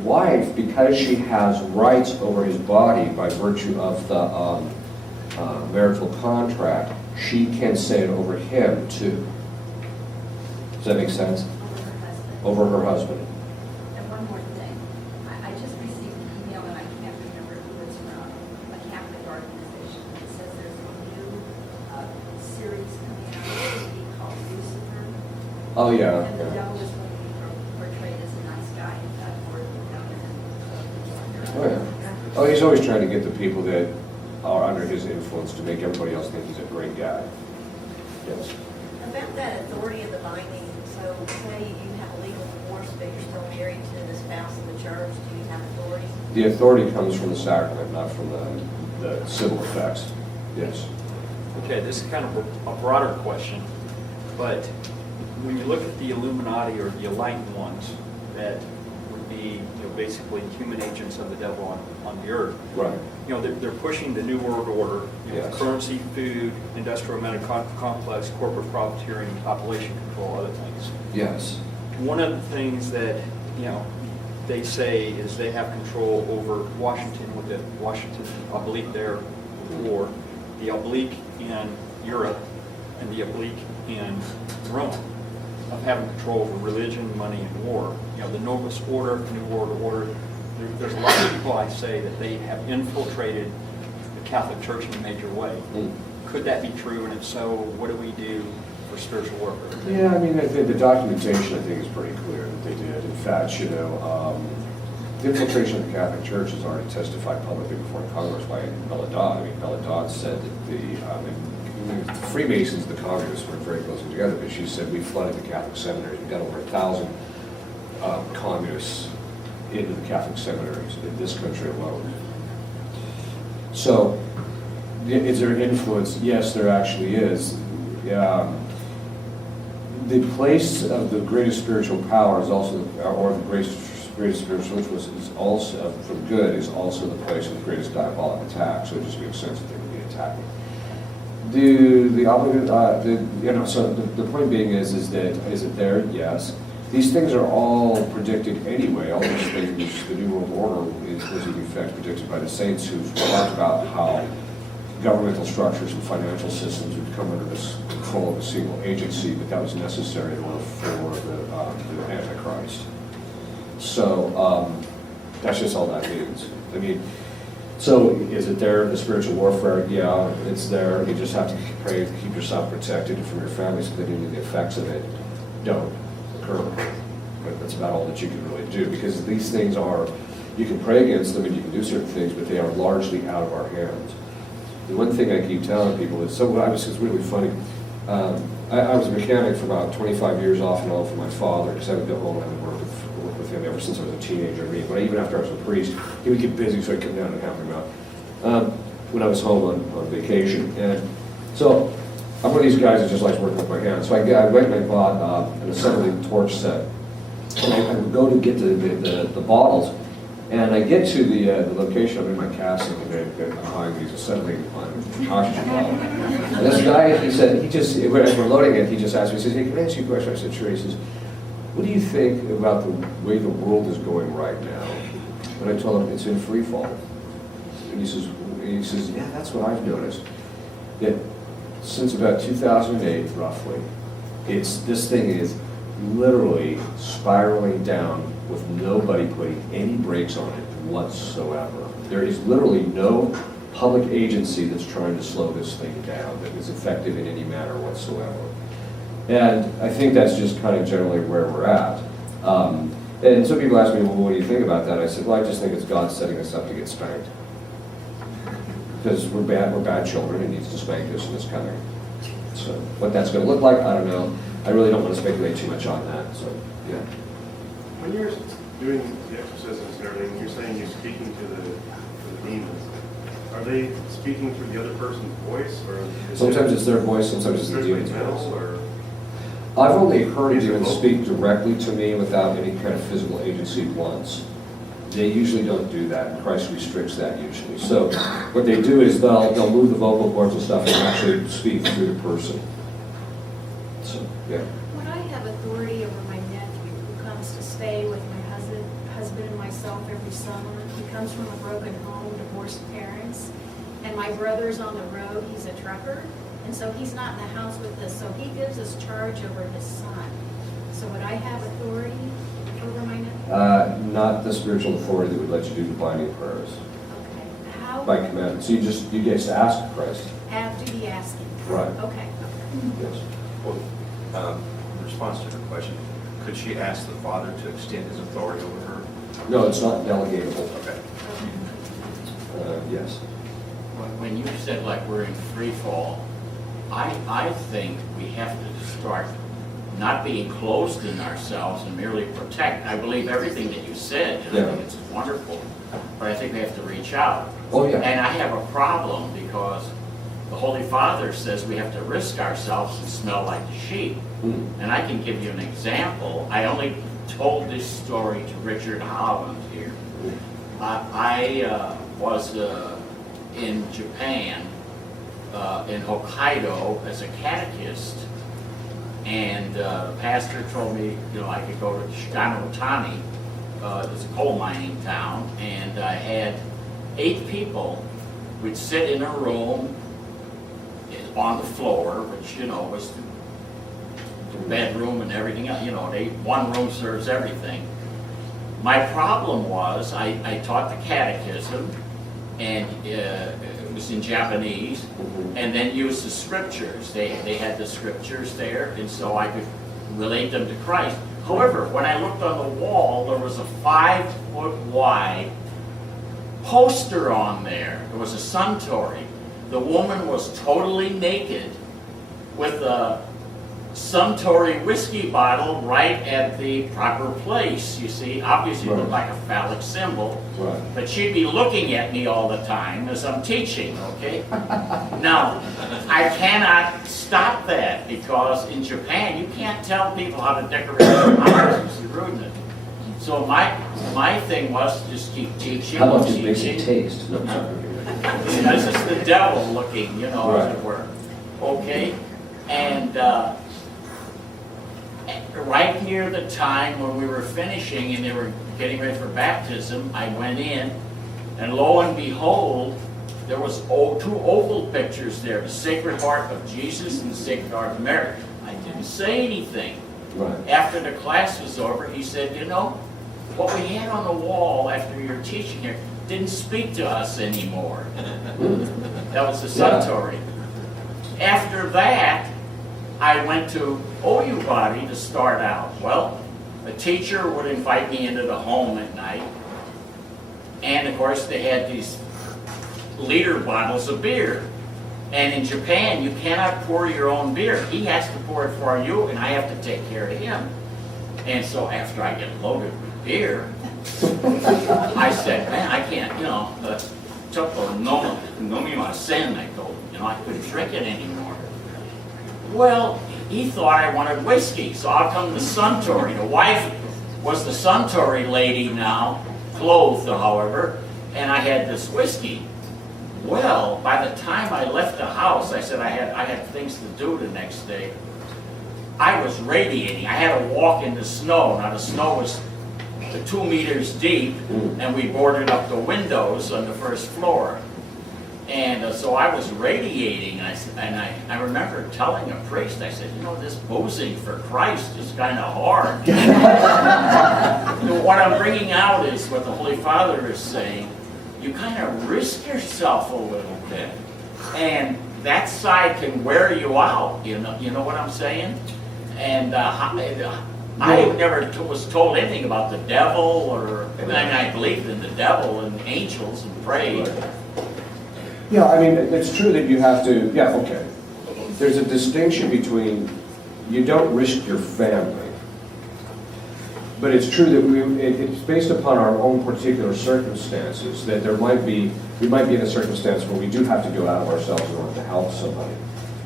wife, because she has rights over his body by virtue of the marital contract, she can say it over him too. Does that make sense? Over her husband. Over her husband. And one more thing. I just received an email, and I can't remember who it's from, a Catholic organization. It says there's a new series coming out on TV called Lucifer. Oh, yeah. And the devil is going to be portrayed as a nice guy, in fact, or Oh, yeah. Oh, he's always trying to get the people that are under his influence to make everybody else think he's a great guy. Yes. About that authority of the binding, so say you have a legal divorce, but you're still married to the spouse of the church, do you have authority? The authority comes from the sacrament, not from the civil effects. Yes. Okay, this is kind of a broader question, but when you look at the Illuminati or the Enlightened ones, that would be basically human agents of the devil on the earth. Right. They're pushing the New World Order, Yes. currency, food, industrial complex, corporate profiteering, population control, other things. Yes. One of the things that they say is they have control over Washington with the Washington oblique there war, the oblique in Europe, and the oblique in Rome, of having control over religion, money, and war. The Novus Order, New World Order, there's a lot of people I say that they have infiltrated the Catholic Church in a major way. Could that be true? And if so, what do we do for spiritual warfare? Yeah, I mean, the documentation, I think, is pretty clear that they did. In fact, the infiltration of the Catholic Church has already testified publicly before Congress by Belladonna. I mean, Belladonna said that the Freemasons, the communists, worked very closely together, but she said we flooded the Catholic seminaries. We got over 1,000 communists into the Catholic seminaries in this country alone. So, is there influence? Yes, there actually is. The place of the greatest spiritual power is also, or the greatest spiritual influence is also, for good, is also the place of the greatest diabolic attack. So it just makes sense that they would be attacking. So the point being is it there? Yes. These things are all predicted anyway. All these things, the New World Order was in effect predicted by the saints who talked about how governmental structures and financial systems would come under this control of a single agency, but that was necessary in order for the Antichrist. So that's just all that means. I mean, So is it there, the spiritual warfare? Yeah, it's there. You just have to pray to keep yourself protected from your family so that any of the effects of it don't occur. But that's about all that you can really do, because these things are, you can pray against them and you can do certain things, but they are largely out of our hands. The one thing I keep telling people is, it's really funny. I was a mechanic for about 25 years off and on for my father, because I would go home and I would work with him ever since I was a teenager. But even after I was a priest, he would get busy, so I'd come down and help him out when I was home on vacation. And so I'm one of these guys that just likes working with my hands. So I went and I bought an assembly torch set. And I would go to get the bottles, and I get to the location. I'm in my castle, and behind me is assembling on oxygen bottle. And this guy, as we're loading it, he just asked me, he says, "Hey, can I ask you a question?" I said, "Sure." He says, "What do you think about the way the world is going right now?" And I told him, "It's in free fall." And he says, "Yeah, that's what I've noticed. That since about 2008, roughly, this thing is literally spiraling down with nobody putting any brakes on it whatsoever. There is literally no public agency that's trying to slow this thing down that is effective in any manner whatsoever." And I think that's just kind of generally where we're at. And some people ask me, "Well, what do you think about that?" I said, "Well, I just think it's God setting us up to get spanked. Because we're bad children, and needs to spank us, and it's coming." So what that's going to look like, I don't know. I really don't want to speculate too much on that, so, yeah. When you're doing the exorcisms and everything, you're saying you're speaking to the demons. Are they speaking through the other person's voice, or? Sometimes it's their voice, sometimes it's the demon's voice. Or? I've only heard demons speak directly to me without any kind of physical agency once. They usually don't do that, and Christ restricts that usually. So what they do is they'll move the vocal cords and stuff and actually speak through the person. So, yeah. Would I have authority over my nephew who comes to stay with my husband and myself every summer? He comes from a broken home, divorced parents, and my brother's on the road. He's a trucker, and so he's not in the house with us. So he gives us charge over his son. So would I have authority over my nephew? Not the spiritual authority that would let you do the binding prayers. Okay. How? By commandment. So you just ask Christ. Do the asking. Right. Okay. Yes. Well, in response to her question, could she ask the father to extend his authority over her? No, it's not delegatable. Okay. Yes. When you said like we're in free fall, I think we have to start not being closed in ourselves and merely protect. I believe everything that you said, and I think it's wonderful, but I think we have to reach out. Oh, yeah. And I have a problem because the Holy Father says we have to risk ourselves and smell like the sheep. And I can give you an example. I only told this story to Richard Holland here. I was in Japan, in Hokkaido, as a catechist, and the pastor told me, I could go to Shiganotani, it's a coal mining town, and I had 8 people. We'd sit in a room on the floor, which, was the bedroom and everything else. One room serves everything. My problem was I taught the catechism, and it was in Japanese, and then used the scriptures. They had the scriptures there, and so I could relate them to Christ. However, when I looked on the wall, there was a 5-foot wide poster on there. It was a suntory. The woman was totally naked with a Suntory whiskey bottle right at the proper place. You see, obviously it looked like a phallic symbol, but she'd be looking at me all the time as I'm teaching, okay? Now, I cannot stop that because in Japan you can't tell people how to decorate their houses. It's rudeness. So my thing was to just keep teaching. How much it makes it taste? No, because it's the devil looking, as it were. Okay? And right near the time when we were finishing and they were getting ready for baptism, I went in, and lo and behold, there was 2 oval pictures there, the Sacred Heart of Jesus and the Sacred Heart of Mary. I didn't say anything. After the class was over, he said, what we had on the wall after your teaching here, didn't speak to us anymore. That was the Suntory. After that, I went to OU Body to start out. Well, the teacher would invite me into the home at night. And of course, they had these liter bottles of beer. And in Japan, you cannot pour your own beer. He has to pour it for you, and I have to take care of him. And so after I get loaded with beer, I said, man, I can't, I told him, I couldn't drink it anymore. Well, he thought I wanted whiskey, so I'll come to Suntory. The wife was the Suntory lady now, clothed, however, and I had this whiskey. Well, by the time I left the house, I said I had things to do the next day. I was radiating. I had to walk in the snow. Now the snow was 2 meters deep, and we boarded up the windows on the first floor. And so I was radiating, and I remember telling a priest, I said, this boozing for Christ is kind of hard. What I'm bringing out is what the Holy Father is saying. You kind of risk yourself a little bit, and that side can wear you out. You know what I'm saying? And I never was told anything about the devil, I believed in the devil and angels and prayed. Yeah, I mean, it's true that you have to, okay. There's a distinction between, you don't risk your family. But it's true that it's based upon our own particular circumstances, that we might be in a circumstance where we do have to go out of ourselves in order to help somebody.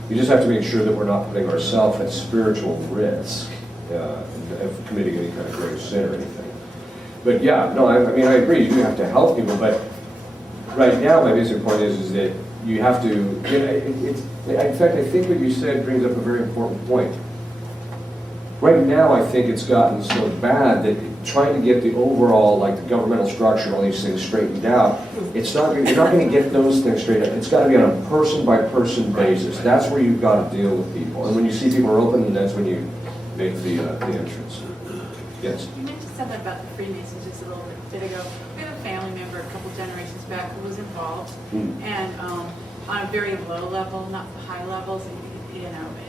You just have to make sure that we're not putting ourselves at spiritual risk of committing any kind of grave sin or anything. But yeah, no, I agree, you do have to help people, but right now my basic point is that you have to, in fact, I think what you said brings up a very important point. Right now, I think it's gotten so bad that trying to get the overall, like the governmental structure and all these things straightened out, you're not going to get those things straightened out. It's got to be on a person-by-person basis. That's where you've got to deal with people. And when you see people are open, that's when you make the entrance. Yes? You mentioned something about the Freemasons just a little bit ago. We have a family member a couple generations back who was involved, and on a very low level, not the high levels,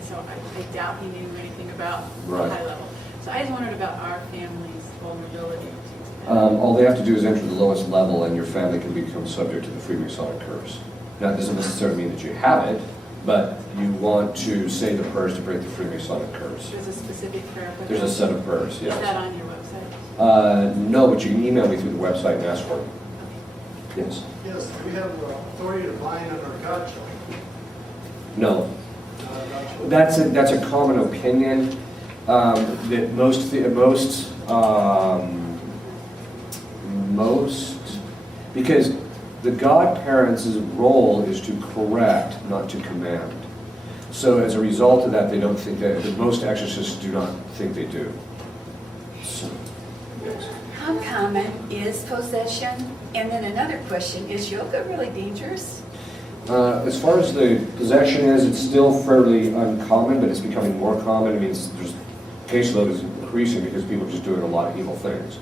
so I doubt he knew anything about the high level. So I just wondered about our family's vulnerability to that. All they have to do is enter the lowest level, and your family can become subject to the Freemasonic curse. Now, it doesn't necessarily mean that you have it, but you want to say the prayers to break the Freemasonic curse. There's a specific prayer. There's a set of prayers, yes. Is that on your website? No, but you can email me through the website and ask for it. Yes? Yes, we have authority to bind on our godchildren. No. That's a common opinion that because the godparents' role is to correct, not to command. So as a result of that, they don't think that most exorcists do not think they do. So, yes. How common is possession? And then another question, is yoga really dangerous? As far as the possession is, it's still fairly uncommon, but it's becoming more common. It means there's caseload is increasing because people are just doing a lot of evil things.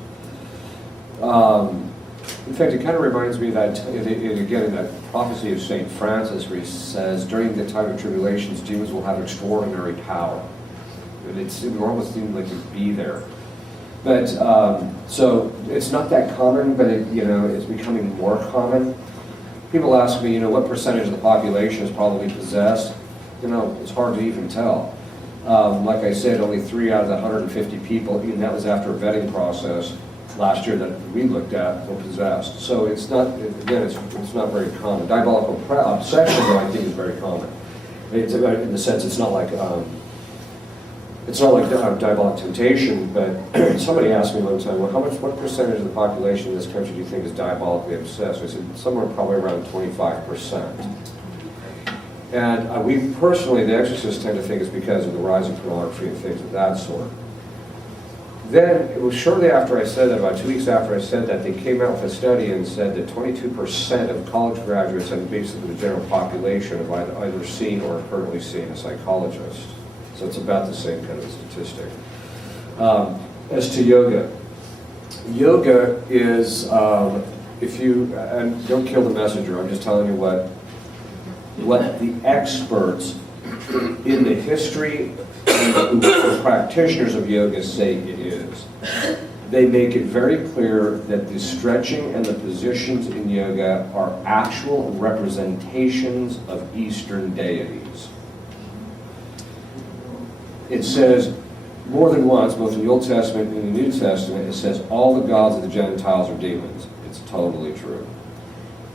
In fact, it kind of reminds me of that, again, in that prophecy of St. Francis, where he says, during the time of tribulations, demons will have extraordinary power. And it almost seems like it'd be there. But, so it's not that common, but it's becoming more common. People ask me, what percentage of the population is probably possessed? It's hard to even tell. Like I said, only 3 out of the 150 people, and that was after a vetting process last year that we looked at, were possessed. So it's not, again, it's not very common. Diabolical obsession, though, I think is very common. It's in the sense it's not like diabolic temptation, but somebody asked me one time, well, what percentage of the population in this country do you think is diabolically obsessed? I said, somewhere probably around 25%. And we personally, the exorcists tend to think it's because of the rise of pornography and things of that sort. Then, it was shortly after I said that, about 2 weeks after I said that, they came out with a study and said that 22% of college graduates and basically the general population have either seen or are currently seeing a psychologist. So it's about the same kind of a statistic. As to yoga, yoga is if you, and don't kill the messenger, I'm just telling you what the experts in the history and the practitioners of yoga say it is. They make it very clear that the stretching and the positions in yoga are actual representations of Eastern deities. It says more than once, both in the Old Testament and in the New Testament, it says all the gods of the Gentiles are demons. It's totally true.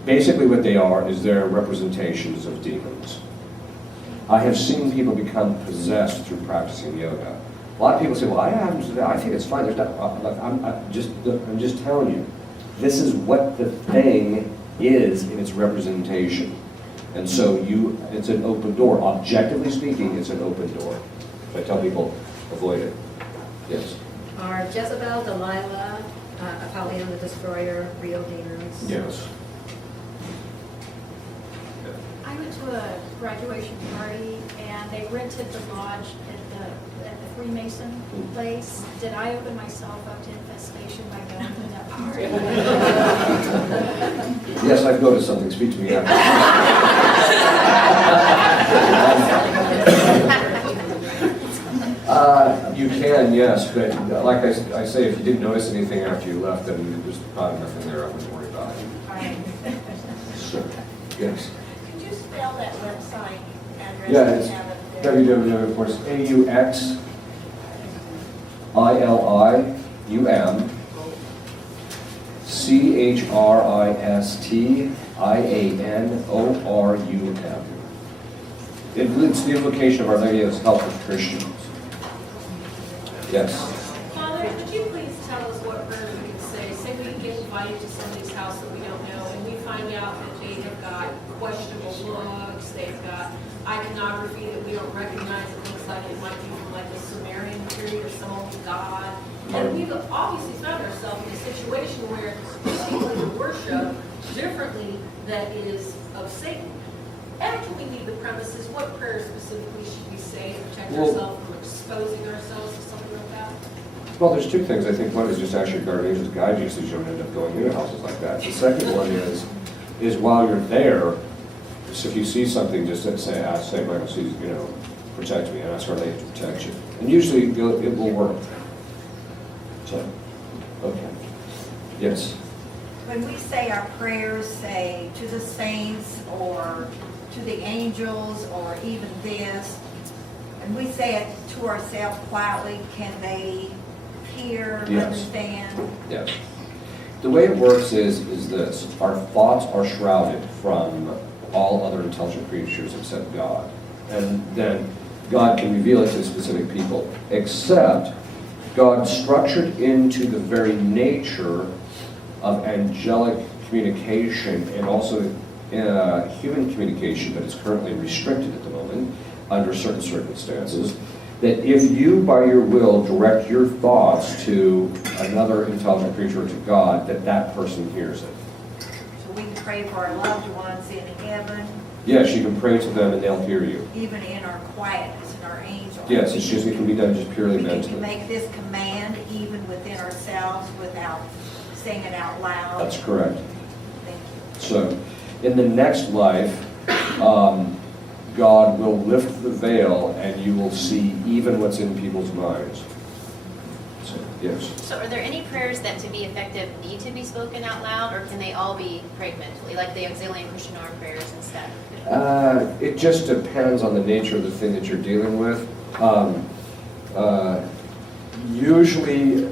Basically what they are is they're representations of demons. I have seen people become possessed through practicing yoga. A lot of people say, well, I think it's fine. There's not, I'm just telling you, this is what the thing is in its representation. And so it's an open door. Objectively speaking, it's an open door. So I tell people, avoid it. Yes? Are Jezebel, Delilah, Apollyon the Destroyer real demons? Yes. I went to a graduation party and they rented the lodge at the Freemason place. Did I open myself up to infestation by going to that party? Yes, I've noticed something. Speak to me after. You can, yes, but like I say, if you didn't notice anything after you left, then there's probably nothing there I wouldn't worry about. So, yes. Could you spell that website address? Yeah, it's www.AUXILISTIANORUM. It's the invocation of Our Lady as help with Christians. Yes. Father, would you please tell us what prayers we can say? Say we get invited to somebody's house that we don't know, and we find out that they have got questionable books, they've got iconography that we don't recognize. It looks like it might be from like the Sumerian period or some old god. And we've obviously found ourselves in a situation where these people who worship differently that is of Satan. After we leave the premises, what prayers specifically should we say to protect ourselves from exposing ourselves to something like that? Well, there's two things. I think one is just ask your guardian angels to guide you so you don't end up going into houses like that. The second one is while you're there, so if you see something, just say, Michael, please, protect me, and ask Our Lady to protect you. And usually it will work. So, okay. Yes. When we say our prayers, say to the saints or to the angels or even this, and we say it to ourselves quietly, can they hear, understand? Yes. The way it works is this. Our thoughts are shrouded from all other intelligent creatures except God. And then God can reveal it to specific people, except God structured into the very nature of angelic communication and also human communication, but it's currently restricted at the moment under certain circumstances, that if you, by your will, direct your thoughts to another intelligent creature or to God, that person hears it. So we can pray for our loved ones in heaven. Yes, you can pray to them and they'll hear you. Even in our quietness and our angels. Yes, it can be done just purely mentally. We can make this command even within ourselves without saying it out loud. That's correct. Thank you. So, in the next life, God will lift the veil and you will see even what's in people's minds. So, yes. So are there any prayers that to be effective need to be spoken out loud, or can they all be prayed mentally, like the auxiliary Christian arm prayers and stuff? It just depends on the nature of the thing that you're dealing with. Usually,